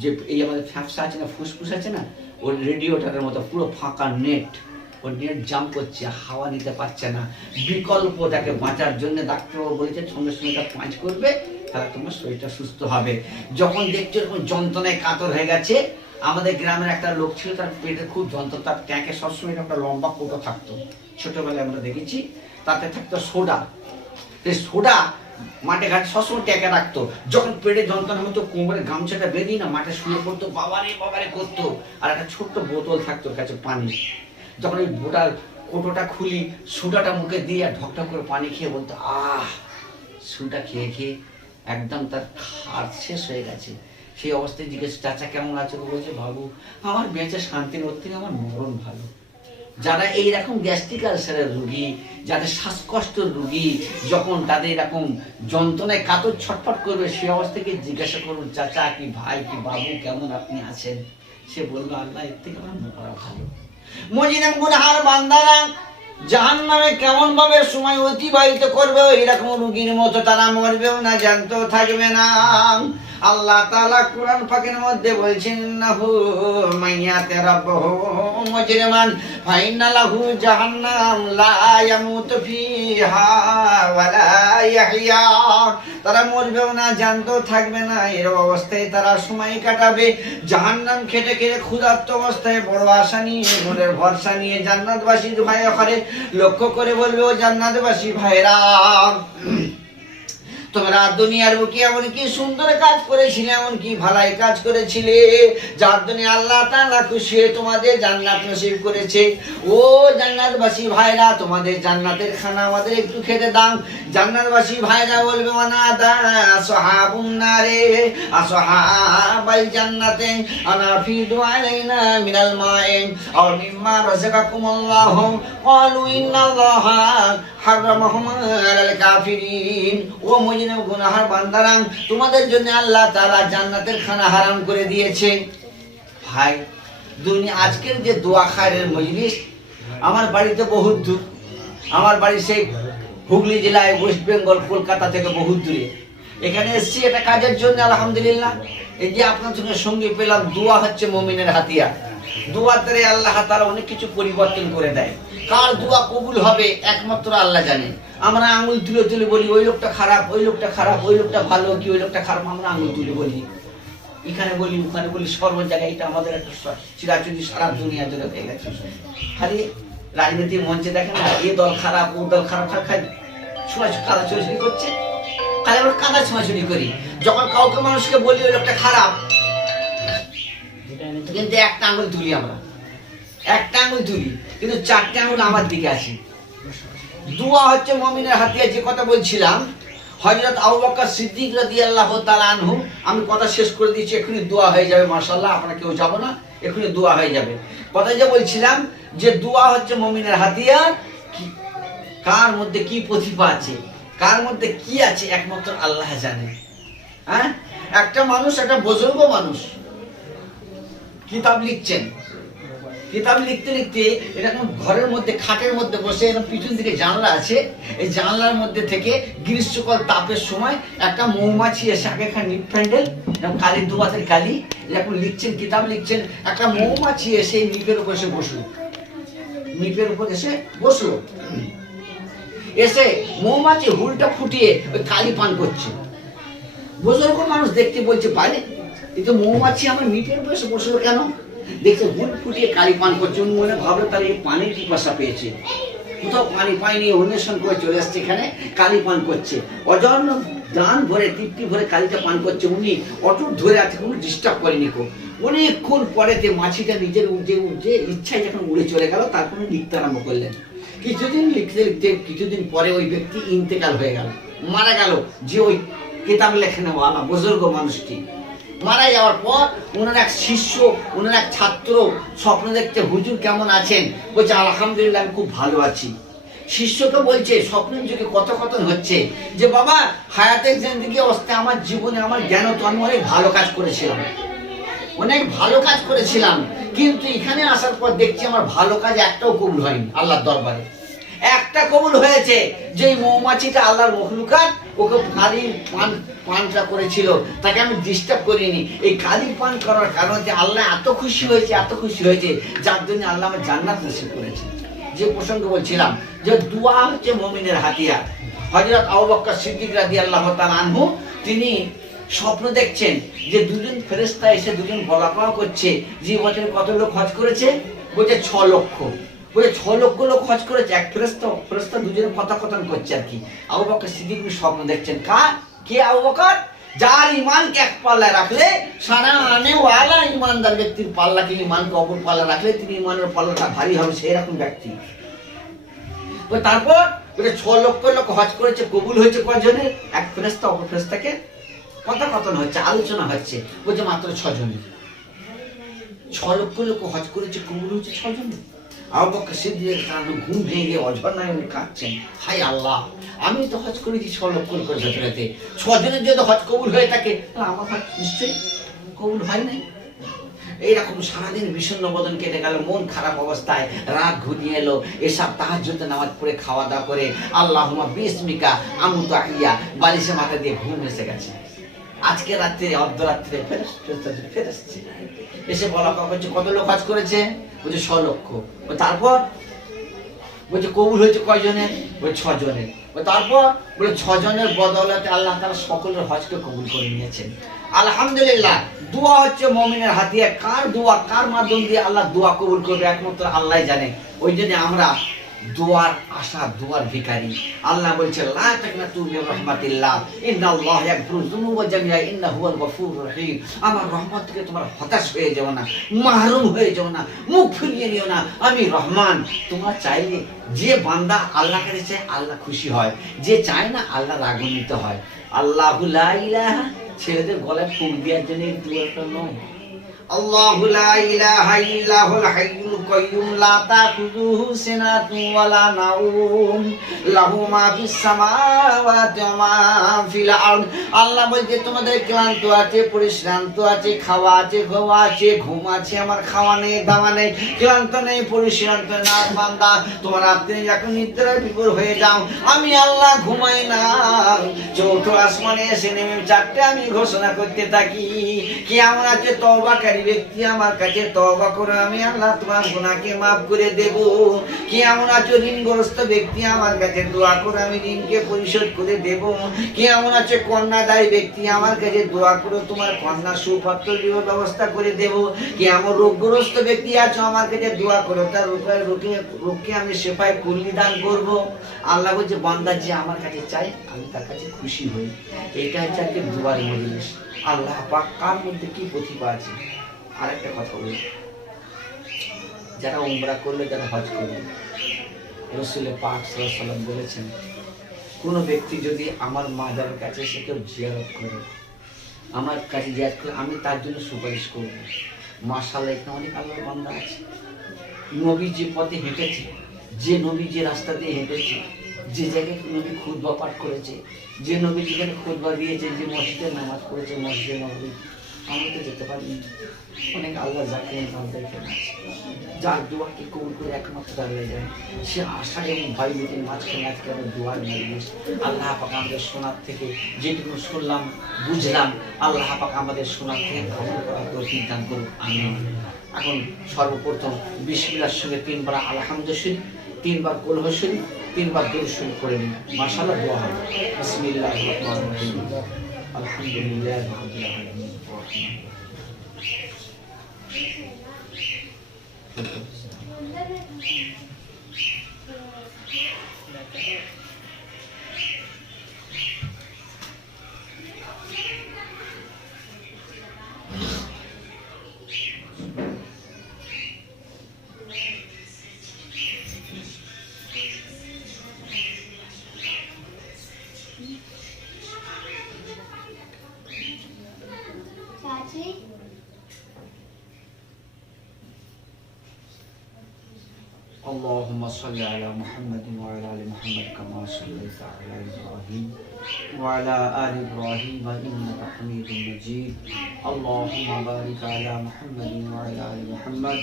যে এই আমাদের ফ্যাপসা আছে না, ফুসফুস আছে না, ওর রেডিওটারের মতো পুরো ফাঁকা নেট, ওর নেট জাম করছে, হাওয়া নিতে পারছে না। বিকল্প তাকে বাঁচার জন্য ডাক্তারবাবু বলেছে সঙ্গে সঙ্গে এটা পাঁচ করবে, তাহলে তোমার শরীরটা সুস্থ হবে। যখন দেখছো এরকম যন্ত্রণায় কাতর হয়ে গেছে, আমাদের গ্রামের একটা লোক ছিল, তার পেটে খুব যন্ত্রণা, তার ট্যাঁকে সবসময় একটা লম্বা কৌটো থাকতো, ছোটবেলায় আমরা দেখেছি, তাতে থাকতো সোডা। সোডা মাঠে ঘাটে সবসময় ট্যাঁকে রাখতো। যখন পেটে যন্ত্রণা হতো কোমরে গামছাটা বেরিয়ে না মাঠে শুয়ে পড়তো, বাবারে করতো। আর একটা ছোট্ট বোতল থাকতো ওর কাছে পানি। যখন ওই বোটার কোটোটা খুলি, সোডাটা মুখে দিয়ে ঢকঢক করে পানি খেয়ে বলতো সোডা খেয়ে একদম তার খাট শেষ হয়ে গেছে। সেই অবস্থায় জিজ্ঞেস চাচা কেমন আছে, বলছে বাবু আমার বেঁচে শান্তির ওর থেকে আমার মরণ ভালো। যারা এইরকম গ্যাস্ট্রিক আলসারের রোগী, যাদের শ্বাসকষ্টের রোগী, যখন তাদের এরকম যন্ত্রণায় কাতর ছটফট করবে, সে অবস্থাকে জিজ্ঞাসা করুন চাচা কি ভাই কি বাবু কেমন আপনি আছেন, সে বললো আল্লাহ এর থেকে আমার মরা ভালো। মজিনাম গুনহার বান্দারা জাহান্নামে কেমন ভাবে সময় অতিবাহিত করবে, এরকম রোগীর মতো তারা মরবেও না, জানতেও থাকবে না। আল্লাহ তাআলা কোরআন পাকের মধ্যে বলছেন ইন্নাহু মাইয়াতি রাব্বাহু মুজরিমান ফাইন্না লাহু জাহান্নাম লা ইয়ামুতু ফিহা ওয়া লা ইয়াহইয়া। তারা মরবেও না, জানতেও থাকবে না, এর অবস্থায় তারা সময় কাটাবে। জাহান্নাম খেটে খেটে ক্ষুধার্ত অবস্থায় বড় আশা নিয়ে, মনের ভরসা নিয়ে জান্নাতবাসীর ভাইয়া করে লক্ষ্য করে বলবে ও জান্নাতবাসী ভাইরা, তোমরা দুনিয়ার বুকে এমন কি সুন্দর কাজ করেছিলে, এমন কি ভালাই কাজ করেছিলে, যার জন্য আল্লাহ তাআলা খুশি হয়ে তোমাদের জান্নাত নসিব করেছে। ও জান্নাতবাসী ভাইরা, তোমাদের জান্নাতের খানা আমাদের একটু খেতে দাও। জান্নাতবাসী ভাইরা বলবে ওয়ানাদা আসহাবুন নারে আসহাবাল জান্নাতে আনাফিদু আলাইনা মিনাল মাইন আও মিম্মা রাযাকাকুমুল্লাহ ক্বালু ইন্নাল্লাহা হারামাহুম আলাল কাফিরিন। ও মুজিনাম গুনাহগার বান্দারা, তোমাদের জন্য আল্লাহ তাআলা জান্নাতের খানা হারাম করে দিয়েছে। ভাই দুনিয়া আজকের যে দোয়া খায়রের মজলিস, আমার বাড়িতে বহুত দূর, আমার বাড়ি সেই হুগলি জেলায়, ওয়েস্ট বেঙ্গল, কলকাতা থেকে বহুত দূরে। এখানে এসেছি একটা কাজের জন্য, আলহামদুলিল্লাহ। এই যে আপনার সঙ্গে পেলাম, দোয়া হচ্ছে মুমিনের হাতিয়ার। দোয়ার দ্বারা আল্লাহ তাআলা অনেক কিছু পরিবর্তন করে দেয়। কার দোয়া কবুল হবে একমাত্র আল্লাহ জানে। আমরা আঙুল তুলে তুলে বলি ওই লোকটা খারাপ, ওই লোকটা খারাপ, ওই লোকটা ভালো কি ওই লোকটা খারাপ, আমরা আঙুল তুলে বলি, এখানে বলি ওখানে বলি, সর্ব জায়গায়। এটা আমাদের একটা চিরাচুরি সারা দুনিয়া জুড়ে হয়ে গেছে। খালি রাজনীতির মঞ্চে দেখেন না, এ দল খারাপ ও দল খারাপ, খালি কাদা ছোড়াছুড়ি করছে, খালি আমরা কাদা ছোড়াছুড়ি করি। যখন কাউকে মানুষকে বলি ওই লোকটা খারাপ, কিন্তু একটা আঙুল তুলি, আমরা একটা আঙুল তুলি, কিন্তু চারটে আঙুল আমার দিকে আছে। দোয়া হচ্ছে মুমিনের হাতিয়ার। যে কথা বলছিলাম, হযরত আবু বকর সিদ্দিক রাদিয়াল্লাহু তাআলা আনহু, আমি কথা শেষ করে দিচ্ছি, এখনই দোয়া হয়ে যাবে মাশাআল্লাহ, আপনারা কেউ যাব না, এখনই দোয়া হয়ে যাবে। কথা যে বলছিলাম যে দোয়া হচ্ছে মুমিনের হাতিয়ার। কার মধ্যে কি প্রতিভা আছে, কার মধ্যে কি আছে একমাত্র আল্লাহ জানে। হ্যাঁ, একটা মানুষ, একটা বুজুর্গ মানুষ কিতাব লিখছেন, কিতাব লিখতে লিখতে এরকম ঘরের মধ্যে খাটের মধ্যে বসে, এরকম পিছন দিকে জানলা আছে, এই জানলার মধ্যে থেকে গ্রীষ্মকাল তাপের সময় একটা মৌমাছি এসে আগেখান নিপ প্যান্ডেল কালি, দুবাতের কালি, এরকম লিখছেন, কিতাব লিখছেন, একটা মৌমাছি এসে নিপের উপর এসে বসলো, নিপের উপর এসে বসলো, এসে মৌমাছি হুলটা ফুটিয়ে ওই কালি পান করছে। বুজুর্গ মানুষ দেখতে বলছে পারে এই তো মৌমাছি আমার নিপের উপর এসে বসলো কেন, দেখছে হুল ফুটিয়ে কালি পান করছে। মনে ভাবলো তাহলে এই পানির পিপাসা পেয়েছে, কোথাও পানি পায়নি, অন্বেষণ করে চলে আসছে এখানে, কালি পান করছে, অজন্য গান ভরে তৃপ্তি ভরে কালিটা পান করছে। উনি অটুট ধরে আছে, কোনো ডিস্টার্ব করেনি কো। অনেকক্ষণ পরেতে মাছিটা নিজের যে ইচ্ছায় যখন উড়ে চলে গেল, তারপরে লিখতে আরম্ভ করলেন। কিছুদিন লিখতে লিখতে কিছুদিন পরে ওই ব্যক্তি ইন্তেকাল হয়ে গেল, মারা গেল। যে ওই কিতাব লেখেন ওয়ালা বুজুর্গ মানুষটি মারা যাওয়ার পর ওনার এক শিষ্য, ওনার এক ছাত্র স্বপ্ন দেখছে, হুজুর কেমন আছেন? বলছে আলহামদুলিল্লাহ আমি খুব ভালো আছি। শিষ্যকে বলছে স্বপ্নের যুগে কথোপকথন হচ্ছে যে বাবা, হায়াতের জিন্দেগি অবস্থায় আমার জীবনে আমার জ্ঞান তো আমি অনেক ভালো কাজ করেছিলাম, অনেক ভালো কাজ করেছিলাম, কিন্তু এখানে আসার পর দেখছি আমার ভালো কাজ একটাও কবুল হয়নি আল্লাহর দরবারে। একটা কবুল হয়েছে, যে মৌমাছিটা আল্লাহর মখলুকাত ওকে কালির পানটা করেছিল, তাকে আমি ডিস্টার্ব করিনি। এই কালির পান করার কারণে আল্লাহ এত খুশি হয়েছে, এত খুশি হয়েছে, যার জন্য আল্লাহ আমার জান্নাত নসিব করেছে। যে প্রসঙ্গ বলছিলাম যে দোয়া হচ্ছে মুমিনের হাতিয়ার। হযরত আবু বকর সিদ্দিক রাদিয়াল্লাহু তাআলা আনহু তিনি স্বপ্ন দেখছেন যে দুজন ফেরেশতা এসে দুজন বলাপাওয়া করছে যে বছরে কত লোক হজ করেছে? বলছে 6 লক্ষ। বলে 6 লক্ষ লোক হজ করেছে, এক ফেরেশতা দুজনে কথোপকথন করছে আর কি। আবু বকর সিদ্দিক স্বপ্ন দেখছেন, কে আবু বকর? যার ইমানকে এক পাল্লায় রাখলে, সারা আনে ওয়ালা ইমানদার ব্যক্তির পাল্লাকে, ইমানকে অপর পাল্লা রাখলে তিনি ইমানের পাল্লাটা ভারী হবে, সেই রকম ব্যক্তি। তারপর 6 লক্ষ লোক হজ করেছে, কবুল হয়েছে কজনের? এক ফেরেশতা অপর ফেরেশতাকে কথোপকথন হচ্ছে, আলোচনা হচ্ছে, বলছে মাত্র 6 জনের। 6 লক্ষ লোক হজ করেছে, কবুল হয়েছে 6 জনের। আবু বকর সিদ্দিকের কারণে ঘুম ভেঙে অঝর্ণায় উনি কাঁদছেন, হাই আল্লাহ, আমি তো হজ করেছি 6 লক্ষ লোকের ভেতরেতে, 6 জনের যদি হজ কবুল হয়ে থাকে, তাহলে আমার হজ নিশ্চয়ই কবুল হয় নাই। এইরকম সারাদিন বিষণ্ণ বদন কেটে গেল, মন খারাপ অবস্থায়, রাত ঘুরিয়ে এলো। এসব তাহাজ্জুদের নামাজ পড়ে খাওয়া দাওয়া করে আল্লাহুম্মা বিসমিকা আমুতু আহিয়া বালিশে মাথা দিয়ে ঘুম এসে গেছে। আজকে রাত্রে অর্ধরাত্রে ফেরেশতা এসে বলা বলছে কত লোক হজ করেছে? বলছে 6 লক্ষ। তারপর বলছে কবুল হয়েছে কয়জনের? বলছে 6 জনের। তারপর বলে 6 জনের বদৌলতে আল্লাহ তাআলা সকলের হজকে কবুল করে নিয়েছেন। আলহামদুলিল্লাহ। দোয়া হচ্ছে মুমিনের হাতিয়ার। কার দোয়া, কার মাধ্যম দিয়ে আল্লাহ দোয়া কবুল করবে একমাত্র আল্লাহই জানে। ওই জন্য আমরা দোয়ার আশা, দোয়ার ভিখারি। আল্লাহ বলছে লা তাকনাতু মির রাহমাতিল্লাহ ইন্নাল্লাহা ইয়াগফিরুয যুনুবা জামিআ ইন্নাহু হুয়াল গফুরুর রহিম। আমার রহমত থেকে তোমরা হতাশ হয়ে যাও না, মাহরুম হয়ে যাও না, মুখ ফিরিয়ে নিও না, আমি রহমান। তোমরা চাইলে, যে বান্দা আল্লাহর কাছে চায় আল্লাহ খুশি হয়, যে চায় না আল্লাহ রাগান্বিত হয়। আল্লাহু লা ইলাহা, ছেলেদের গলায় ফুঁক দেওয়ার জন্য এই দোয়াটা নয়। আল্লাহু লা ইলাহা ইল্লাহুল হাইয়ুল কাইয়ুম লা তাখুযুহু সিনাতুন ওয়ালা নাওম লাহু মা ফিস সামাওয়াতি ওয়া মা ফিল আরদ। আল্লাহ বলছে তোমাদের ক্লান্ত আছে, পরিশ্রান্ত আছে, খাওয়া আছে, ঘুম আছে, ঘুম আছে, আমার খাওয়া নেই, দাওয়া নেই, ক্লান্ত নেই, পরিশ্রান্ত না বান্দা। তোমরা আপনি যখন নিদ্রায় বিভোর হয়ে যাও, আমি আল্লাহ ঘুমাই না, চৌঠো আসমানে এসে নেমে 4টে আমি ঘোষণা করতে থাকি, কিয়ামত আছে তওবাকারী ব্যক্তি আমার কাছে তওবা করে আমি আল্লাহ তোমার গুনাহকে maaf করে দেব। কিয়ামত আছে ঋণগ্রস্ত ব্যক্তি আমার কাছে দোয়া করে আমি ঋণকে পরিশোধ করে দেব। কিয়ামত আছে কন্যাদায়ী ব্যক্তি আমার কাছে দোয়া করে তোমার কন্যা সুপাত্র বিবাহ ব্যবস্থা করে দেব। কিয়ামত রোগগ্রস্ত ব্যক্তি আছে আমার কাছে দোয়া করে তার রোগকে আমি শেফায়ে কুল্লি দান করব। আল্লাহ বলছে বান্দা যে আমার কাছে চাই আমি তার কাছে খুশি হই। এটা হচ্ছে একটা দোয়ার মজলিস। আল্লাহ পাক কার মধ্যে কি প্রতিভা আছে। আরেকটা কথা বলি, যারা উমরা করলে, যারা হজ করলে, রাসূল পাক সাল্লাল্লাহু আলাইহি ওয়াসাল্লাম বলেছেন কোন ব্যক্তি যদি আমার মাজারের কাছে এসে কেউ জিয়ারত করে, আমার কাছে জিয়ারত করে, আমি তার জন্য সুপারিশ করব। মাশাআল্লাহ, এখানে অনেক আল্লাহর বান্দা আছে। নবী যে পথে হেঁটেছে, যে নবী যে রাস্তা দিয়ে হেঁটেছে, যে জায়গায় নবী খুতবা পাঠ করেছে, যে নবী যেখানে খুতবা দিয়েছে, যে মসজিদে নামাজ পড়েছে, মসজিদে নববী, আমি তো যেতে পারিনি। অনেক আল্লাহ যাকে যার দোয়াকে কবুল করে একমাত্র আল্লাহ যায়। সে আশা এবং ভয় মিটিং মাঝখানে আজকে আমরা দোয়ার মজলিস। আল্লাহ পাক আমাদের শোনার থেকে যেটুকু শুনলাম বুঝলাম, আল্লাহ পাক আমাদের শোনার থেকে গ্রহণ করার তৌফিক দান করুন, আমিন। এখন সর্বপ্রথম বিসমিল্লাহর সঙ্গে 3 বার আলহামদুলিল্লাহ শরীফ, 3 বার কুলহু শরীফ, 3 বার দুরূদ শরীফ করে নিন। মাশাআল্লাহ দোয়া হবে। বিসমিল্লাহির রহমানির রহিম, আলহামদুলিল্লাহি রাব্বিল আলামিন। اللهم صل على محمد وعلى ال محمد كما صليت على ابراهيم وعلى ال ابراهيم انك حميد مجيد. اللهم بارك على محمد وعلى ال محمد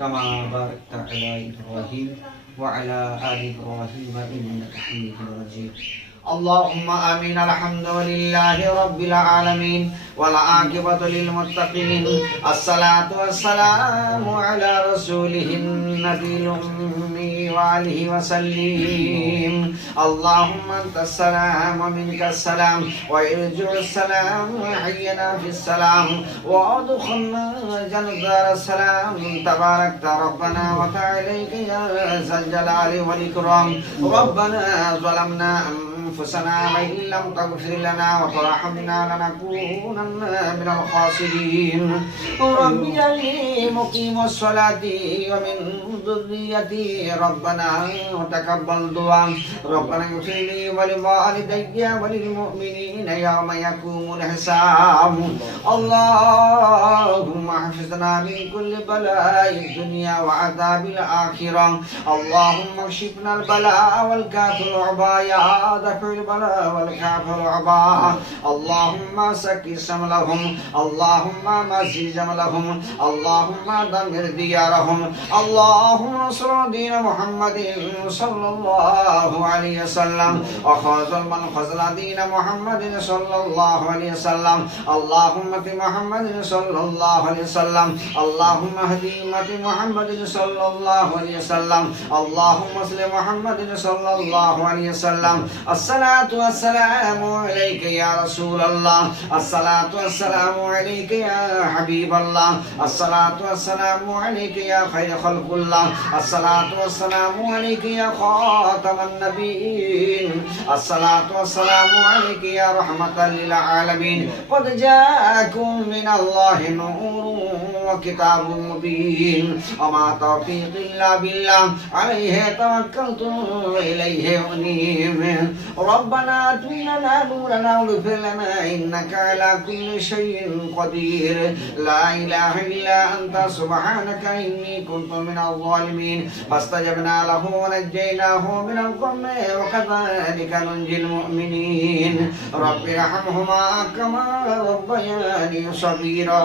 كما باركت على ابراهيم وعلى ال ابراهيم انك حميد مجيد. اللهم آمين. الحمد لله رب العالمين والعاقبة للمتقين. الصلاة والسلام على رسوله النبي الأمي وآله وسلم. اللهم أنت السلام ومنك السلام ويرجع السلام وحينا في السلام وأدخلنا جنة دار السلام. تباركت ربنا وتعاليك يا ذا الجلال والإكرام. ربنا ظلمنا أنفسنا وإن لم تغفر لنا وترحمنا لنكونن من الخاسرين. رب اجعلني مقيم الصلاة ومن ذريتي ربنا وتقبل دعاء. ربنا اغفر لي ولوالدي وللمؤمنين يوم يقوم الحساب. اللهم احفظنا من كل بلاء الدنيا وعذاب الآخرة. اللهم اكشفنا البلاء والكاف العباء يا دفع البلاء والكاف العباء. اللهم سكي شملهم. اللهم مزي جملهم. اللهم دمر ديارهم. اللهم انصر دين محمد صلى الله عليه وسلم وخذل من خذل دين محمد صلى الله عليه وسلم. اللهم في محمد صلى الله عليه وسلم. اللهم اهدي أمة محمد صلى الله عليه وسلم. اللهم صل محمد صلى الله عليه وسلم. الصلاة والسلام عليك يا رسول الله. الصلاة والسلام عليك يا حبيب الله. الصلاة والسلام عليك يا خير خلق الله. الصلاة والسلام عليك يا خاتم النبيين. الصلاة والسلام عليك يا رحمة للعالمين. قد جاءكم من الله نور وكتاب مبين وما توفيق إلا بالله عليه توكلت وإليه أنيب. ربنا آتنا نورنا واغفر لنا إنك على كل شيء قدير. لا إله إلا أنت سبحانك إني كنت من الظالمين. فاستجبنا له ونجيناه من الغم وكذلك ننجي المؤمنين. رب ارحمهما كما ربياني صغيرا.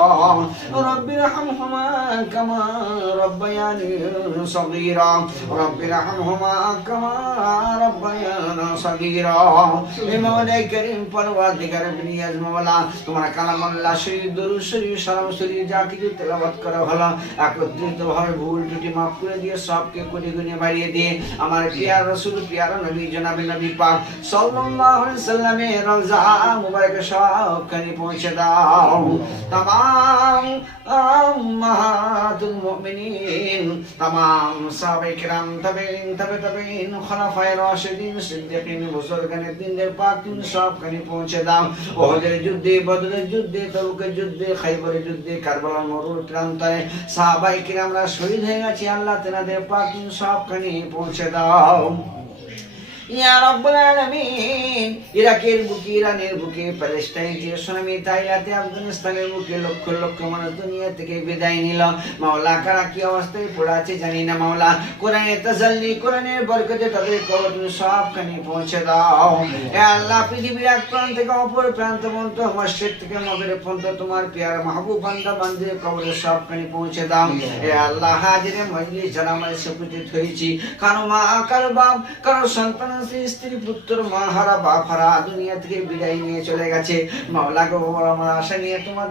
رب ارحمهما كما ربياني صغيرا. رب ارحمهما كما ربيانا صغيرا. مولا করিম পরওয়ারদিগার বিনিয়াজ মাওলা তোমার কালামুল্লাহ শরীফ দরুদ শরীফ সালাম শরীফ যা কিছু তেলাওয়াত করা হলো একত্রিত ভাবে ভুল ত্রুটি মাফ করে দিয়ে সবকে কোটি গুণে বাড়িয়ে দিয়ে আমার প্রিয় রাসূল প্রিয় নবী জনাবে নবী পাক সাল্লাল্লাহু আলাইহি সাল্লামের রওজা মুবারক সবখানে পৌঁছে দাও। तमाम उम्महातुल मुमिनीन तमाम साहबे किराम तबेइन खुलाफाए राशिदीन सिद्दीकीन बुजुर्गाने दीনের পাক তুমি সবখানে পৌঁছে দাও। ওহদের যুদ্ধে বদরের যুদ্ধে তবুকের যুদ্ধে খাইবরের যুদ্ধে কারবালার মরুর প্রান্তরে সাহাবায়ে কিরামরা শহীদ হয়ে গেছে আল্লাহ তেনাদের পাক তুমি সবখানে পৌঁছে দাও। ইয়া রাব্বুল আলামিন ইরাকের বুকে ইরানের বুকে প্যালেস্টাইন জেরুসালেমে তাইলাতে আফগানিস্তানের বুকে লক্ষ লক্ষ মানুষ দুনিয়া থেকে বিদায় নিল। মাওলা কারা কি অবস্থায় পড়ে আছে জানি না মাওলা কোরআনের তাজাল্লি কোরআনের বরকতে তাদের কবর তুমি সবখানে পৌঁছে দাও। হে আল্লাহ পৃথিবীর এক প্রান্ত থেকে অপর প্রান্ত পর্যন্ত মসজিদ থেকে মগরিব পর্যন্ত তোমার প্রিয় মাহবুব বান্দা বান্দিদের কবরে সবখানে পৌঁছে দাও। হে আল্লাহ হাজিরে মজলিস যারা আমরা উপস্থিত হয়েছি কারো মা কারো বাপ কারো সন্তান স্ত্রী পুত্র মা হারা বাপ হারা দুনিয়া থেকে বিদায় নিয়ে চলে গেছে। মাওলা গো আমরা আশা নিয়ে তোমার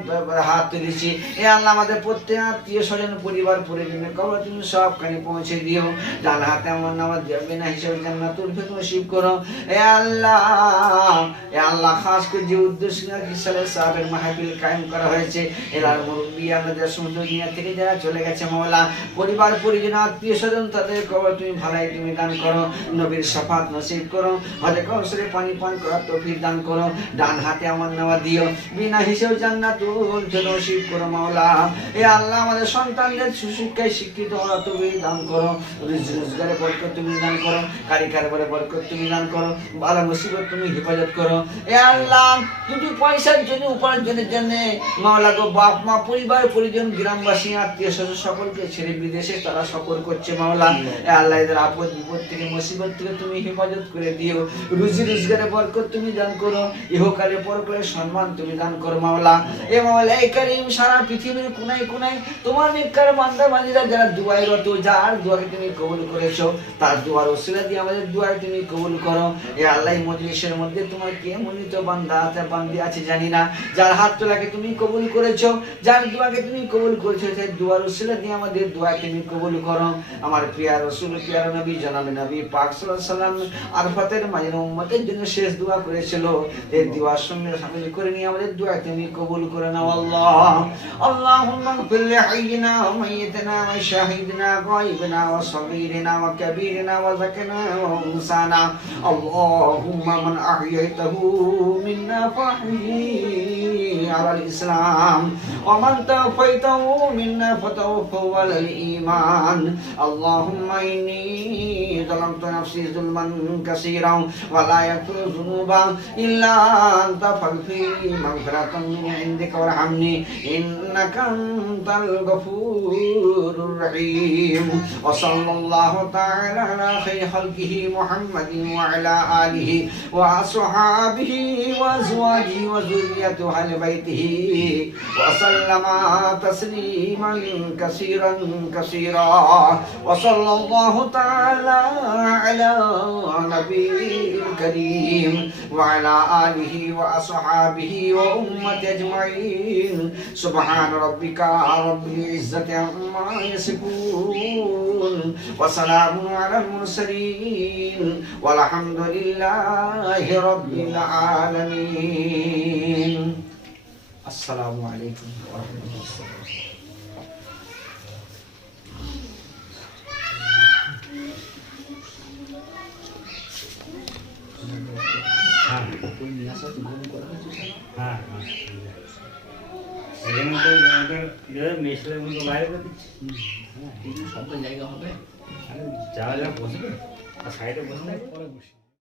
হাত তুলেছি। এ আল্লাহ আমাদের প্রত্যেক আত্মীয় স্বজন পরিবার পরিজনের কবর তুমি সবখানে পৌঁছে দিও। যার হাতে আমার নামাজ যাবে না হিসেবে জান্নাতুল ফিরদৌস নসিব করো। এ আল্লাহ আজকে যে উদ্দেশ্য নিয়ে সালেহ সাহেবের মাহফিল কায়েম করা হয়েছে, এলার মুরব্বী আমাদের সমুদ্র দুনিয়া থেকে যারা চলে গেছে মাওলা, পরিবার পরিজন আত্মীয় স্বজন তাদের কবর তুমি ভালাই তুমি দান করো, নবীর শাফাত নসিব করো, হযরত কাউসারে পানি পান করার তৌফিক দান করো, ডান হাতে আমার নেওয়া দিও, বিনা হিসেবে জান্নাতুল নসিব করো মাওলা। এ আল্লাহ আমাদের সন্তানদের সুশিক্ষায় শিক্ষিত হওয়ার তৌফিক দান করো, রোজগারে বরকত তুমি দান করো, কারিগরে বরকত তুমি দান করো, বালা মুসিবত তুমি হেফাজত করো। এ আল্লাহ দুটি পয়সার জন্য উপার্জনের জন্য মাওলা গো বাপ মা পরিবার পরিজন গ্রামবাসী আত্মীয় স্বজন সকলকে ছেড়ে বিদেশে তারা সফর করছে মাওলা। এ আল্লাহ এদের আপদ বিপদ থেকে মুসিবত থেকে তুমি হেফাজত করে দিও, রুজি রোজগারে বরকত তুমি দান করো, ইহকালে পরকালে সম্মান তুমি দান করো মাওলা। এ মাওলা এই কারীম সারা পৃথিবীর কোনায় কোনায় তোমার নেককার বান্দা বান্দীরা যারা দুআয় রত, যার দোয়াকে তুমি কবুল করেছো, তার দোয়ার ওসিলা দিয়ে আমাদের দোয়া তুমি কবুল করো। এ আল্লাহ এই মজলিসের মধ্যে তোমার কে মনোনীত বান্দা আছে বান্দি আছে জানি না, যার হাত তোলাকে তুমি কবুল করেছো, যার দোয়াকে তুমি কবুল করেছো, সেই দোয়ার ওসিলা দিয়ে আমাদের দোয়া তুমি কবুল করো। আমার প্রিয় রাসূল প্রিয় নবী জনাবে নবী পাক সাল্লাল্লাহু আলাইহি ওয়াসাল্লাম আরফাতের মাঝে উম্মতের জন্য শেষ দোয়া করেছিল, এই দোয়ার সঙ্গে শামিল করে নিয়ে আমাদের দোয়া তুমি কবুল করে নাও আল্লাহ। আল্লাহুম্মা ইগফির লিহাইয়িনা ওয়া মাইয়িতিনা ওয়া শাহিদিনা গায়বিনা ওয়া সগীরিনা ওয়া কাবীরিনা ওয়া যাকিনা ওয়া উনসানা। আল্লাহুম্মা মান আহইয়াতাহু মিন্না ফাহইহি আলাল ইসলাম ওয়া মান তাওফাইতাহু মিন্না ফাতাওফাহু আলাল ঈমান। আল্লাহুম্মা ইন্নী যালামতু নাফসি যুলমান কাসীরান ওয়া লা ইয়াগফিরু যুনুবা ইল্লা আনতা ফাগফিরলি মাগফিরাতাম মিন ইনদিকা ওয়ারহামনি ইন্নাকা আনতাল গফুরুর রহিম। ওয়া সাল্লাল্লাহু তাআলা আলা খায়রি খালকিহি মুহাম্মাদিন ওয়া আলা আলিহি ওয়া আসহাবিহি ওয়া আজওয়াজিহি ওয়া যুররিয়াতিহি ওয়া আহলি বাইতিহি ওয়া সাল্লামা তাসলিমান কাসীরান কাসীরা। ওয়া সাল্লাল্লাহু তাআলা আলা নবিয়্যিল কারীম ওয়া আলা আলিহি ওয়া আসহাবিহি ওয়া উম্মতি আজমাইন। সুবহান রাব্বিকা রাব্বিল ইজ্জাতি আম্মা ইয়াসিফুন ওয়া সালামুন আলাল মুরসালিন ওয়ালহামদুলিল্লাহি রাব্বিল আলামিন। আসসালামু আলাইকুম ওয়া রাহমাতুল্লাহ। হ্যাঁ এখানে তো আমাদের মেশিনের মতো বাইরে করে দিচ্ছি, সব জায়গা হবে, যারা যারা বসবে আর সাইডে বসে পরে বসি।